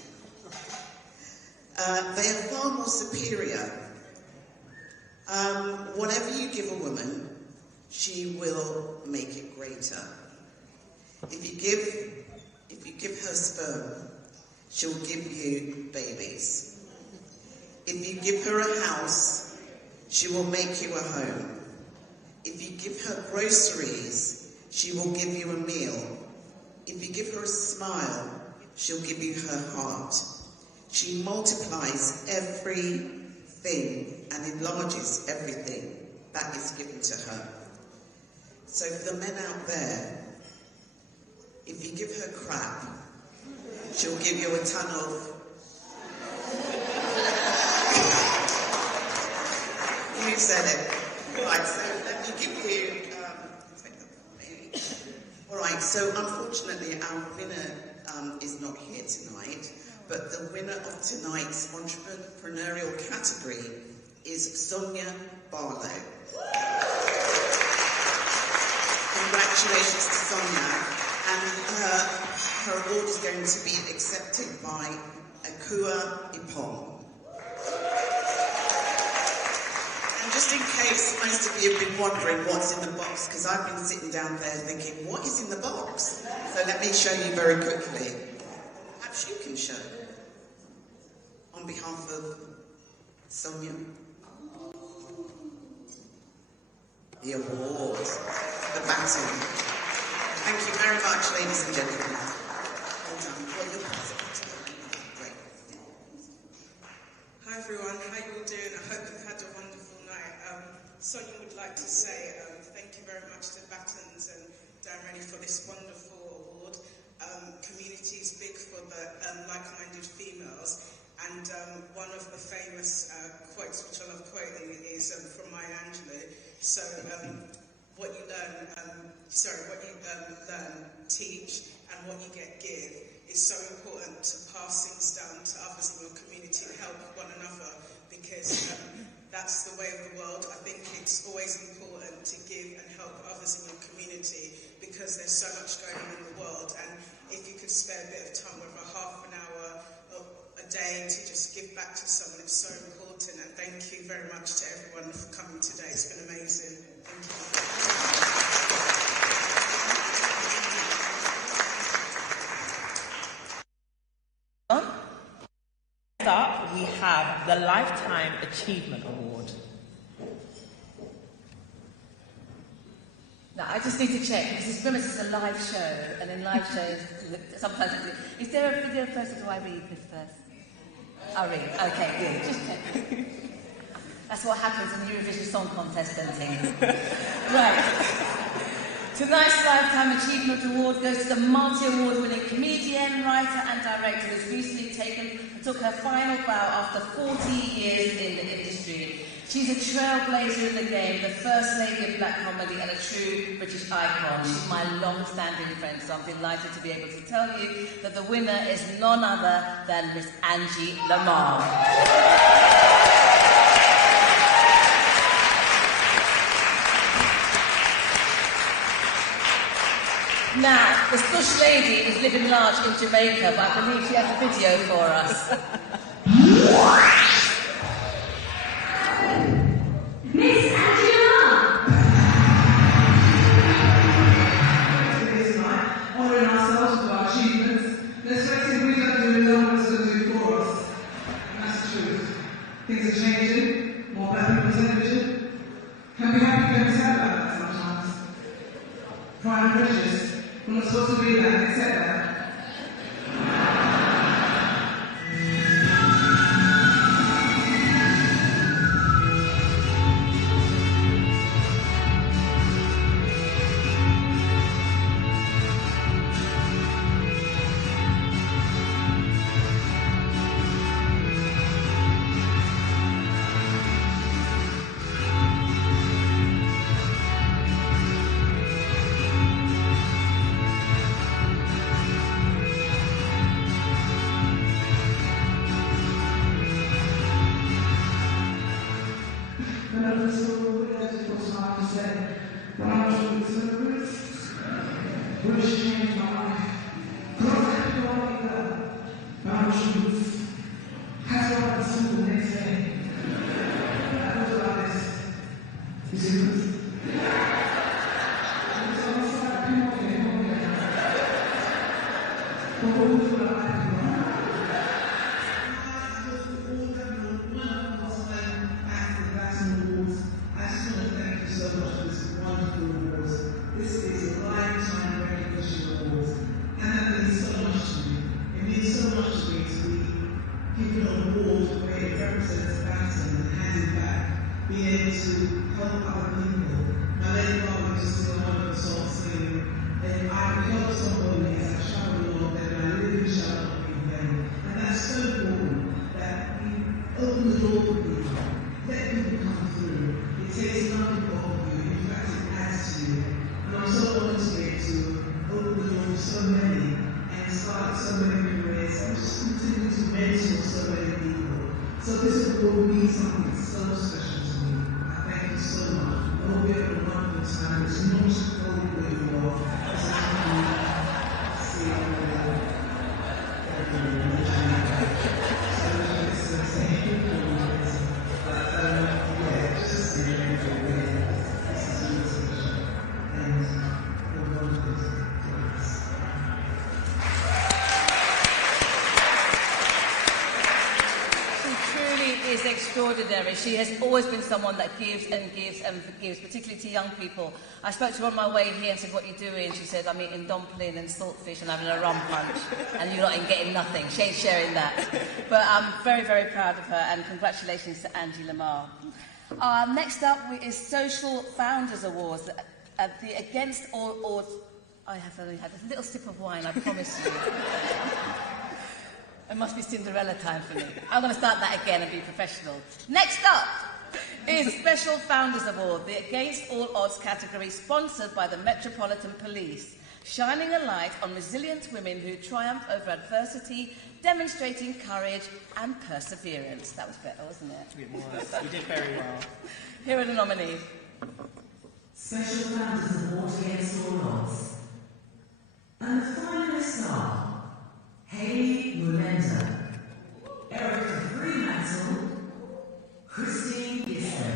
They are far more superior. Whatever you give a woman, she will make it greater. If you give her sperm, she'll give you babies. If you give her a house, she will make you a home. If you give her groceries, she will give you a meal. If you give her a smile, she'll give you her heart. She multiplies everything and enlarges everything that is given to her. So for the men out there, if you give her crap, she'll give you a ton of... You said it. Right, so let me give you... Alright, so unfortunately our winner is not here tonight, but the winner of tonight's entrepreneurial category is Sonia Barlow. Congratulations to Sonia, and her award is going to be accepted by Akua Ipong. And just in case most of you have been wondering what's in the box, because I've been sitting down there thinking, what is in the box? So let me show you very quickly. Perhaps you can show on behalf of Sonia. The award, the baton. Thank you very much, ladies and gentlemen. Well done. Well, you're great. Hi everyone, how you all doing? I hope you've had a wonderful night. Sonia would like to say thank you very much to Batons and Darren for this wonderful award. Community is big for the like-minded females, and one of the famous quotes which I love quoting is from Maya Angelou. So what you learn, teach, and what you give is so important to pass things down to others in your community and help one another, because that's the way of the world. I think it's always important to give and help others in your community, because there's so much going on in the world, and if you could spare a bit of time, whether half an hour or a day, to just give back to someone, it's so important. And thank you very much to everyone for coming today. It's been amazing. Thank you. Next up, we have the Lifetime Achievement Award. Now, I just need to check, because remember this is a live show, and in live shows, sometimes... Is there a video first, or do I read this first? I'll read. Okay, good. Just check. That's what happens in the Eurovision Song Contest, don't you? Right. Tonight's Lifetime Achievement Award goes to the multi-award-winning comedian, writer and director who's recently took her final bow after 40 years in the industry. She's a trailblazer in the game, the first lady of black comedy and a true British icon. She's my long-standing friend, so I'm delighted to be able to tell you that the winner is none other than Miss Angie Lamar. Now, the Stush lady is living large in Jamaica, but I believe she has a video for us. Miss Angela! Tonight, honouring ourselves with our achievements, let's face it, we don't do it, no one's going to do it for us. And that's the truth. Things are changing, more black people television. Can we happy going to say that sometimes? not supposed to be that. They said that. Extraordinary. She has always been someone that gives and gives and forgives, particularly to young people. I spoke to her on my way here and said, "What are you doing?" She said, "I'm eating dumpling and saltfish and having a rum punch, and you're not getting nothing." She ain't sharing that. But I'm very, very proud of her, and congratulations to Angie Lamar. Next up is Social Founders Awards. The Against All Odds. I have only had a little sip of wine, I promise you. It must be Cinderella time for me. I'm going to start that again and be professional. Next up is Special Founders Award, the Against All Odds category, sponsored by the Metropolitan Police, shining a light on resilient women who triumph over adversity, demonstrating courage and perseverance. That was better, wasn't it? It was. You did very well. Here are the nominees. Special Founders Award Against All Odds. And the finalists are Hayley Mulenda, Erica Fremantle, Christine Gisler.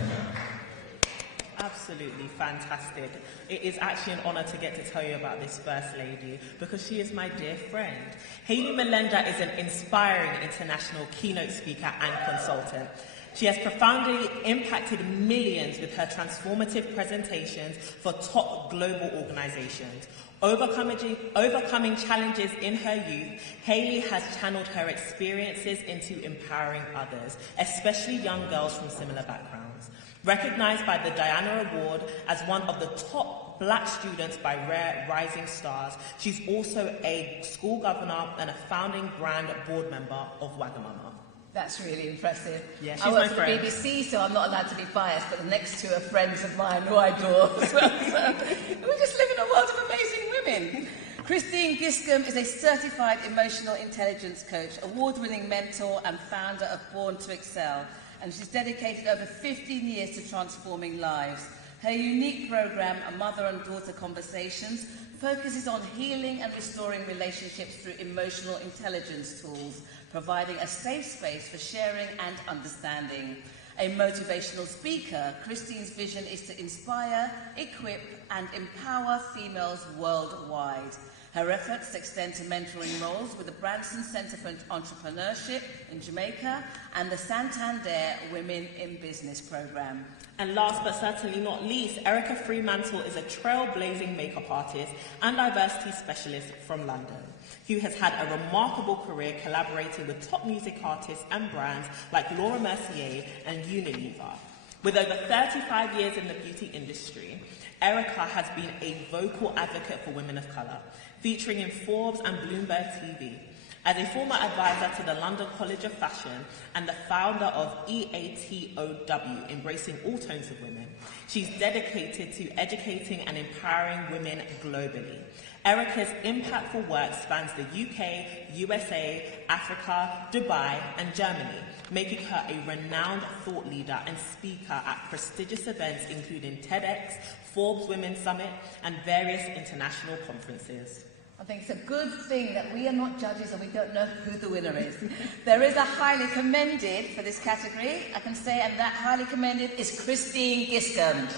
Absolutely fantastic. It is actually an honour to get to tell you about this First Lady because she is my dear friend. Hayley Mulenda is an inspiring international keynote speaker and consultant. She has profoundly impacted millions with her transformative presentations for top global organisations. Overcoming challenges in her youth, Hayley has channeled her experiences into empowering others, especially young girls from similar backgrounds. Recognised by the Diana Award as one of the top black students by Rare Rising Stars, she's also a school governor and a founding grand board member of Wagamama. That's really impressive. Yeah, she's I work my for friend. the BBC, so I'm not allowed to be biased, but the next two are friends of mine who I adore as well. So we just live in a world of amazing women. Christine Giscombe is a certified emotional intelligence coach, award-winning mentor and founder of Born to Excel, and she's dedicated over 15 years to transforming lives. Her unique program, A Mother and Daughter Conversations, focuses on healing and restoring relationships through emotional intelligence tools, providing a safe space for sharing and understanding. A motivational speaker, Christine's vision is to inspire, equip, and empower females worldwide. Her efforts extend to mentoring roles with the Branson Centre for Entrepreneurship in Jamaica and the Santander Women in Business programme. And last but certainly not least, Erica Fremantle is a trailblazing makeup artist and diversity specialist from London, who has had a remarkable career collaborating with top music artists and brands like Laura Mercier and Unilever. With over 35 years in the beauty industry, Erica has been a vocal advocate for women of colour, featuring in Forbes and Bloomberg TV. As a former advisor to the London College of Fashion and the founder of EATOW, Embracing All Tones of Women, she's dedicated to educating and empowering women globally. Erica's impactful work spans the UK, USA, Africa, Dubai, and Germany, making her a renowned thought leader and speaker at prestigious events including TEDx, Forbes Women's Summit, and various international conferences. I think it's a good thing that we are not judges and we don't know who the winner is. There is a highly commended for this category, I can say, and that highly commended is Christine Giscombe.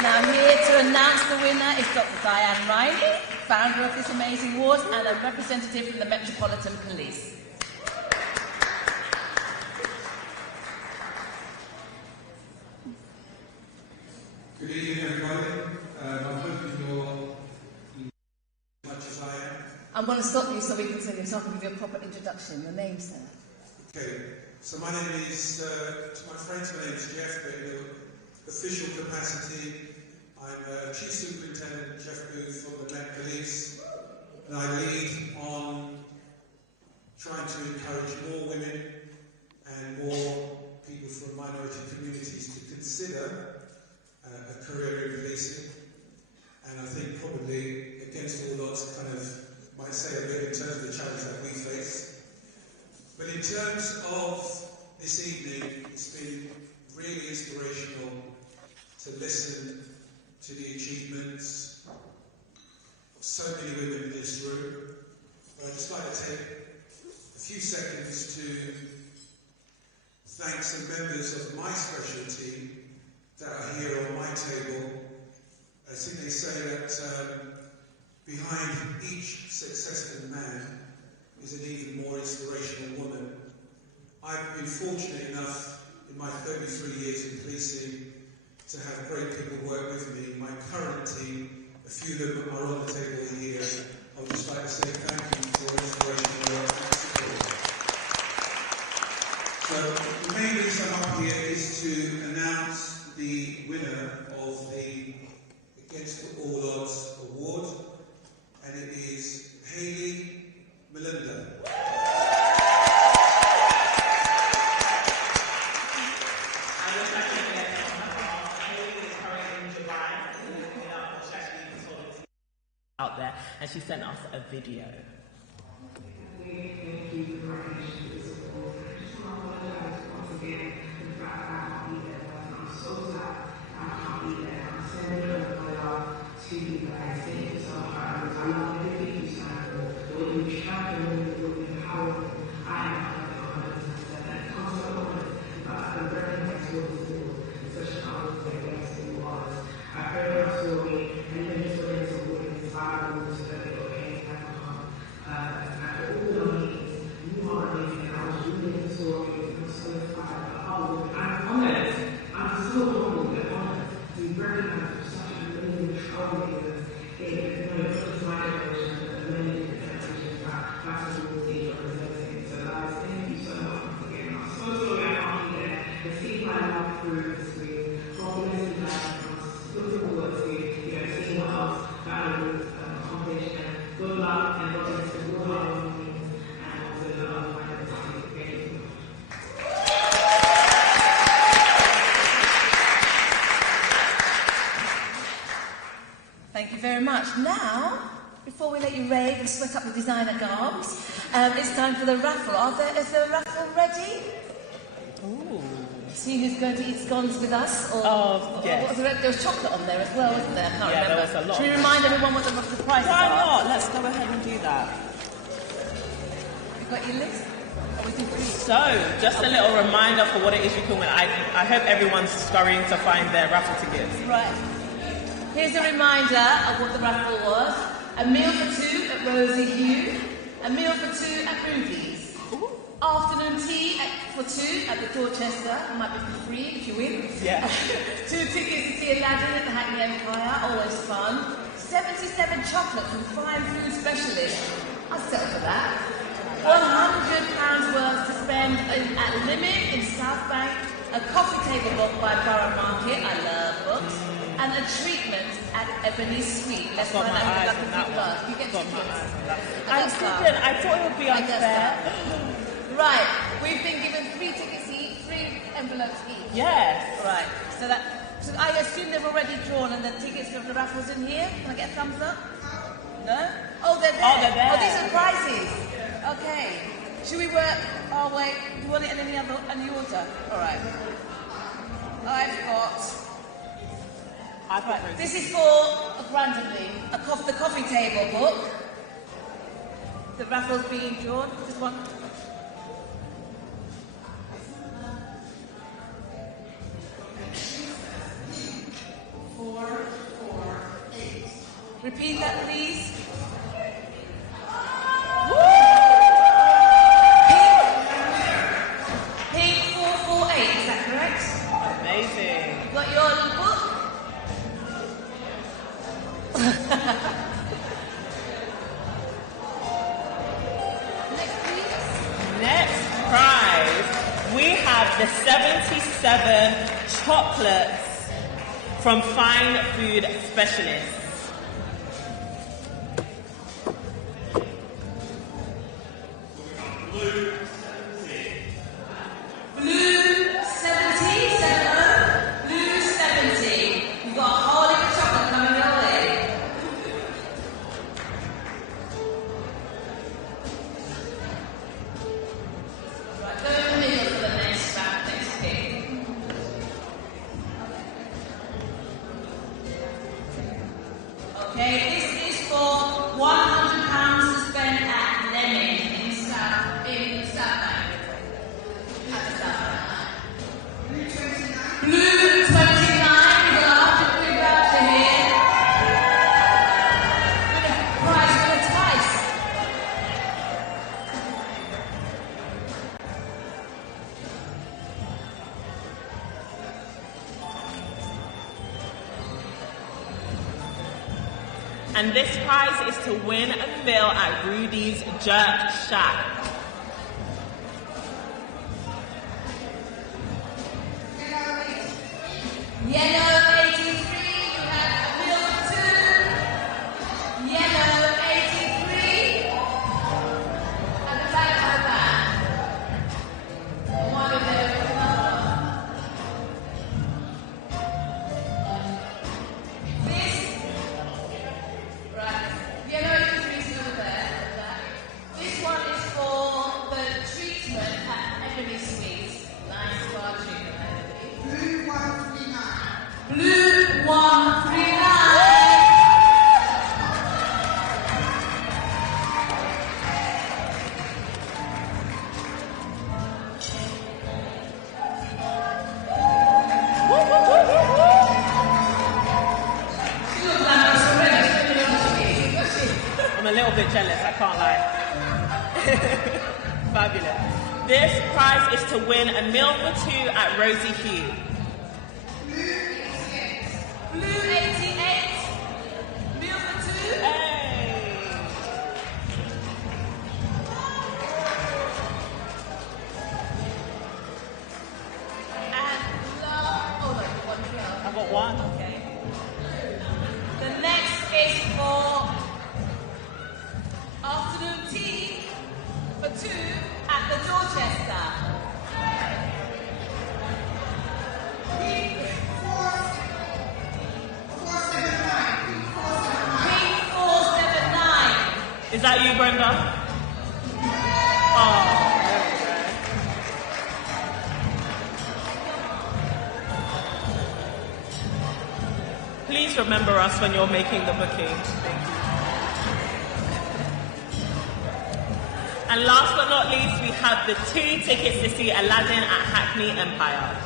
Now here to announce the winner is Dr. Diane Riley, founder of this amazing award and a representative from the Metropolitan Police. Good evening, everybody. I'm hoping you're as much as I am. I'm going to stop you so we can say this. I'll give you a proper introduction. Your name, sir. Okay, so my name is, to my friends, my name is Jeff, but in official capacity, I'm Chief Superintendent Jeff Booth of the Met Police, and I lead on trying to encourage more women and more people from minority communities to consider a career in policing, and I think probably against all odds kind of might say a bit in terms of the challenge that we face. But in terms of this evening, it's been really inspirational to listen to the achievements of so many women in this room. But I'd just like to take a few seconds to thank some members of my special team that are here on my table. I think they say that behind each successful man is an even more inspirational woman. I've been fortunate enough in my 33 years in policing to have great people work with me. My current team, a few of them are on the table here. I would just like to say thank you for your inspirational work and support. So the main reason I'm up here is to announce the winner of the Against All Odds Award, and it is Hayley Melinda. Out there, and she sent us a video. Thank you for recognition and support. I just want to apologize once again for the fact that I can't be there, but I'm so sad I can't be there. I'm sending a love to you guys. Thank you so much. I love everything you stand for. The way you champion women, the way you empower them. I am honored and it comes so honored that I can recognize what you do in such an honor like Against All Odds. I heard your story, and even just for this award is valuable to the okay, after all the meetings, you are amazing. I was reading the story, and so inspired. I'm honored. I'm so humbled and honored to be recognized for such an amazing trailblazer. Not just my generation, but the many different generations that Baton Awards is representing. So guys, thank you so much once again. I'm so sorry I can't be there. The seeing my life through the screen. God bless you guys. I'm looking forward to seeing what else Baton Awards accomplished. And good luck and God bless you. Good luck on me and also the other finalists. Thank you. Thank you very much. Now, before we let you rave and sweat up the designer garbs, it's time for the raffle. Is the raffle ready? Ooh. See who's going to eat scones with us? Or, yes. What was there was chocolate on there as well, wasn't there? I can't remember. There was a lot. Should we remind everyone what the prizes Why are? not? Let's go ahead and do that. You got your list? Or we do three? So, just a little reminder for what it is you can win. I hope everyone's scurrying to find their raffle tickets. Right. Here's a reminder of what the raffle was. A meal for two at Rosie Hugh. A meal for two at Rudy's. Afternoon tea for two at the Dorchester. Might be for free if you win. Yeah. 2 tickets to see Aladdin at the Hackney Empire. Always fun. 77 chocolates and 5 food specialists. I'll settle for that. £100 worth to spend at Limit in South Bank. A coffee table book by Borough Market. I love books. And a treatment at Ebony Sweet. Let's find out what the lucky people are. You get tickets. I thought it would be unfair. Right, we've been given 3 tickets each, 3 envelopes each. Yes. Right, so I assume they've already drawn and the tickets for the raffles in here. Can I get a thumbs up? No? Oh, they're there. Oh, they're there. Oh, these are prizes. Okay. Should we work our way? Do you want it in any order? All right. This is for, randomly, the coffee table book. The raffle's being drawn. Just one. Repeat that, please. Pink 448, is that correct? Amazing. Got your book? Next, please. Next prize, we have the 77 chocolates from Fine Food Specialists. And this prize is to win a meal at Rudy's Jerk Shack. Yellow 83, you have a meal for 2. Yellow 83. At the back of the bag. One of them. This. Right. Yellow 83 is over there. This one is for the treatment at Ebony Sweet. Nice bar treatment, Ebony. Blue 139. Blue 139. I'm a little bit jealous, I can't lie. Fabulous. This prize is to win a meal for 2 at Rosie Hugh. Blue 88. Meal for 2. I've got one. Okay. The next is for afternoon tea for 2 at the Dorchester. Pink 479. Is that you, Brenda? Oh, there we go. Please remember us when you're making the booking. Thank you. And last but not least, we have the 2 tickets to see Aladdin at Hackney Empire.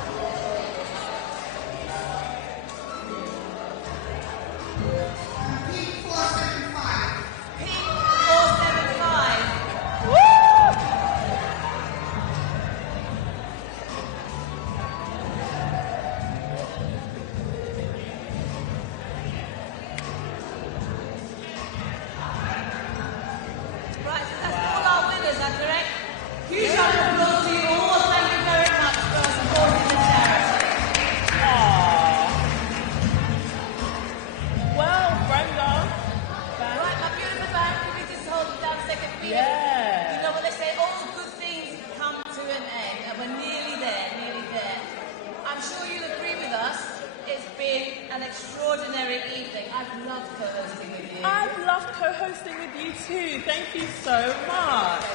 an extraordinary evening. I've loved co-hosting with you. I've loved co-hosting with you too. Thank you so much.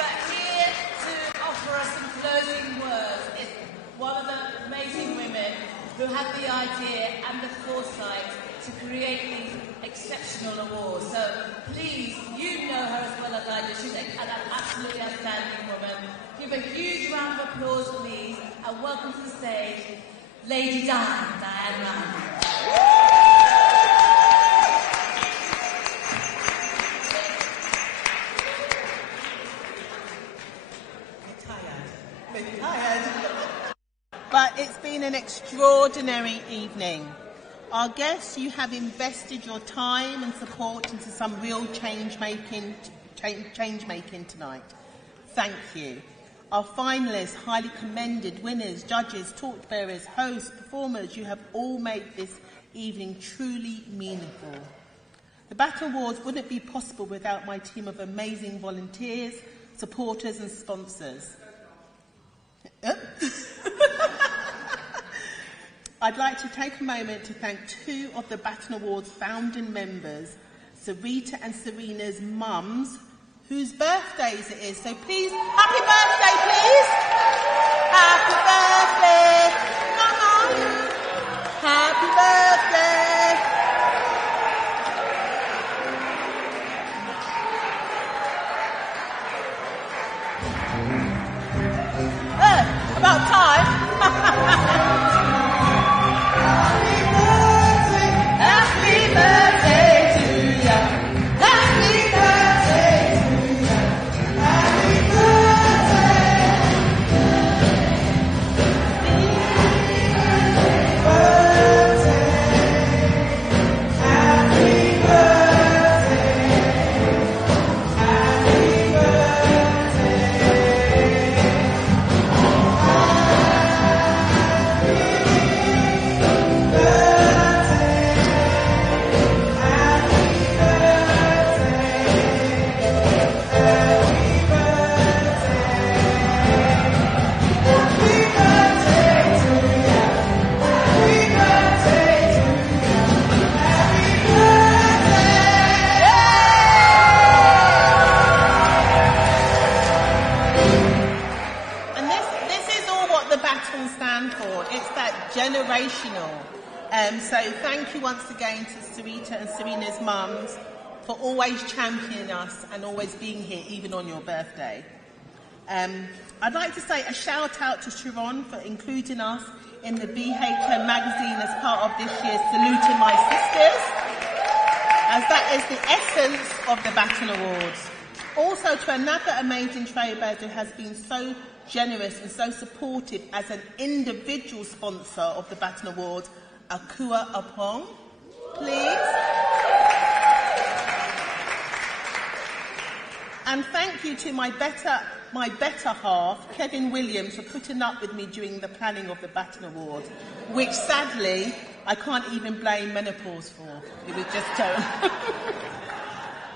But here to offer us some closing words is one of the amazing women who had the idea and the foresight to create these exceptional awards. So please, you know her as well as I do. She's an absolutely outstanding woman. Give a huge round of applause, please, and welcome to the stage, Lady Diane Ryan. But it's been an extraordinary evening. Our guests, you have invested your time and support into some real change making tonight. Thank you. Our finalists, highly commended winners, judges, torchbearers, hosts, performers, you have all made this evening truly meaningful. The Baton Awards wouldn't be possible without my team of amazing volunteers, supporters and sponsors. I'd like to take a moment to thank two of the Baton Awards founding members, Sarita and Serena's mums, whose birthdays it is. So please, happy birthday, please! Happy birthday! Come on! Happy birthday! About time! Happy birthday to you. Happy birthday to you. Happy birthday. Generational. So thank you once again to Sarita and Serena's mums for always championing us and always being here, even on your birthday. I'd like to say a shout out to Sharon for including us in the BHM magazine as part of this year's Saluting My Sisters, as that is the essence of the Baton Awards. Also to another amazing trailblazer who has been so generous and so supportive as an individual sponsor of the Baton Awards, Akua Apong, please. And thank you to my better half, Kevin Williams, for putting up with me during the planning of the Baton Awards, which sadly I can't even blame menopause for. It was just terrible.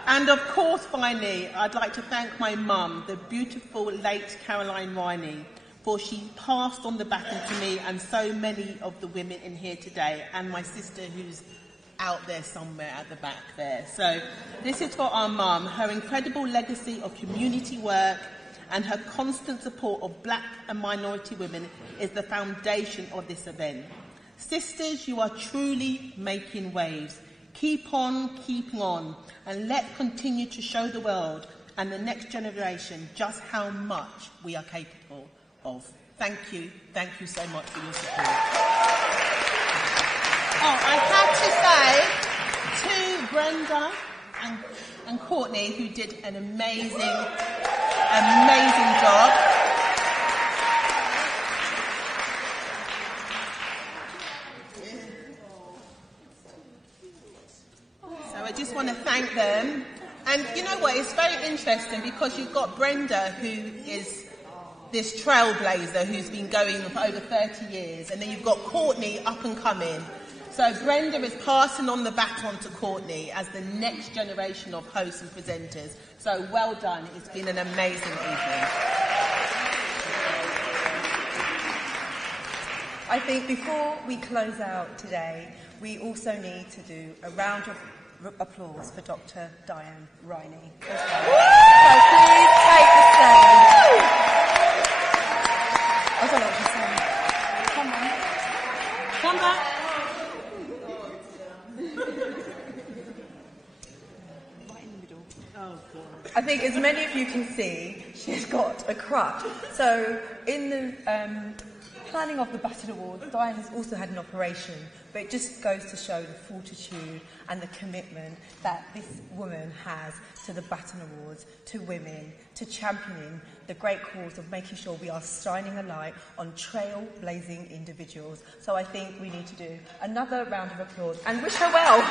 And of course, finally, I'd like to thank my mum, the beautiful late Caroline Riney, for she passed on the baton to me and so many of the women in here today, and my sister who's out there somewhere at the back there. So this is for our mum. Her incredible legacy of community work and her constant support of black and minority women is the foundation of this event. Sisters, you are truly making waves. Keep on keeping on, and let's continue to show the world and the next generation just how much we are capable of. Thank you so much for your support. Oh, I have to say to Brenda and Courtney, who did an amazing job. I just want to thank them. And you know what, it's very interesting because you've got Brenda, who is this trailblazer who's been going for over 30 years, and then you've got Courtney up and coming. So Brenda is passing on the baton to Courtney as the next generation of hosts and presenters. So well done, it's been an amazing evening. I think before we close out today, we also need to do a round of applause for Dr. Diane Riney. So please take the stage. I don't know what to say. Come on. Come back. Right in the middle. Oh, God. I think as many of you can see, she's got a crutch. So in the planning of the Baton Awards, Diane has also had an operation, but it just goes to show the fortitude and the commitment that this woman has to the Baton Awards, to women, to championing the great cause of making sure we are shining a light on trailblazing individuals. So I think we need to do another round of applause and wish her well.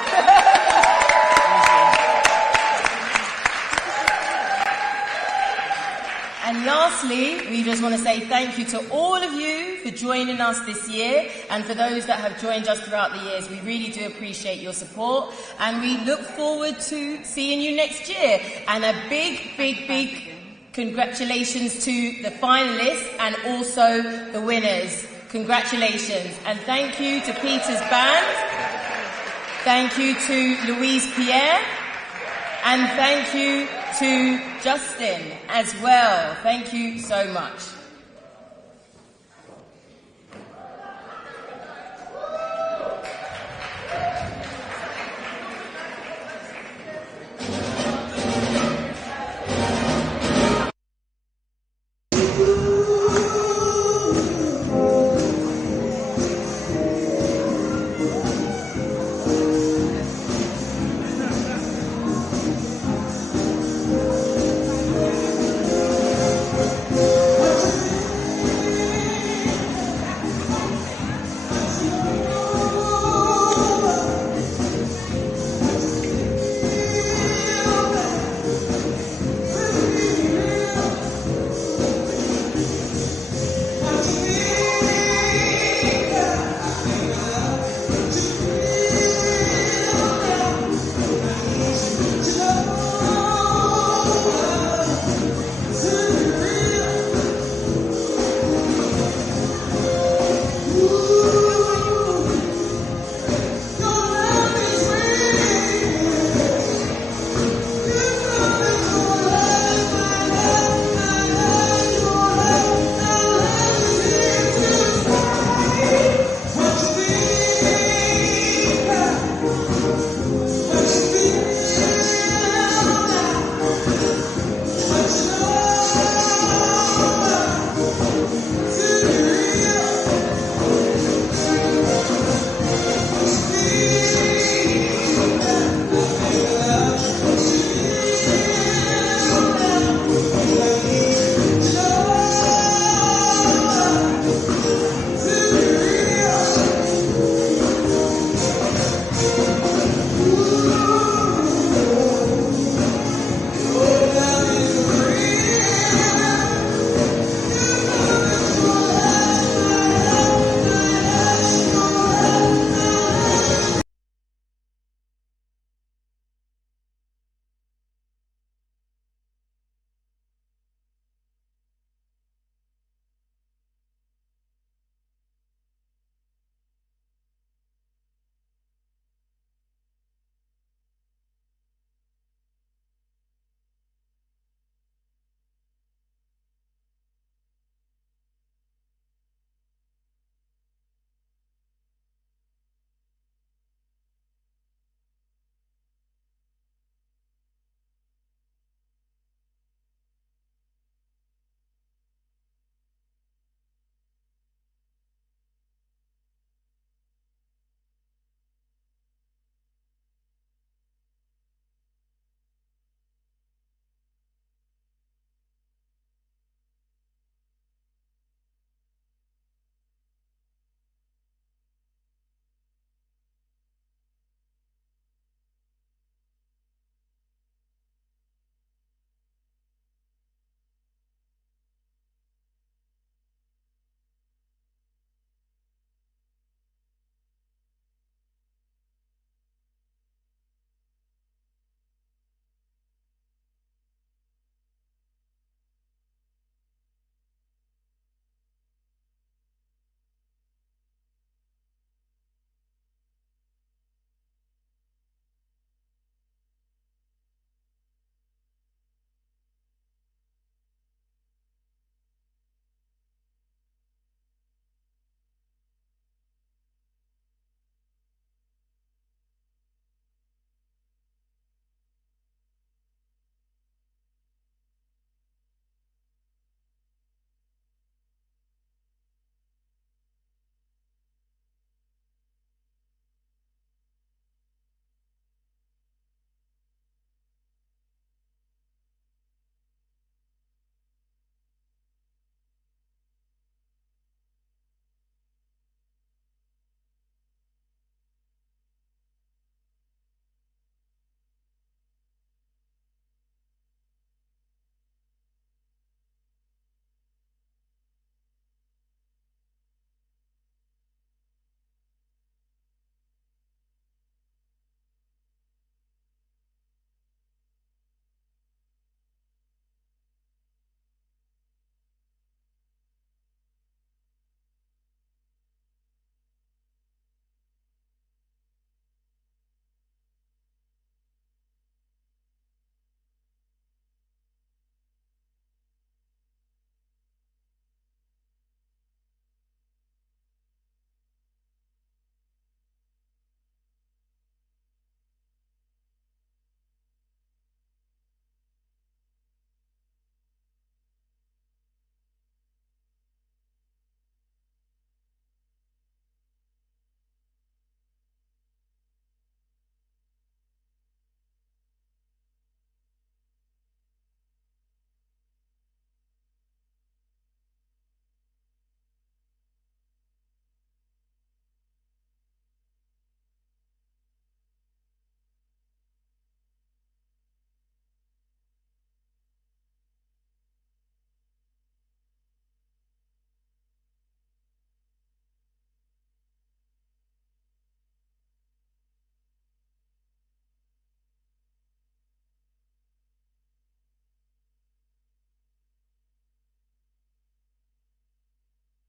And lastly, we just want to say thank you to all of you for joining us this year, and for those that have joined us throughout the years. We really do appreciate your support, and we look forward to seeing you next year. And a big, big, big congratulations to the finalists and also the winners. Congratulations. And thank you to Peter's band. Thank you to Louise Pierre. And thank you to Justin as well. Thank you so much.